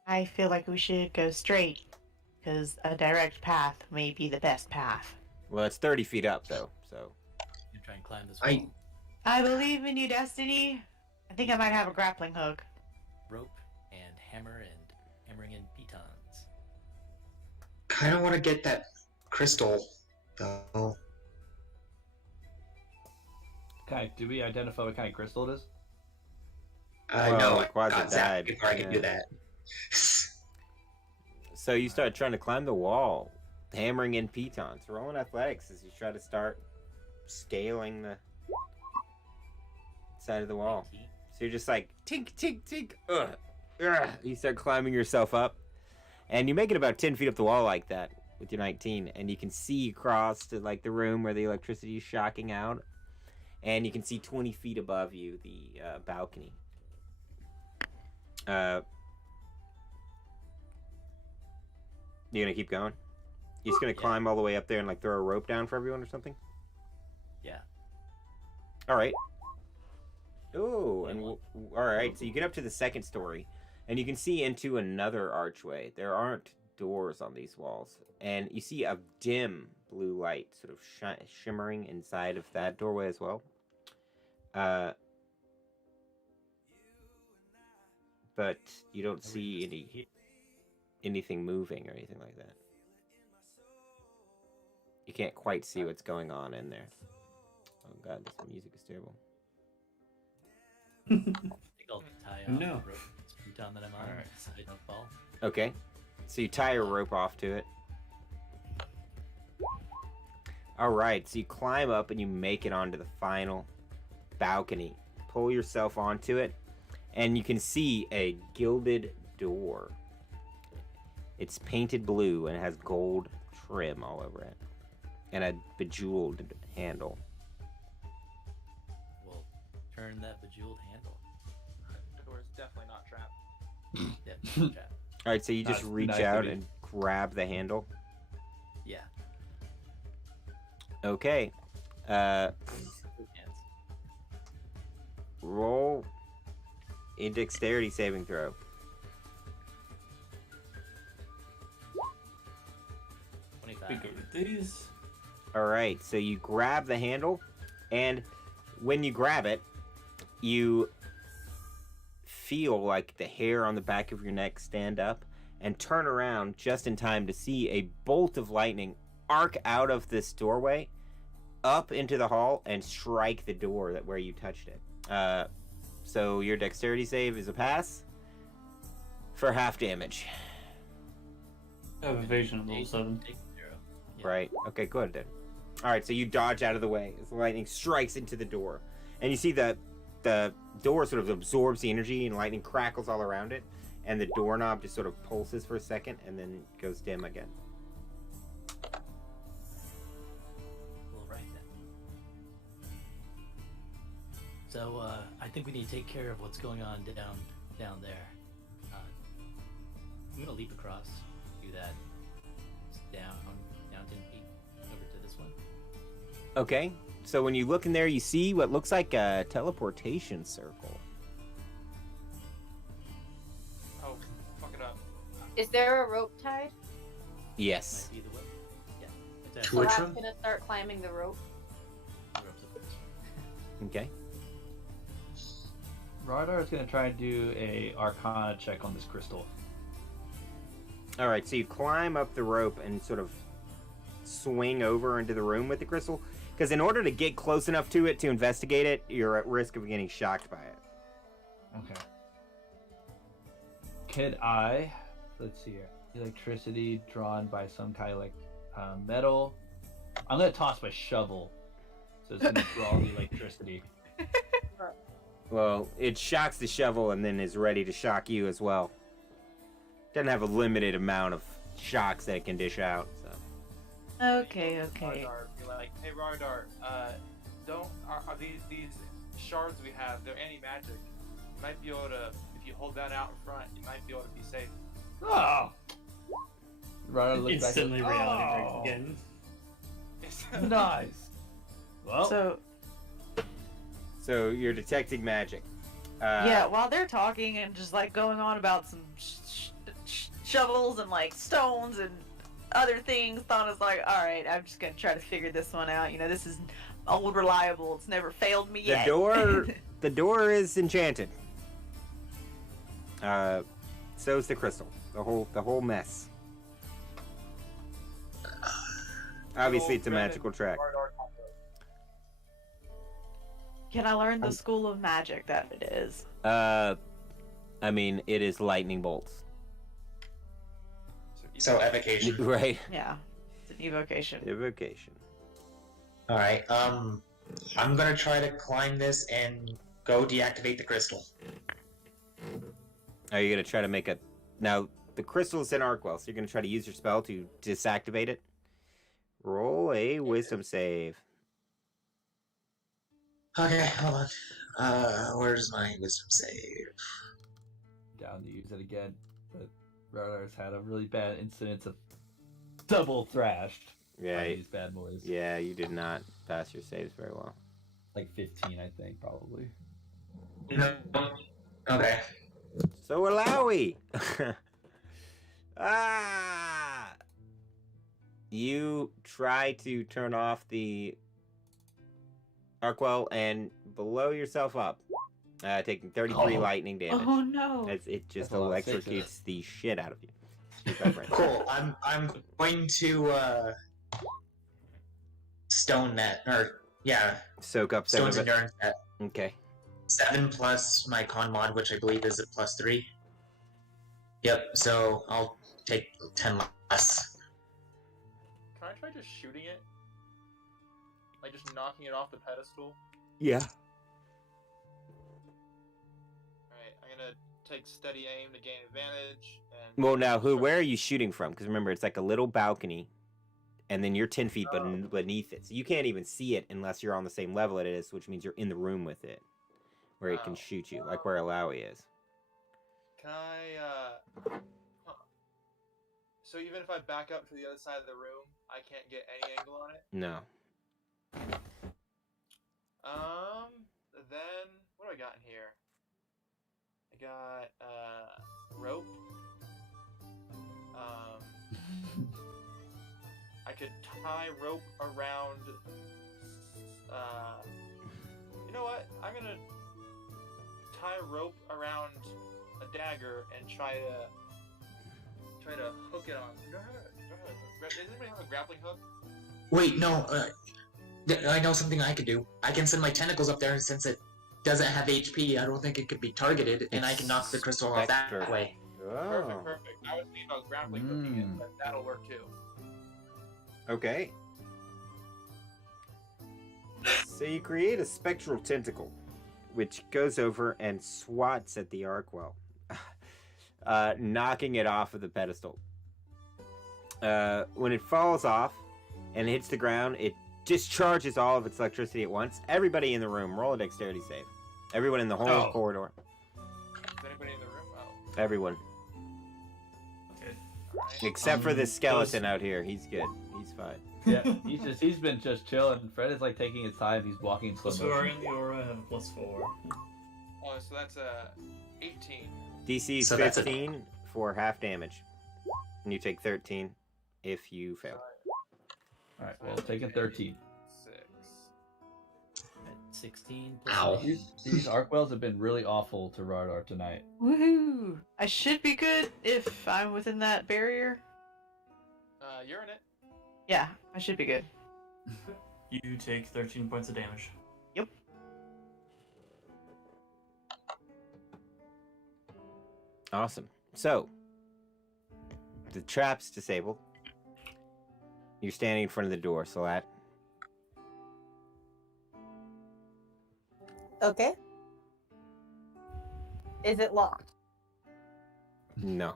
I feel like we should go straight, because a direct path may be the best path. Well, it's 30 feet up, though, so... You try and climb this I- wall. I believe in you, Destiny. I think I might have a grappling hook. Rope and hammer and hammering in pitons. Kind of want to get that crystal, though. Okay, do we identify what kind of crystal it is? I Well, know. I Quasi got Zach died, before I can do yeah. that. So you start trying to climb the wall, hammering in pitons. Rolling athletics as you try to start scaling the side of the wall. 19. So you're just like tink, tink, tink. Ugh, ugh. You start climbing yourself up, and you make it about 10 feet up the wall like that with your 19, and you can see across to like the room where the electricity is shocking out, and you can see 20 feet above you the balcony. You gonna keep going? You just gonna Yeah. climb all the way up there and like throw a rope down for everyone or something? Yeah. All right. Ooh, and Yeah. all right. So you get up to the second story, and you can see into another archway. There aren't doors on these walls, and you see a dim blue light sort of shimmering inside of that doorway as well. But you don't see anything moving or anything like that. You can't quite see what's going on in there. Oh god, this music is terrible. I think I'll tie off No. the rope piton that I'm on Alright. so I don't fall. Okay, so you tie a rope off to it. All right, so you climb up and you make it onto the final balcony. Pull yourself onto it, and you can see a gilded door. It's painted blue and it has gold trim all over it, and a bejeweled handle. We'll turn that bejeweled handle. The door is definitely not trapped. Yep, trap. All right, so you just Nice- reach nice to out be- and grab the handle. Yeah. Okay. Hands. Roll a dexterity saving throw. 25. We go with these. All right, so you grab the handle, and when you grab it, you feel like the hair on the back of your neck stand up and turn around just in time to see a bolt of lightning arc out of this doorway up into the hall and strike the door where you touched it. So your dexterity save is a pass for half damage. I have evasion of level 7. Take 0. Yeah. Right. Okay, good then. All right, so you dodge out of the way as the lightning strikes into the door. And you see that the door sort of absorbs the energy and lightning crackles all around it. And the doorknob just sort of pulses for a second and then goes dim again. Well, right then. So, I think we need to take care of what's going on down there. I'm gonna leap across, do that, down 10 feet, over to this one. Okay, so when you look in there, you see what looks like a teleportation circle. Oh, fuck it up. Is there a rope tied? Yes. Might be the way. Yeah. It's To So which I'm one? gonna start climbing the rope. Okay. Rognar is going to try and do a Arcana check on this crystal. All right, so you climb up the rope and sort of swing over into the room with the crystal. Because in order to get close enough to it to investigate it, you're at risk of getting shocked by it. Okay. Could I, let's see here, electricity drawn by some kind of like metal. I'm going to toss my shovel. So it's going to draw the electricity. Well, it shocks the shovel and then is ready to shock you as well. Doesn't have a limited amount of shocks that it can dish out. So. Okay. Rardar, be like, hey Rardar, don't are these shards we have? They're anti-magic. You might be able to, if you hold that out in front, you might be able to be safe. Oh! Rognar looks Instantly back. reality breaks again. Nice. Well, So you're detecting magic. yeah, while they're talking and just like going on about some shovels and like stones and other things, Thana's like, all right, I'm just gonna try to figure this one out. You know, this is old reliable. It's never failed me yet. The door is enchanted. So is the crystal. The whole mess. Obviously, it's a magical track. Can I learn the school of magic that it is? I mean, it is lightning bolts. So evocation. Right. Yeah, it's an evocation. Evocation. All right. I'm gonna try to climb this and go deactivate the crystal. Are you gonna try to make a? Now the crystal is in Arkwell, so you're gonna try to use your spell to disactivate it. Roll a wisdom save. Okay, hold on. Where's my wisdom save? Down to use it again, but Ragnar's had a really bad incident of double thrashed Yeah. by these bad boys. Yeah, you did not pass your saves very well. Like 15, I think, probably. No. Okay. So Alawi. Ah. You try to turn off the Arkwell and blow yourself up, taking 33 lightning damage. Oh no! As it just That's a lot of electrocutes sixes. the shit out of you. Keep that right. Cool. I'm going to stone that, or yeah, Soak up 7 stone's of it. endurance that Okay. 7 plus my con mod, which I believe is a +3. Yep. So I'll take 10 less. Can I try just shooting it? Like just knocking it off the pedestal? Yeah. Alright, I'm gonna take steady aim to gain advantage. And Well, now, where are you shooting from? Because remember, it's like a little balcony, and then you're 10 feet beneath it. So you can't even see it unless you're on the same level it is, which means you're in the room with it, where it can shoot you, like where Alawi is. Can I, huh. So even if I back up to the other side of the room, I can't get any angle on it? No. Then, what do I got in here? I got, rope. I could tie rope around, you know what? I'm gonna tie rope around a dagger and try to hook it on. Does anybody have a grappling hook? Wait, no. I know something I could do. I can send my tentacles up there, and since it doesn't have HP, I don't think it could be targeted, and I can knock the crystal off Spectre. that way. Oh. Perfect. I was thinking about grappling hooking it, but that'll work too. Okay. So you create a spectral tentacle, which goes over and swats at the Arkwell, knocking it off of the pedestal. When it falls off and hits the ground, it discharges all of its electricity at once. Everybody in the room, roll a dexterity save. Everyone in the whole corridor. Is anybody in the room? Oh. Everyone. Okay. Alright. Except for this skeleton out here. He's good. He's fine. Yeah, he's been just chilling. Fred is like taking his time. He's walking slow Plus 4 motion. in the aura, I have a +4. Oh, so that's 18. DC is So that's a- 15 for half damage. And you take 13 if you fail. All right, well, taking 13. 6. At 16 Ow. plus These Arkwells have been really awful to Rardar tonight. Woohoo! I should be good if I'm within that barrier. You're in it. Yeah, I should be good. You take 13 points of damage. Awesome. So, the trap's disabled. You're standing in front of the door, Salat. Okay. Is it locked? No.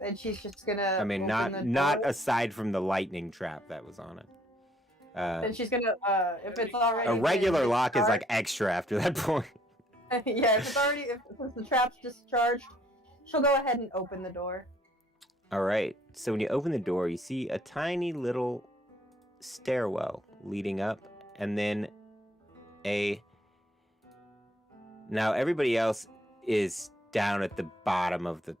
Then she's just gonna. I mean, open the not door. aside from the lightning trap that was on it. Then she's gonna. If it's already. A regular been lock is discharged- like extra after that point. Yeah, if it's already. Since the trap's discharged, she'll go ahead and open the door. All right. So when you open the door, you see a tiny little stairwell leading up, and then now everybody else is down at the bottom of the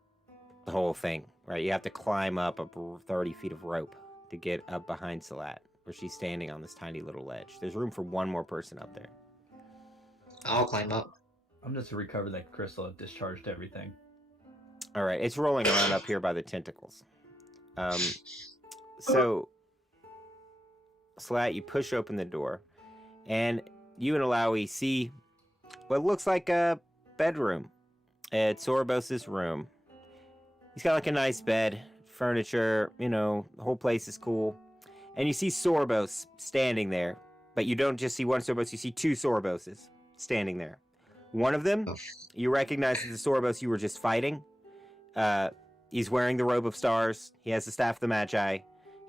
whole thing, Right, you have to climb up 30 feet of rope to get up behind Salat, where she's standing on this tiny little ledge. There's room for one more person up there. I'll climb up. I'm just to recover that crystal and discharged everything. All right, it's rolling around up here by the tentacles. So, Salat, you push open the door, and you and Alawi see what looks like a bedroom. It's Sorobos' room. He's got like a nice bed, furniture, you know, the whole place is cool. And you see Sorobos standing there, but you don't just see one Sorobos, you see two Soroboses standing there. One of them, you recognize as the Sorobos you were just fighting. He's wearing the robe of stars. He has the staff of the Magi.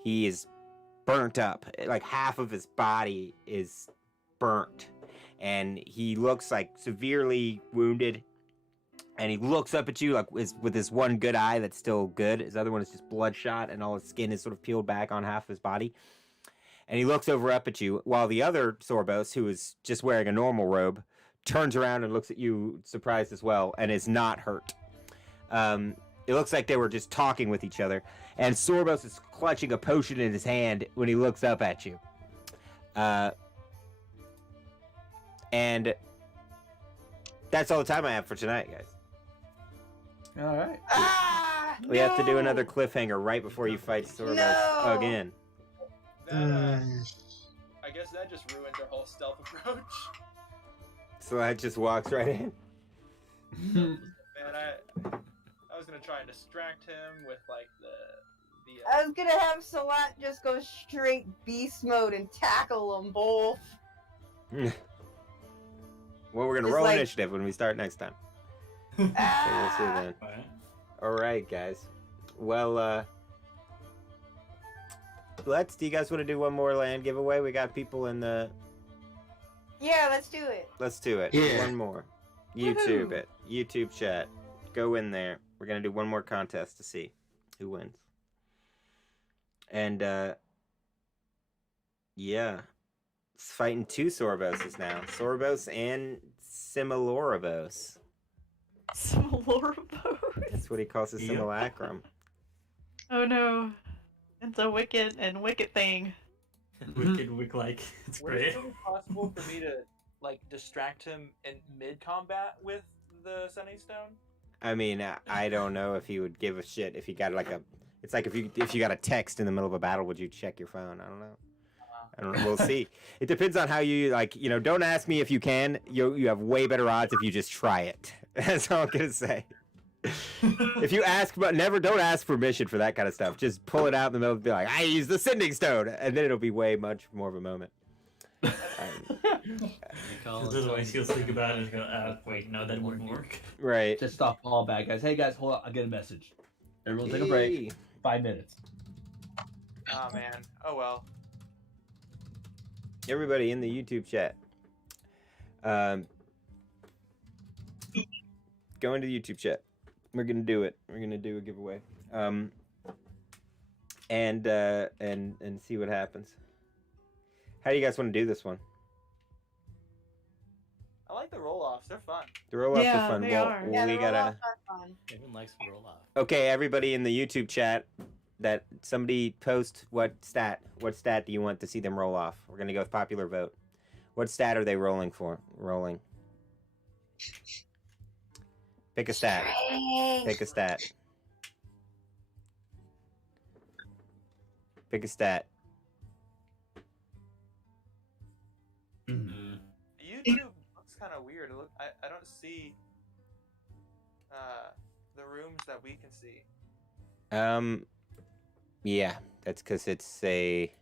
He is burnt up. Like half of his body is burnt. And he looks like severely wounded. And he looks up at you like with his one good eye that's still good. His other one is just bloodshot, and all his skin is sort of peeled back on half his body. And he looks over up at you, while the other Sorobos, who is just wearing a normal robe, turns around and looks at you, surprised as well, and is not hurt. It looks like they were just talking with each other. And Sorobos is clutching a potion in his hand when he looks up at you. And that's all the time I have for tonight, guys. All right. We have to do another cliffhanger right before you fight Sorobos again. That, I guess that just ruined our whole stealth approach. So that just walks right in. Man, I was gonna try and distract him with like the I was gonna have Salat just go straight beast mode and tackle them both. Well, we're gonna Just roll like- initiative when we start next time. So we'll see then. Alright. All right, guys. Well, do you guys want to do one more land giveaway? We got people in the. Yeah, let's do it. Let's do it. Yeah. One more. YouTube it. YouTube chat. Go in there. We're gonna do one more contest to see who wins. And yeah, it's fighting two Soroboses now. Sorobos and Similorobos. Sorobos. That's what he calls his Yep. simulacrum. Oh no. It's a wicked thing. Wicked, like, it's Would it great. still be possible for me to like distract him in mid combat with the Sunny Stone? I mean, I don't know if he would give a shit if he got like a. It's like if you got a text in the middle of a battle, would you check your phone? I don't know. I don't know. We'll see. It depends on how you like. You know, don't ask me if you can. You have way better odds if you just try it. That's all I'm gonna say. If you ask, but don't ask permission for that kind of stuff. Just pull it out in the middle and be like, I use the sending stone, and then it'll be way much more of a moment. Otherwise, he'll think about it and go, wait, no, that wouldn't work. Right. Just stop all bad guys. Hey guys, hold on. I'll get a message. Everyone take a break. Hey. 5 minutes. Oh man. Oh well. Everybody in the YouTube chat. Go into the YouTube chat. We're gonna do it. We're gonna do a giveaway. And see what happens. How do you guys want to do this one? I like the roll-offs. They're fun. The roll-offs Yeah, are fun. they Well, are. Yeah, we the gotta. roll-offs are fun. Everyone likes to roll off. Okay, everybody in the YouTube chat, that somebody post what stat do you want to see them roll off? We're gonna go with popular vote. What stat are they rolling for? Rolling. Pick a stat. Pick a stat. Pick a stat. YouTube looks kind of weird. I don't see the rooms that we can see. Yeah, that's because it's a.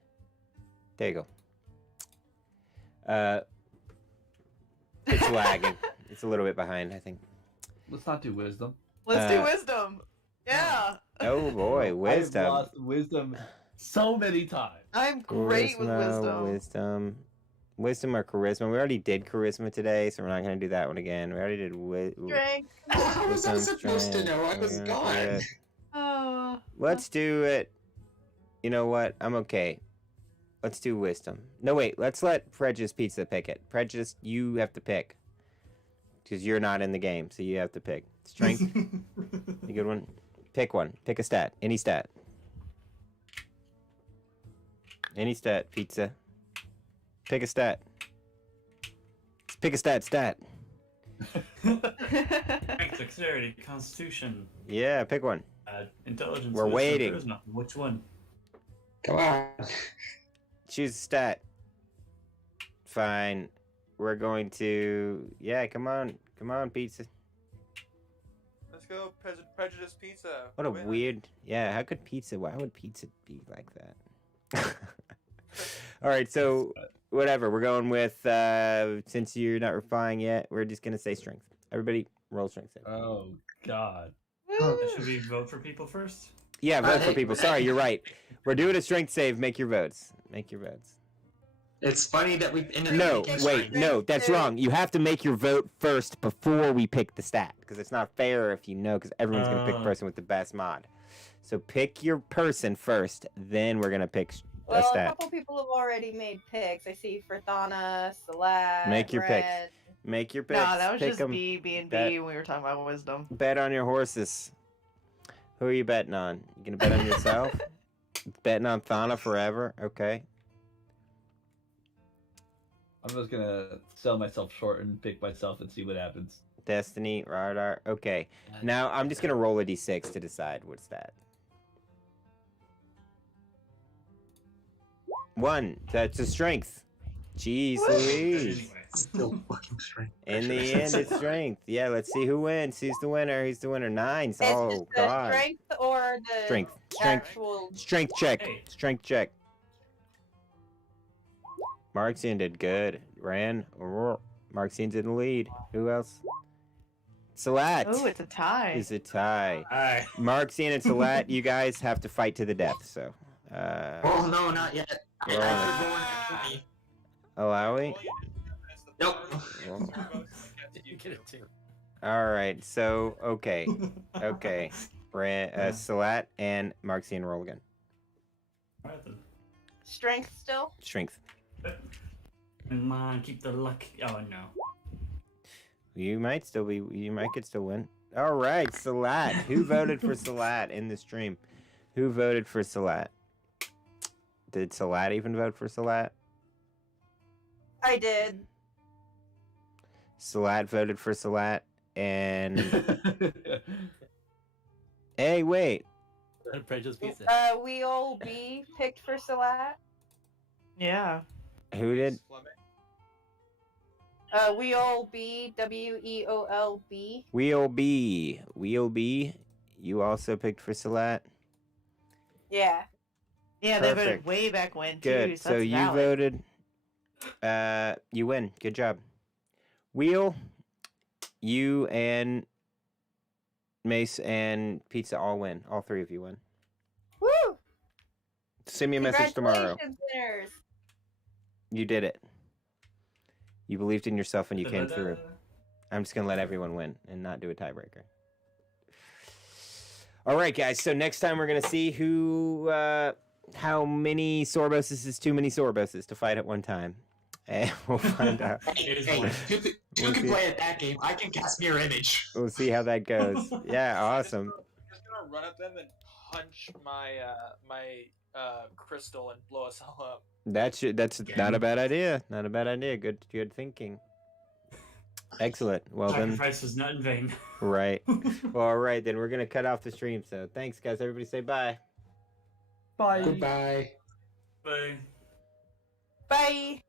There you go. It's lagging. It's a little bit behind, I think. Let's not do wisdom. Let's do wisdom. Yeah. Oh boy, I've wisdom. lost wisdom so many times. I'm great with Charisma, wisdom. Wisdom or charisma. We already did charisma today, so we're not going to do that one again. We already did Strength. How was I wisdom, supposed to strength. know? I was We're gonna do gone. it. Oh. Let's do it. You know what? I'm okay. Let's do wisdom. No, wait. Let's let Prejudice Pizza pick it. Prejudice, you have to pick. Because you're not in the game, so you have to pick. Strength, a good one. Pick one. Pick a stat. Any stat. Any stat, pizza. Pick a stat. Pick a stat. Strength, dexterity, constitution, Yeah, pick one. intelligence. We're wisdom, waiting. charisma. Which one? Come on. Choose a stat. Fine. We're going to... Yeah, come on. Come on, pizza. Let's go, Prejudice Pizza. What a Win. weird... Yeah, how could pizza... Why would pizza be like that? All right, so... Whatever, we're going with... since you're not refining yet, we're just going to say strength. Everybody, roll strength save. Oh God. Should we vote for people first? Yeah, vote for hey, people. Sorry, you're right. We're doing a strength save. Make your votes. Make your votes. It's funny that we ended up No, making wait, strength. no, that's Save. wrong. You have to make your vote first before we pick the stat, because it's not fair if you know, because everyone's going to pick the person with the best mod. So pick your person first, then we're going to pick a Well, a stat. couple people have already made picks. I see Thana, Salat, Make your picks. Red. Make your picks. Nah, that was pick just 'em. B and Bet. B when we were talking about wisdom. Bet on your horses. Who are you betting on? You going to bet on yourself? Betting on Thana forever? Okay. I'm just gonna sell myself short and pick myself and see what happens. Destiny, Radar. Okay. Now I'm just going to roll a d6 to decide what stat. 1. That's a strength. Jeez Louise. Anyway. Still fucking strength. In the end, it's strength. Yeah, let's see who wins. Who's the winner? Who's the winner? 9. Is Oh, it the God. strength or the Strength. Strength. actual? Strength check. Hey. Strength check. Marxian did good. Ran. Marxian's in the lead. Who else? Salat. Oh, it's a tie. Is a tie. Aye. Marxian and Salat, you guys have to fight to the death. So, Oh no, not yet. Roll. Alawi. Nope. You get it too. All right. So, okay. Okay. Salat and Marxian roll again. Alright then. Strength still? Strength. Come on, keep the luck. Oh no. You might still be. You might could still win. All right, Salat. Who voted for Salat in the stream? Who voted for Salat? Did Salat even vote for Salat? I did. Salat voted for Salat, and hey, wait. Prejudice Pizza. We all B picked for Salat. Yeah. Who did? We all B WEOLB. Wheel B. Wheel B. You also picked for Salat. Yeah. Yeah, they voted Perfect. way back when too. Good. So, So that's you valid. voted. You win. Good job. Wheel. You and Mace and Pizza all win. All 3 of you win. Woo! Send me a message tomorrow. Congratulations, winners. You did it. You believed in yourself and you came Da-da-da. through. I'm just gonna let everyone win and not do a tiebreaker. All right, guys. So next time we're gonna see who, how many Sorboses is too many Sorboses to fight at one time, and we'll find out. It is Hey, one. you can We'll see. play at that game. I can cast Mirror Image. We'll see how that goes. Yeah, awesome. I'm just gonna run at them and punch my crystal and blow us all up. That's not a bad idea. Not a bad idea. Good thinking. Excellent. Well then, Sacrifice was not in vain. right. Well, all right then. We're gonna cut off the stream. So thanks, guys. Everybody say bye. Bye. Goodbye. Bye. Bye.